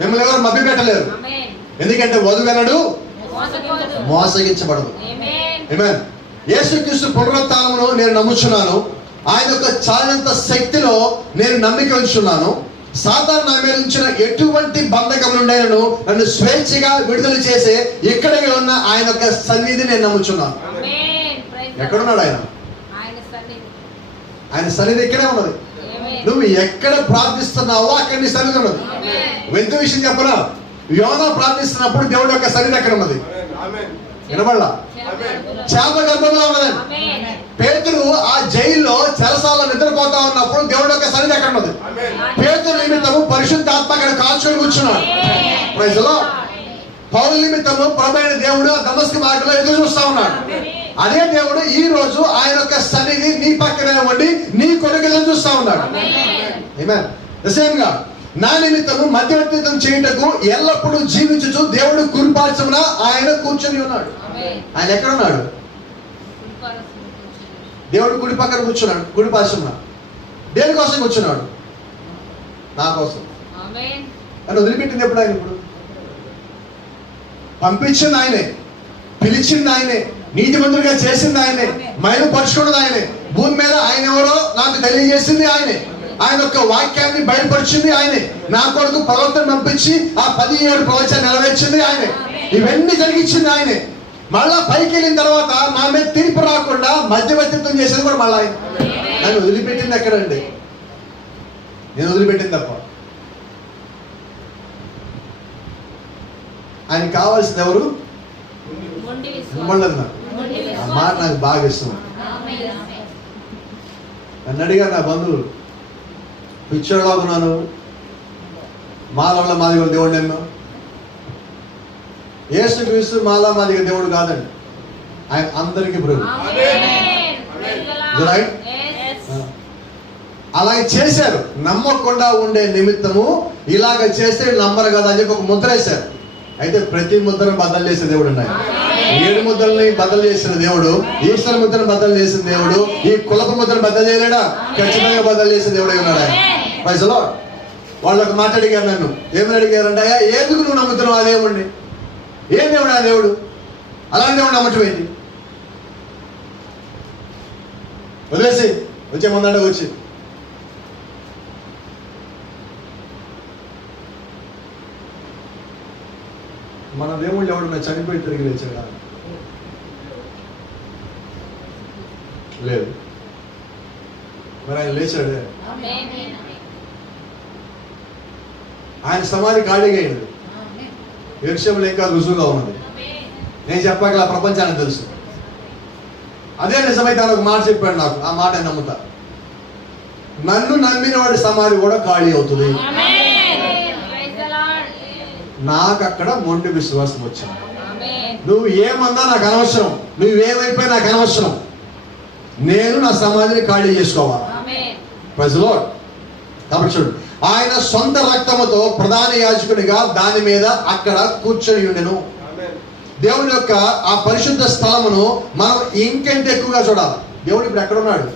మిమ్మల్ని ఎవరు మభ్య పెట్టలేరు. ఎందుకంటే వధువెనడు మోసగించబడదు. ఆమేన్. యేసుక్రీస్తు పునరుత్థానమును నేను నమ్ముచున్నాను. ఆయన యొక్క చాలినంత శక్తిలో నేను నమ్మిక ఉంచున్నాను. సాతాను నా మీద ఉంచిన ఎటువంటి బంధకం నుండైనను నన్ను స్వేచ్ఛగా విడుదల చేసే ఇక్కడే ఉన్న ఆయన యొక్క సన్నిధి నేను నమ్ముచున్నాను. ఎక్కడున్నాడు ఆయన? ఆయన సన్నిధి ఇక్కడే ఉన్నది. నువ్వు ఎక్కడ ప్రార్థిస్తున్నావో అక్కడ నీ సన్నిధి ఉన్నది. ఎంత విషయం చెప్పనా, యోనా ప్రార్థిస్తున్నప్పుడు దేవుడి యొక్క సన్నిధి ఎక్కడ ఉన్నది? వినబడలా? చేప గర్భంలో ఉన్నదండి. పేతురు ఆ జైల్లో చెరసాలలో నిద్రపోతా ఉన్నప్పుడు దేవుడి యొక్క సన్నిధి ఎక్కడ ఉన్నది? పేతురు నిమిత్తము పరిశుద్ధాత్మ అక్కడ కాల్చుకొని కూర్చున్నాడు. Praise the lord. పౌలు నిమిత్తము ప్రభువైన దేవుడు దమస్కు మార్గంలో ఎదురు చూస్తా ఉన్నాడు. అదే దేవుడు ఈ రోజు ఆయన యొక్క సన్నిధి నీ పక్కనే ఉండి నీ కొరకు ఎదురు చూస్తా ఉన్నాడు. ఆమేన్. నిజంగా నా నిమిత్తము మధ్యవర్తిత్వం చేయుటకు ఎల్లప్పుడూ జీవించుచు దేవుడు కుడిపార్శ్వమున ఆయన కూర్చొని ఉన్నాడు. ఆయన ఎక్కడ ఉన్నాడు? దేవుడు కుడి పక్కన కూర్చున్నాడు, కుడిపార్శ్వమున. దేనికోసం కూర్చున్నాడు? నా కోసం. అని వదిలిపెట్టింది ఎప్పుడు ఆయన? ఇప్పుడు పంపించింది ఆయనే, పిలిచింది ఆయనే, నీతిమంతుడిగా చేసింది ఆయనే, మైలుపరుచుకున్నది ఆయనే. భూమి మీద ఆయన ఎవరో నాకు తెలియజేసింది ఆయనే. ఆయన యొక్క వాక్యాన్ని బయలుపరిచింది ఆయనే. నా కొరకు ప్రవక్తను పంపించి ఆ 17 ప్రవచనాలు నెరవేర్చింది ఆయనే. ఇవన్నీ జరిగించింది ఆయనే. మళ్ళా పైకి వెళ్ళిన తర్వాత నా మీద తీర్పు రాకుండా మధ్యవర్తిత్వం చేసేది కూడా మళ్ళీ ఆయన. నన్ను వదిలిపెట్టింది ఎక్కడండి? నేను వదిలిపెట్టింది తప్ప. ఆయన కావాల్సింది ఎవరు? మిమ్మల్ని. ఆ మాట నాకు బాగా ఇష్టం. నన్ను అడిగారు నా బంధువులు, పిచ్చోళ్ళకున్నాను, మాలవల్ల మాదిగ దేవుడు. నేను యేసుక్రీస్తు మాలా మాదిగ దేవుడు కాదండి, ఆయన అందరికీ ప్రభు. రైట్? అలాగే చేశారు. నమ్మకుండా ఉండే నిమిత్తము ఇలాగ చేస్తే నమ్మరు కదా అని చెప్పి ఒక ముద్ర వేశారు. అయితే ప్రతి ముద్రను బద్దలు చేసే దేవుడు ఉన్నాయి. 7 ముద్రల్ని బద్దలు చేసిన దేవుడు, ఈశ్వర ముద్రను బద్దలు చేసిన దేవుడు ఈ కులప ముద్రను బద్దలు చేయలేడా? ఖచ్చితంగా బద్దలు చేసిన దేవుడు ఉన్నాడు ఆయన. Praise the lord. వాళ్ళు ఒక మాట అడిగారు నన్ను. ఏమని అడిగారంటే, అయ్యా ఎందుకు నువ్వు నమ్ముతున్నావు ఆ దేవుడిని? ఏం దేవుడు ఆ దేవుడు? అలాంటి దేవుడు నమ్మటం ఏంటి? వదిలేసి వచ్చే ముందంటే వచ్చి మన దేవుళ్ళు ఎవడన్నా చనిపోయి తిరిగి లేచాడా? లేదు. మరి ఆయన లేచాడే. ఆయన సమాధి ఖాళీగా అయింది. యెరూషలేములో ఇంకా రుజువుగా ఉన్నది. నేను చెప్పగల ప్రపంచానికి తెలుసు. అదే నిజమైతే ఆయన ఒక మాట చెప్పాడు నాకు. ఆ మాట నమ్ముతా. నన్ను నమ్మిన వాడి సమాధి కూడా ఖాళీ అవుతుంది. నాకు అక్కడ మొండి విశ్వాసం వచ్చింది. నువ్వు ఏమన్నా నాకు అనవసరం, నువ్వేమైపోయి నాకు అనవసరం, నేను నా సమాధిని ఖాళీ చేసుకోవాలి. Praise the lord. కాబట్టి చూడు, ఆయన సొంత రక్తముతో ప్రధాన యాజకునిగా దాని మీద అక్కడ కూర్చొని ఉండెను. దేవుని యొక్క ఆ పరిశుద్ధ స్థలమును మనం ఇంకెంత ఎక్కువగా చూడాలి. దేవుడు ఇప్పుడు ఎక్కడ ఉన్నాడు?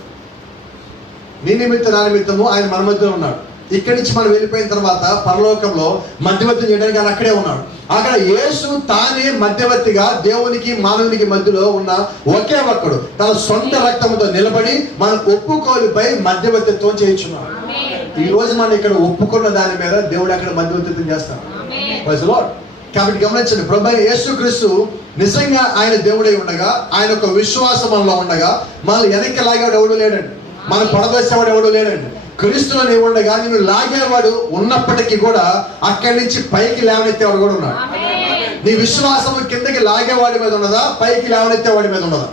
నీ నిమిత్తం నా నిమిత్తము ఆయన మన మధ్యలో ఉన్నాడు. ఇక్కడి నుంచి మనం వెళ్ళిపోయిన తర్వాత పరలోకంలో మధ్యవర్తి చేయడానికి ఆయన అక్కడే ఉన్నాడు. అక్కడ యేసు తానే మధ్యవర్తిగా దేవునికి మానవునికి మధ్యలో ఉన్న ఒకే ఒక్కడు తన సొంత రక్తంతో నిలబడి మన ఒప్పుకోలుపై మధ్యవర్తిత్వం చేయించున్నాడు. ఈ రోజు మనం ఇక్కడ ఒప్పుకున్న దాని మీద దేవుడు అక్కడ మధ్యవర్తిత్వం చేస్తాడు. Praise the lord. కాబట్టి గమనించండి, ప్రభువైన యేసుక్రీస్తు నిజంగా ఆయన దేవుడై ఉండగా, ఆయన యొక్క విశ్వాసం మనలో ఉండగా, మనల్ని వెనక్కి లాగేవాడు ఎవడు లేడండి, మనం పడదోసేవాడు ఎవడు లేడండి. క్రీస్తులో నీవు ఉండగా నిన్ను లాగేవాడు ఉన్నప్పటికీ కూడా అక్కడి నుంచి పైకి లేవనెత్తేవాడు కూడా ఉన్నాడు. నీ విశ్వాసము కిందకి లాగేవాడి మీద ఉన్నదా, పైకి లేవనెత్తేవాడి మీద ఉన్నదా?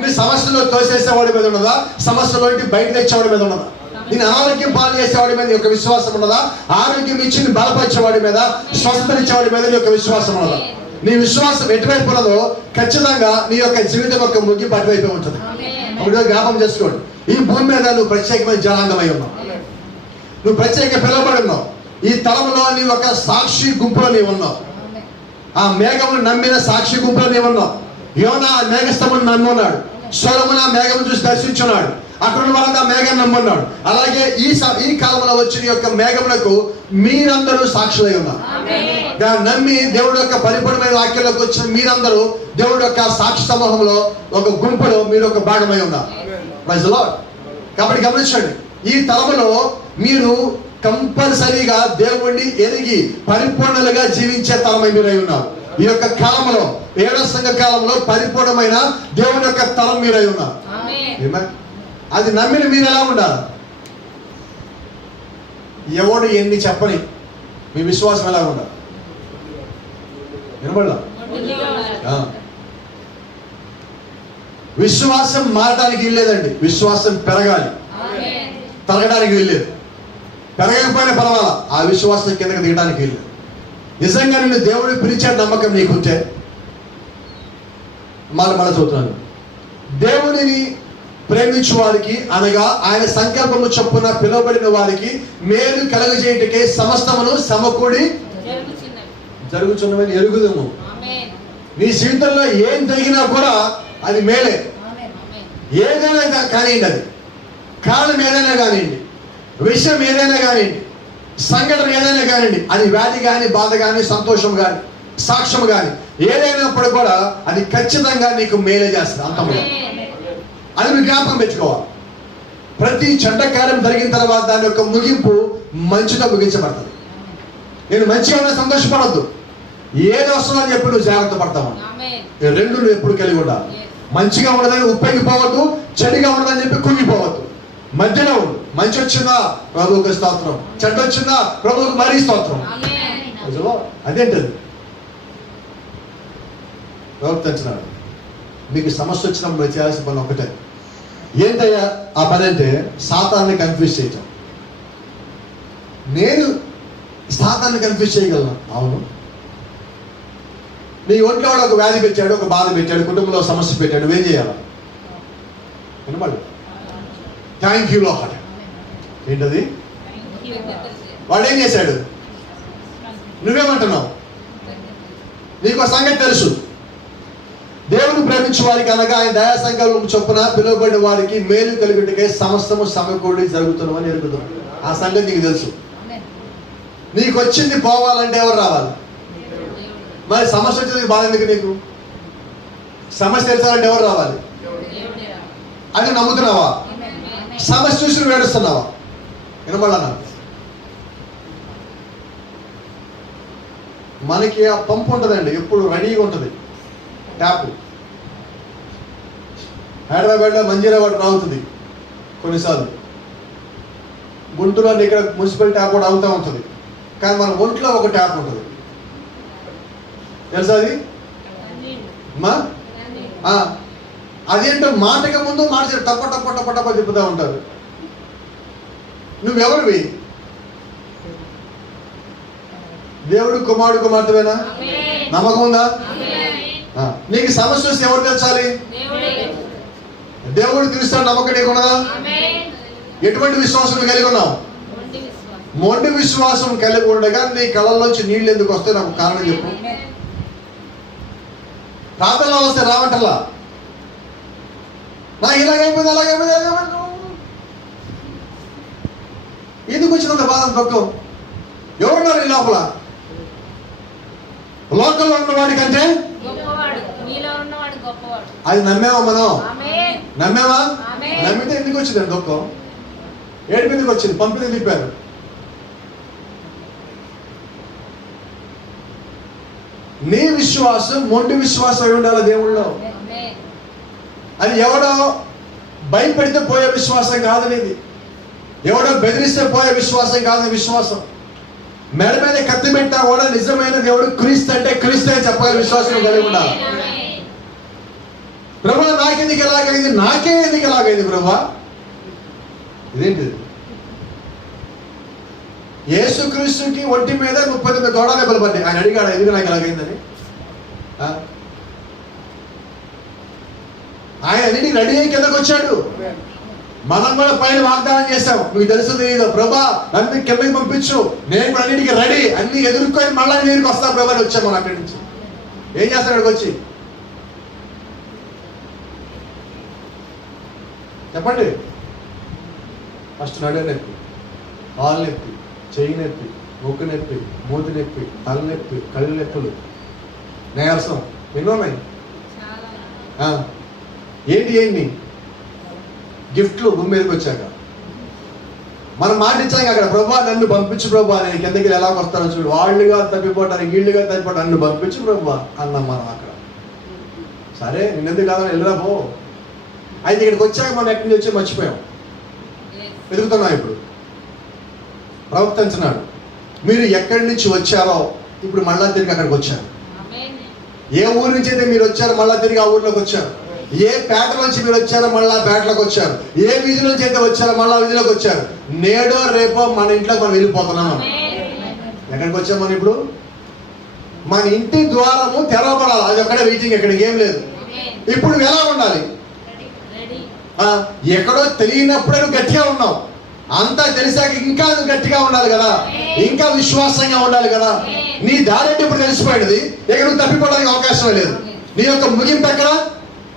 నీ సమస్యలో తోసేసేవాడి మీద ఉన్నదా, సమస్యలో బయట తెచ్చేవాడి మీద ఉన్నదా? నేను అనారోగ్యం పాలు చేసేవాడి మీద యొక్క విశ్వాసం ఉన్నదా, ఆరోగ్యం ఇచ్చి బలపరిచేవాడి మీద, స్వస్థనిచ్చేవాడి మీద నీ యొక్క విశ్వాసం ఉన్నదా? నీ విశ్వాసం ఎటువైపు ఉన్నదో ఖచ్చితంగా నీ యొక్క జీవితం యొక్క ముగింపు అటువైపే ఉంటుంది. ఒకటి జ్ఞాపకం చేసుకోండి, ఈ భూమి మీద నువ్వు ప్రత్యేకమైన జనాంగమై ఉన్నావు, నువ్వు ప్రత్యేక పిలువబడి ఉన్నావు. ఈ తరంలో నీవు ఒక సాక్షి గుంపులో నీవు ఉన్నావు. ఆ మేఘమును నమ్మిన సాక్షి గుంపులో నీవు ఉన్నావు. యోనా ఆ మేఘస్తంభం నమ్మున్నాడు. సొలొమోను ఆ మేఘం చూసి దర్శించున్నాడు. అక్కడ ఉన్న వాళ్ళంతా మేఘం నమ్మున్నాడు. అలాగే ఈ కాలంలో వచ్చిన యొక్క మేఘములకు మీరందరూ సాక్షులై ఉన్నారు. దాన్ని నమ్మి దేవుడు యొక్క పరిపూర్ణమైన వాక్యంలోకి వచ్చిన మీరందరూ దేవుడు యొక్క సాక్షి సమూహంలో ఒక గుంపులో మీరు ఒక భాగమై ఉన్నారు. Praise the lord. కాబట్టి గమనించండి, ఈ తరములో మీరు కంపల్సరీగా దేవుణ్ణి ఎరిగి పరిపూర్ణలుగా జీవించే తరమై మీరై ఉన్నారు. ఈ యొక్క కాలంలో, 7వ సంఘ కాలంలో పరిపూర్ణమైన దేవుని యొక్క తరం మీరై ఉన్నారు. అది నమ్మిన మీరు ఎలా ఉండాలి? ఎవడు ఎన్ని చెప్పని మీ విశ్వాసం ఎలా ఉండాలి? వినబడలా? విశ్వాసం మారడానికి వీల్లేదండి. విశ్వాసం పెరగాలి, తరగడానికి వీల్లేదు. పెరగకపోయినా పర్వాలా, ఆ విశ్వాసం కిందకి దిగడానికి వీల్లేదు. నిజంగా నిన్ను దేవుడు పిలిచే నమ్మకం నీకుంటే, మళ్ళీ చదువుతున్నాను, దేవునిని ప్రేమించు వారికి అనగా ఆయన సంకల్పము చొప్పున పిలువబడిన వారికి మేలు కలగజేయటకే సమస్తమును సమకూడి జరుగుతున్నవని ఎరుగుదము. నీ జీవితంలో ఏం జరిగినా కూడా అది మేలే. ఏదైనా కానివ్వండి, అది కారణం ఏదైనా కానివ్వండి, విషయం ఏదైనా కానివ్వండి, సంఘటన ఏదైనా కానివ్వండి, అది వ్యాధి కానీ, బాధ కానీ, సంతోషం కానీ, సాక్ష్యం కానీ ఏదైనప్పుడు కూడా అది ఖచ్చితంగా నీకు మేలే చేస్తుంది. అంతలో అది మీరు జ్ఞాపకం పెట్టుకోవాలి. ప్రతి చెడ్డ కార్యం జరిగిన తర్వాత దాని యొక్క ముగింపు మంచిగా ముగించబడుతుంది. నేను మంచిగా ఉన్నా సంతోషపడద్దు, ఏది వస్తుందో అని చెప్పి నువ్వు జాగ్రత్త పడతావు. రెండు నువ్వు ఎప్పుడు కలిగి ఉండాలి. మంచిగా ఉండదని ఉప్పొంగిపోవద్దు, చెడుగా ఉండదని చెప్పి కుంగిపోవద్దు. మధ్యలో ఉండు. మంచి వచ్చిందా ప్రభువుకి స్తోత్రం, చెడ్డ వచ్చిందా ప్రభువుకి మరీ స్తోత్రం. అదేంటది? ప్రవర్తించినాడు. మీకు సమస్య వచ్చినప్పుడు చేయాల్సిన పని ఒకటే. ఏంటయ్యా ఆ పని అంటే? సాతాన్ని కన్ఫ్యూజ్ చేయటం. నేను సాతాన్ని కన్ఫ్యూజ్ చేయగలను. అవును, నీ ఒంట్లో వాడు ఒక వ్యాధి పెట్టాడు, ఒక బాధ పెట్టాడు, కుటుంబంలో సమస్య పెట్టాడు, నువ్వేం చేయాలి? వినబడు. Thank you lord. ఏంటది? వాడు ఏం చేశాడు? నువ్వేమంటున్నావు? నీకు సంగతి తెలుసు. దేవుని ప్రేమించే వారికి అనగా ఆయన దయా సంకల్పం చొప్పున పిలువబడిన వారికి మేలు కలుగుటకే సమస్తము సమకూడి జరుగుతున్నవని ఎరుగుదాం. ఆ సంగతి నీకు తెలుసు. నీకు వచ్చింది పోవాలంటే ఎవరు రావాలి? మరి సమస్య వచ్చింది బాధ ఎందుకు నీకు? సమస్య తెలుసాలంటే ఎవరు రావాలి? అది నమ్ముతున్నావా? సమస్య చూసి నువ్వు ఏడుస్తున్నావా? వినబడనా? మనకి ఆ పంపు ఉంటుందండి, ఎప్పుడు రెడీగా ఉంటుంది. ట్యాప్ హైదరాబాద్లో మంజీరా వాటర్ రావుతుంది కొన్నిసార్లు. గుంటూరులో ఇక్కడ మున్సిపల్ ట్యాప్ కూడా అవుతూ ఉంటుంది. కానీ మన ఒంట్లో ఒక ట్యాప్ ఉంటుంది, తెలుసా అది? అదేంటో మాటకి ముందు మాట టప్ప టప్ప టప్ప టప్ప చెప్తూ ఉంటారు. నువ్వెవరివి? దేవుడు కుమారుడు కుమార్తెవేనా? నమ్మకం ఉందా? నీకు సమస్య వస్తే ఎవరు తెచ్చాలి? దేవుడు తెలుస్తాడు. నమ్మకం నీకున్నదా? ఎటువంటి విశ్వాసం కలిగి ఉన్నావు? మొండి విశ్వాసం కలిగి ఉండగా నీ కళ్ళల్లోంచి నీళ్ళు ఎందుకు వస్తే నాకు కారణం చెప్పు. ప్రార్థనలో వస్తే రావటల్లా, నాకు ఇలాగైపోయింది అలాగైపోయింది అలాగైపోయింది. ఎందుకు వచ్చినంత బాధ దుఃఖం? ఎవరున్నారు ఈ లోపల? లోకల్లో ఉన్నవాడి కంటే అది నమ్మేవా? మనం నమ్మేవా? నమ్మితే ఎందుకు వచ్చిందండి దుఃఖం? ఏడుపు ఎందుకు వచ్చింది? పంపిణీ తిప్పారు. నీ విశ్వాసం మొండి విశ్వాసం అయి ఉండాలి దేవుళ్ళో. అది ఎవడో భయపెడితే పోయే విశ్వాసం కాదు నీది. ఎవడో బెదిరిస్తే పోయే విశ్వాసం కాదు విశ్వాసం. మెడ మీద కత్తి పెట్టా కూడా నిజమైన దేవుడు క్రీస్తు అంటే క్రీస్తు అని చెప్పగల విశ్వాసం కలిగి ఉండాలి. ప్రభు నాకెందుకు ఎలాగైంది? నాకే ఎందుకు ఎలాగైంది ప్రభు? ఇదేంటిది? యేసుక్రీస్తుకి ఒంటి మీద 39 దొడ దెబ్బలు పడ్డాయి. ఆయన అడిగాడు ఎందుకు నాకు ఎలాగైందని. ఆయన అన్నిటికి రెడీ అయ్యి కిందకు వచ్చాడు. మనం కూడా పైన వాగ్దానం చేస్తాం. మీకు తెలుసు తెలియదు, ప్రభా నన్ను కిందకి పంపించు, నేను ఇప్పుడు అన్నిటికీ రెడీ, అన్ని ఎదుర్కొని మళ్ళీ నీరికి వస్తా ప్రభా అని వచ్చాం. మనం అక్కడి నుంచి ఏం చేస్తాం? అక్కడికి వచ్చి చెప్పండి. ఫస్ట్ నడు నొప్పి, కాలు నొప్పి, చెయ్యి నొప్పి, ముక్కు నొప్పి, మూతి నొప్పి, తలనొప్పి, కళ్ళు నొప్పులు, నీరసం, ఎన్నో ఉన్నాయి. ఏంటి గిఫ్ట్లు భూమి మీదకి వచ్చాక మనం మాట ఇచ్చాక అక్కడ, ప్రభా నన్ను పంపించు ప్రభా, నేను కిందకి ఎలా వస్తానో చూడు, వాళ్ళుగా తప్పిపోవటానికి వీళ్ళుగా తప్పిపోవటానికి నన్ను పంపించు ప్రభా అన్నాం మనం అక్కడ. సరే నిన్నెందుకు కాదని వెళ్ళరా పో. అయితే ఇక్కడికి వచ్చాక మనం ఎక్కడి నుంచి వచ్చి మర్చిపోయాం, వెతుకుతున్నాం. ఇప్పుడు ప్రవర్తించినాడు, మీరు ఎక్కడి నుంచి వచ్చారో ఇప్పుడు మళ్ళా తిరిగి అక్కడికి వచ్చారు. ఏ ఊరి నుంచి అయితే మీరు వచ్చారో మళ్ళా తిరిగి ఆ ఊర్లోకి వచ్చారు. ఏ పేట నుంచి మీరు వచ్చారో మళ్ళా పేటలోకి వచ్చారు. ఏ వీధి నుంచి అయితే వచ్చారో మళ్ళా వీధిలోకి వచ్చారు. నేడో రేపో మన ఇంట్లోకి మనం వెళ్ళిపోతున్నాం. ఎక్కడికి వచ్చాం మనం ఇప్పుడు? మన ఇంటి ద్వారము తెరవబడాలి, అది ఒక్కడే వెయిటింగ్, ఎక్కడికి ఏం లేదు. ఇప్పుడు నువ్వు ఎలా ఉండాలి? ఎక్కడో తెలియనప్పుడే నువ్వు గట్టిగా ఉన్నావు, అంతా తెలిసాక ఇంకా నువ్వు గట్టిగా ఉండాలి కదా, ఇంకా విశ్వాసంగా ఉండాలి కదా. నీ దారి ఇప్పుడు తెలిసిపోయినది, ఇక నువ్వు తప్పిపోవడానికి అవకాశం లేదు. నీ యొక్క ముగింపు ఎక్కడ?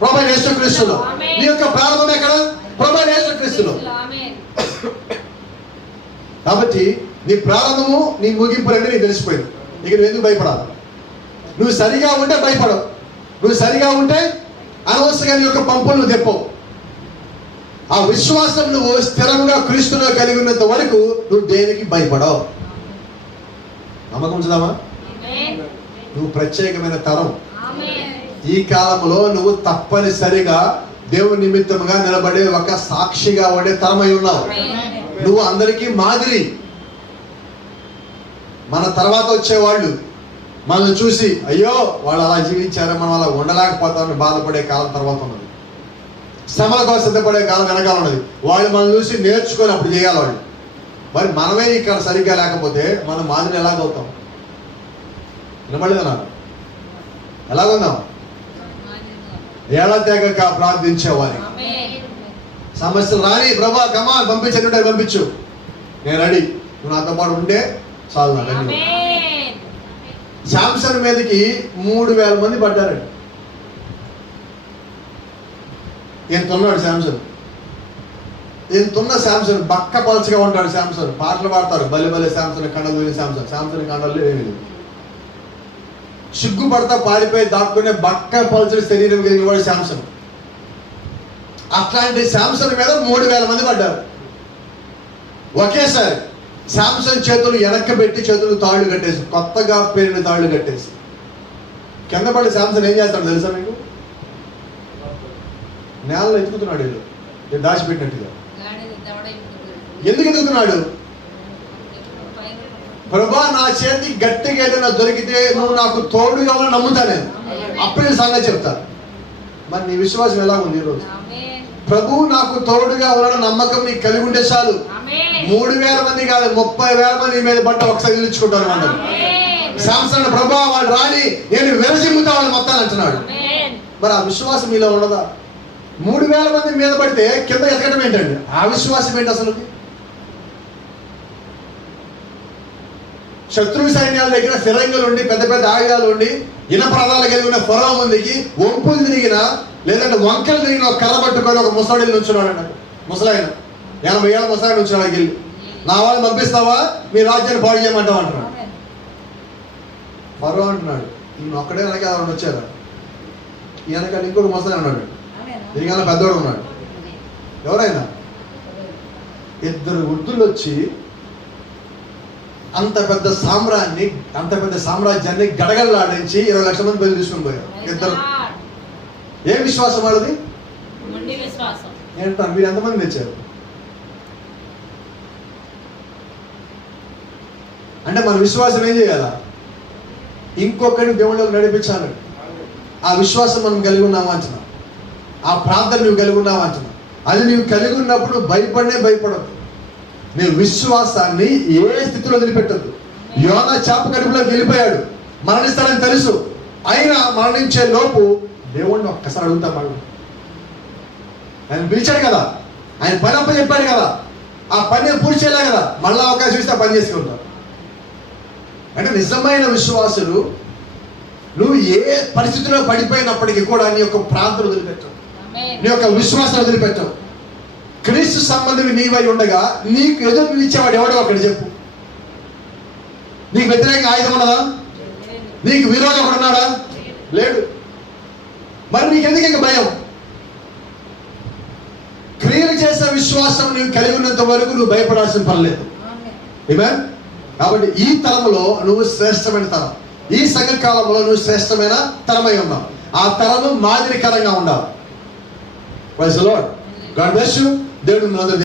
ప్రభువైన యేసుక్రీస్తులో. నీ యొక్క ప్రారంభం ఎక్కడ? ప్రభువైన యేసుక్రీస్తులో. కాబట్టి నీ ప్రారంభము నీ ముగింపు రెండు నీకు తెలిసిపోయింది. ఇక నువ్వు ఎందుకు భయపడాలి? నువ్వు సరిగా ఉంటే భయపడవు, నువ్వు సరిగా ఉంటే అనవసరంగా నీ యొక్క పంపులు నువ్వు తెప్పవు. ఆ విశ్వాసం నువ్వు స్థిరంగా క్రీస్తులో కలిగి ఉన్నంత వరకు నువ్వు దేనికి భయపడవు. నమ్మకం ఉంచుదామా? నువ్వు ప్రత్యేకమైన తరం. ఈ కాలంలో నువ్వు తప్పనిసరిగా దేవుని నిమిత్తముగా నిలబడే ఒక సాక్షిగా ఉండే తరమై ఉన్నావు. నువ్వు అందరికీ మాదిరి. మన తర్వాత వచ్చేవాళ్ళు మనల్ని చూసి అయ్యో వాళ్ళు అలా జీవించారో మనం అలా ఉండలేకపోతామని బాధపడే కాలం తర్వాత ఉన్నది. శ్రమల కోసం సిద్ధపడే కాలం వెనకాల ఉన్నది. వాళ్ళు మనం చూసి నేర్చుకొని అప్పుడు చేయాలి వాళ్ళు. మరి మనమే ఇక్కడ సరిగ్గా లేకపోతే మనం మాదిరి ఎలాగవుతాం? వినబడలేదన్నారు, ఎలాగున్నాం? ఏళ్ళతేగక ప్రార్థించేవారి సమస్యలు రాని, ప్రభా కమా పంపించండి, పంపించు, నేను రెడీ, నువ్వు నాతో పాటు ఉంటే చాలు నాకు అన్ని. శాంసన్ మీదకి 3000 మంది పడ్డారండి. ఎంతున్నాడు శాంసన్, ఎంతున్న శాంసన్ బక్క పలచగా ఉంటాడు. శాంసన్ పాటలు పాడతారు, బలి బలి శాంసన్, కండలు వెళ్ళి శాంసన్, శాంసన్ కండలు ఏమి లేదు. సిగ్గుపడతా పారిపోయి దాక్కునే బక్క పలచని శరీరం కలిగిన వాడు శాంసన్. అట్లాంటి శాంసన్ మీద 3000 మంది పడ్డారు ఒకేసారి. శాంసన్ చేతులు వెనక్కి పెట్టి చేతులు తాళ్ళు కట్టేసి, కొత్తగా పేరిన తాళ్ళు కట్టేసి కింద పడి శాంసన్ ఏం చేస్తాడు తెలుసా మీకు? నేలలో ఎత్తుకుతున్నాడు, వీళ్ళు దాచిపెట్టినట్టుగా. ఎందుకు ఎదుగుతున్నాడు? ప్రభా నా చేతి గట్టిగా ఏదైనా దొరికితే నువ్వు నాకు తోడుగా నమ్ముతా, నేను అప్పుడే సంగతి చెప్తా. మరి నీ విశ్వాసం ఎలా ఉంది ఈరోజు? ప్రభు నాకు తోడుగా ఉన్న నమ్మకం నీకు కలిగి ఉంటే చాలు. 3000 మంది కాదు, 30,000 మంది మీద పట్ట ఒకసారి నిలుచుకుంటారు అందరూ. శాంసన్ ప్రభా వాడు రాని నేను విరజిమ్ముతా వాళ్ళు మొత్తాన్ని అంటున్నాడు. మరి ఆ విశ్వాసం మీలో ఉండదా? 3000 మంది మీద పడితే కింద ఎతకడం ఏంటండి? ఆ విశ్వాసం ఏంటి అసలు? శత్రువు సైన్యాల దగ్గర ఫిరంగులు ఉండి, పెద్ద పెద్ద ఆయుధాలు ఉండి, ఇనప్రదాలు కలిగి ఉన్న ఫరో ముందుకి వంపులు తిరిగిన, లేదంటే వంకలు తిరిగిన ఒక కర్ర పట్టుకొని ఒక ముసలాడు నుంచున్నాడు అంట. ముసలాయన 80 ఏళ్ళ ముసలాయన నుంచున్నాడు. వెళ్ళి నా వాళ్ళు పంపిస్తావా, మీ రాజ్యాన్ని పాడు చేయమంటావు అంటున్నాడు. ఫరో అంటున్నాడు, ఈయన ఒక్కడే వెనక ఎవరైనా వచ్చారా? ఈ వెనకాల ఇంకొక ముసలాయన ఉన్నాడు, దీనికన్నా పెద్దోడు ఉన్నాడు. ఎవరైనా 2 వృద్ధులు వచ్చి అంత పెద్ద సామ్రాజ్యాన్ని గడగడలాడించి 20 లక్షల మంది బయలు తీసుకుని పోయారు. 2. ఏం విశ్వాసం వాళ్ళది? ఏంటంటారు? మీరు ఎంతమంది తెచ్చారు? అంటే మన విశ్వాసం ఏం చేయాలా? ఇంకొకరిని దేవుళ్ళకి నడిపించాలి. ఆ విశ్వాసం మనం కలిగి ఉన్నామా అంటున్నా, ఆ ప్రార్థన నువ్వు కలిగి ఉన్నావా అంటున్నా. అది నువ్వు కలిగి ఉన్నప్పుడు భయపడదు. నీ విశ్వాసాన్ని ఏ స్థితిలో వదిలిపెట్టద్దు. యోనా చేప కడుపులోకి వెళ్ళిపోయాడు, మరణిస్తాడని తెలుసు. అయినా మరణించే లోపు దేవుణ్ణి ఒక్కసారి అడుగుతాం. ఆయన పిలిచాడు కదా, ఆయన పని అప్ప చెప్పాడు కదా, ఆ పని పూర్తి చేయలే కదా, మళ్ళీ అవకాశం ఇస్తే ఆ పని చేసుకుంటాం. అంటే నిజమైన విశ్వాసులు నువ్వు ఏ పరిస్థితిలో పడిపోయినప్పటికీ కూడా నీ యొక్క ప్రాంతం వదిలిపెట్టవు, నీ యొక్క విశ్వాసం వదిలిపెట్టవు. క్రీస్తు సంబంధి నీవై ఉండగా నీకు ఎదురు నిలిచేవాడు ఎవడో అక్కడ చెప్పు. నీకు వ్యతిరేకంగా ఆయుధం ఉన్నదా? నీకు విరోధం ఒకడు ఉన్నాడా? లేడు. మరి నీకెందుకు ఇంక భయం? క్రియలు చేసే విశ్వాసం నువ్వు కలిగి ఉన్నంత వరకు నువ్వు భయపడాల్సిన పర్లేదు. ఆమేన్. కాబట్టి ఈ తరంలో నువ్వు శ్రేష్టమైన తరం, ఈ సంఘకాలంలో నువ్వు శ్రేష్టమైన తరమై ఉన్నావు. ఆ తరము మాదిరికరంగా ఉండాలి. Praise the lord. God bless you. దేవుడు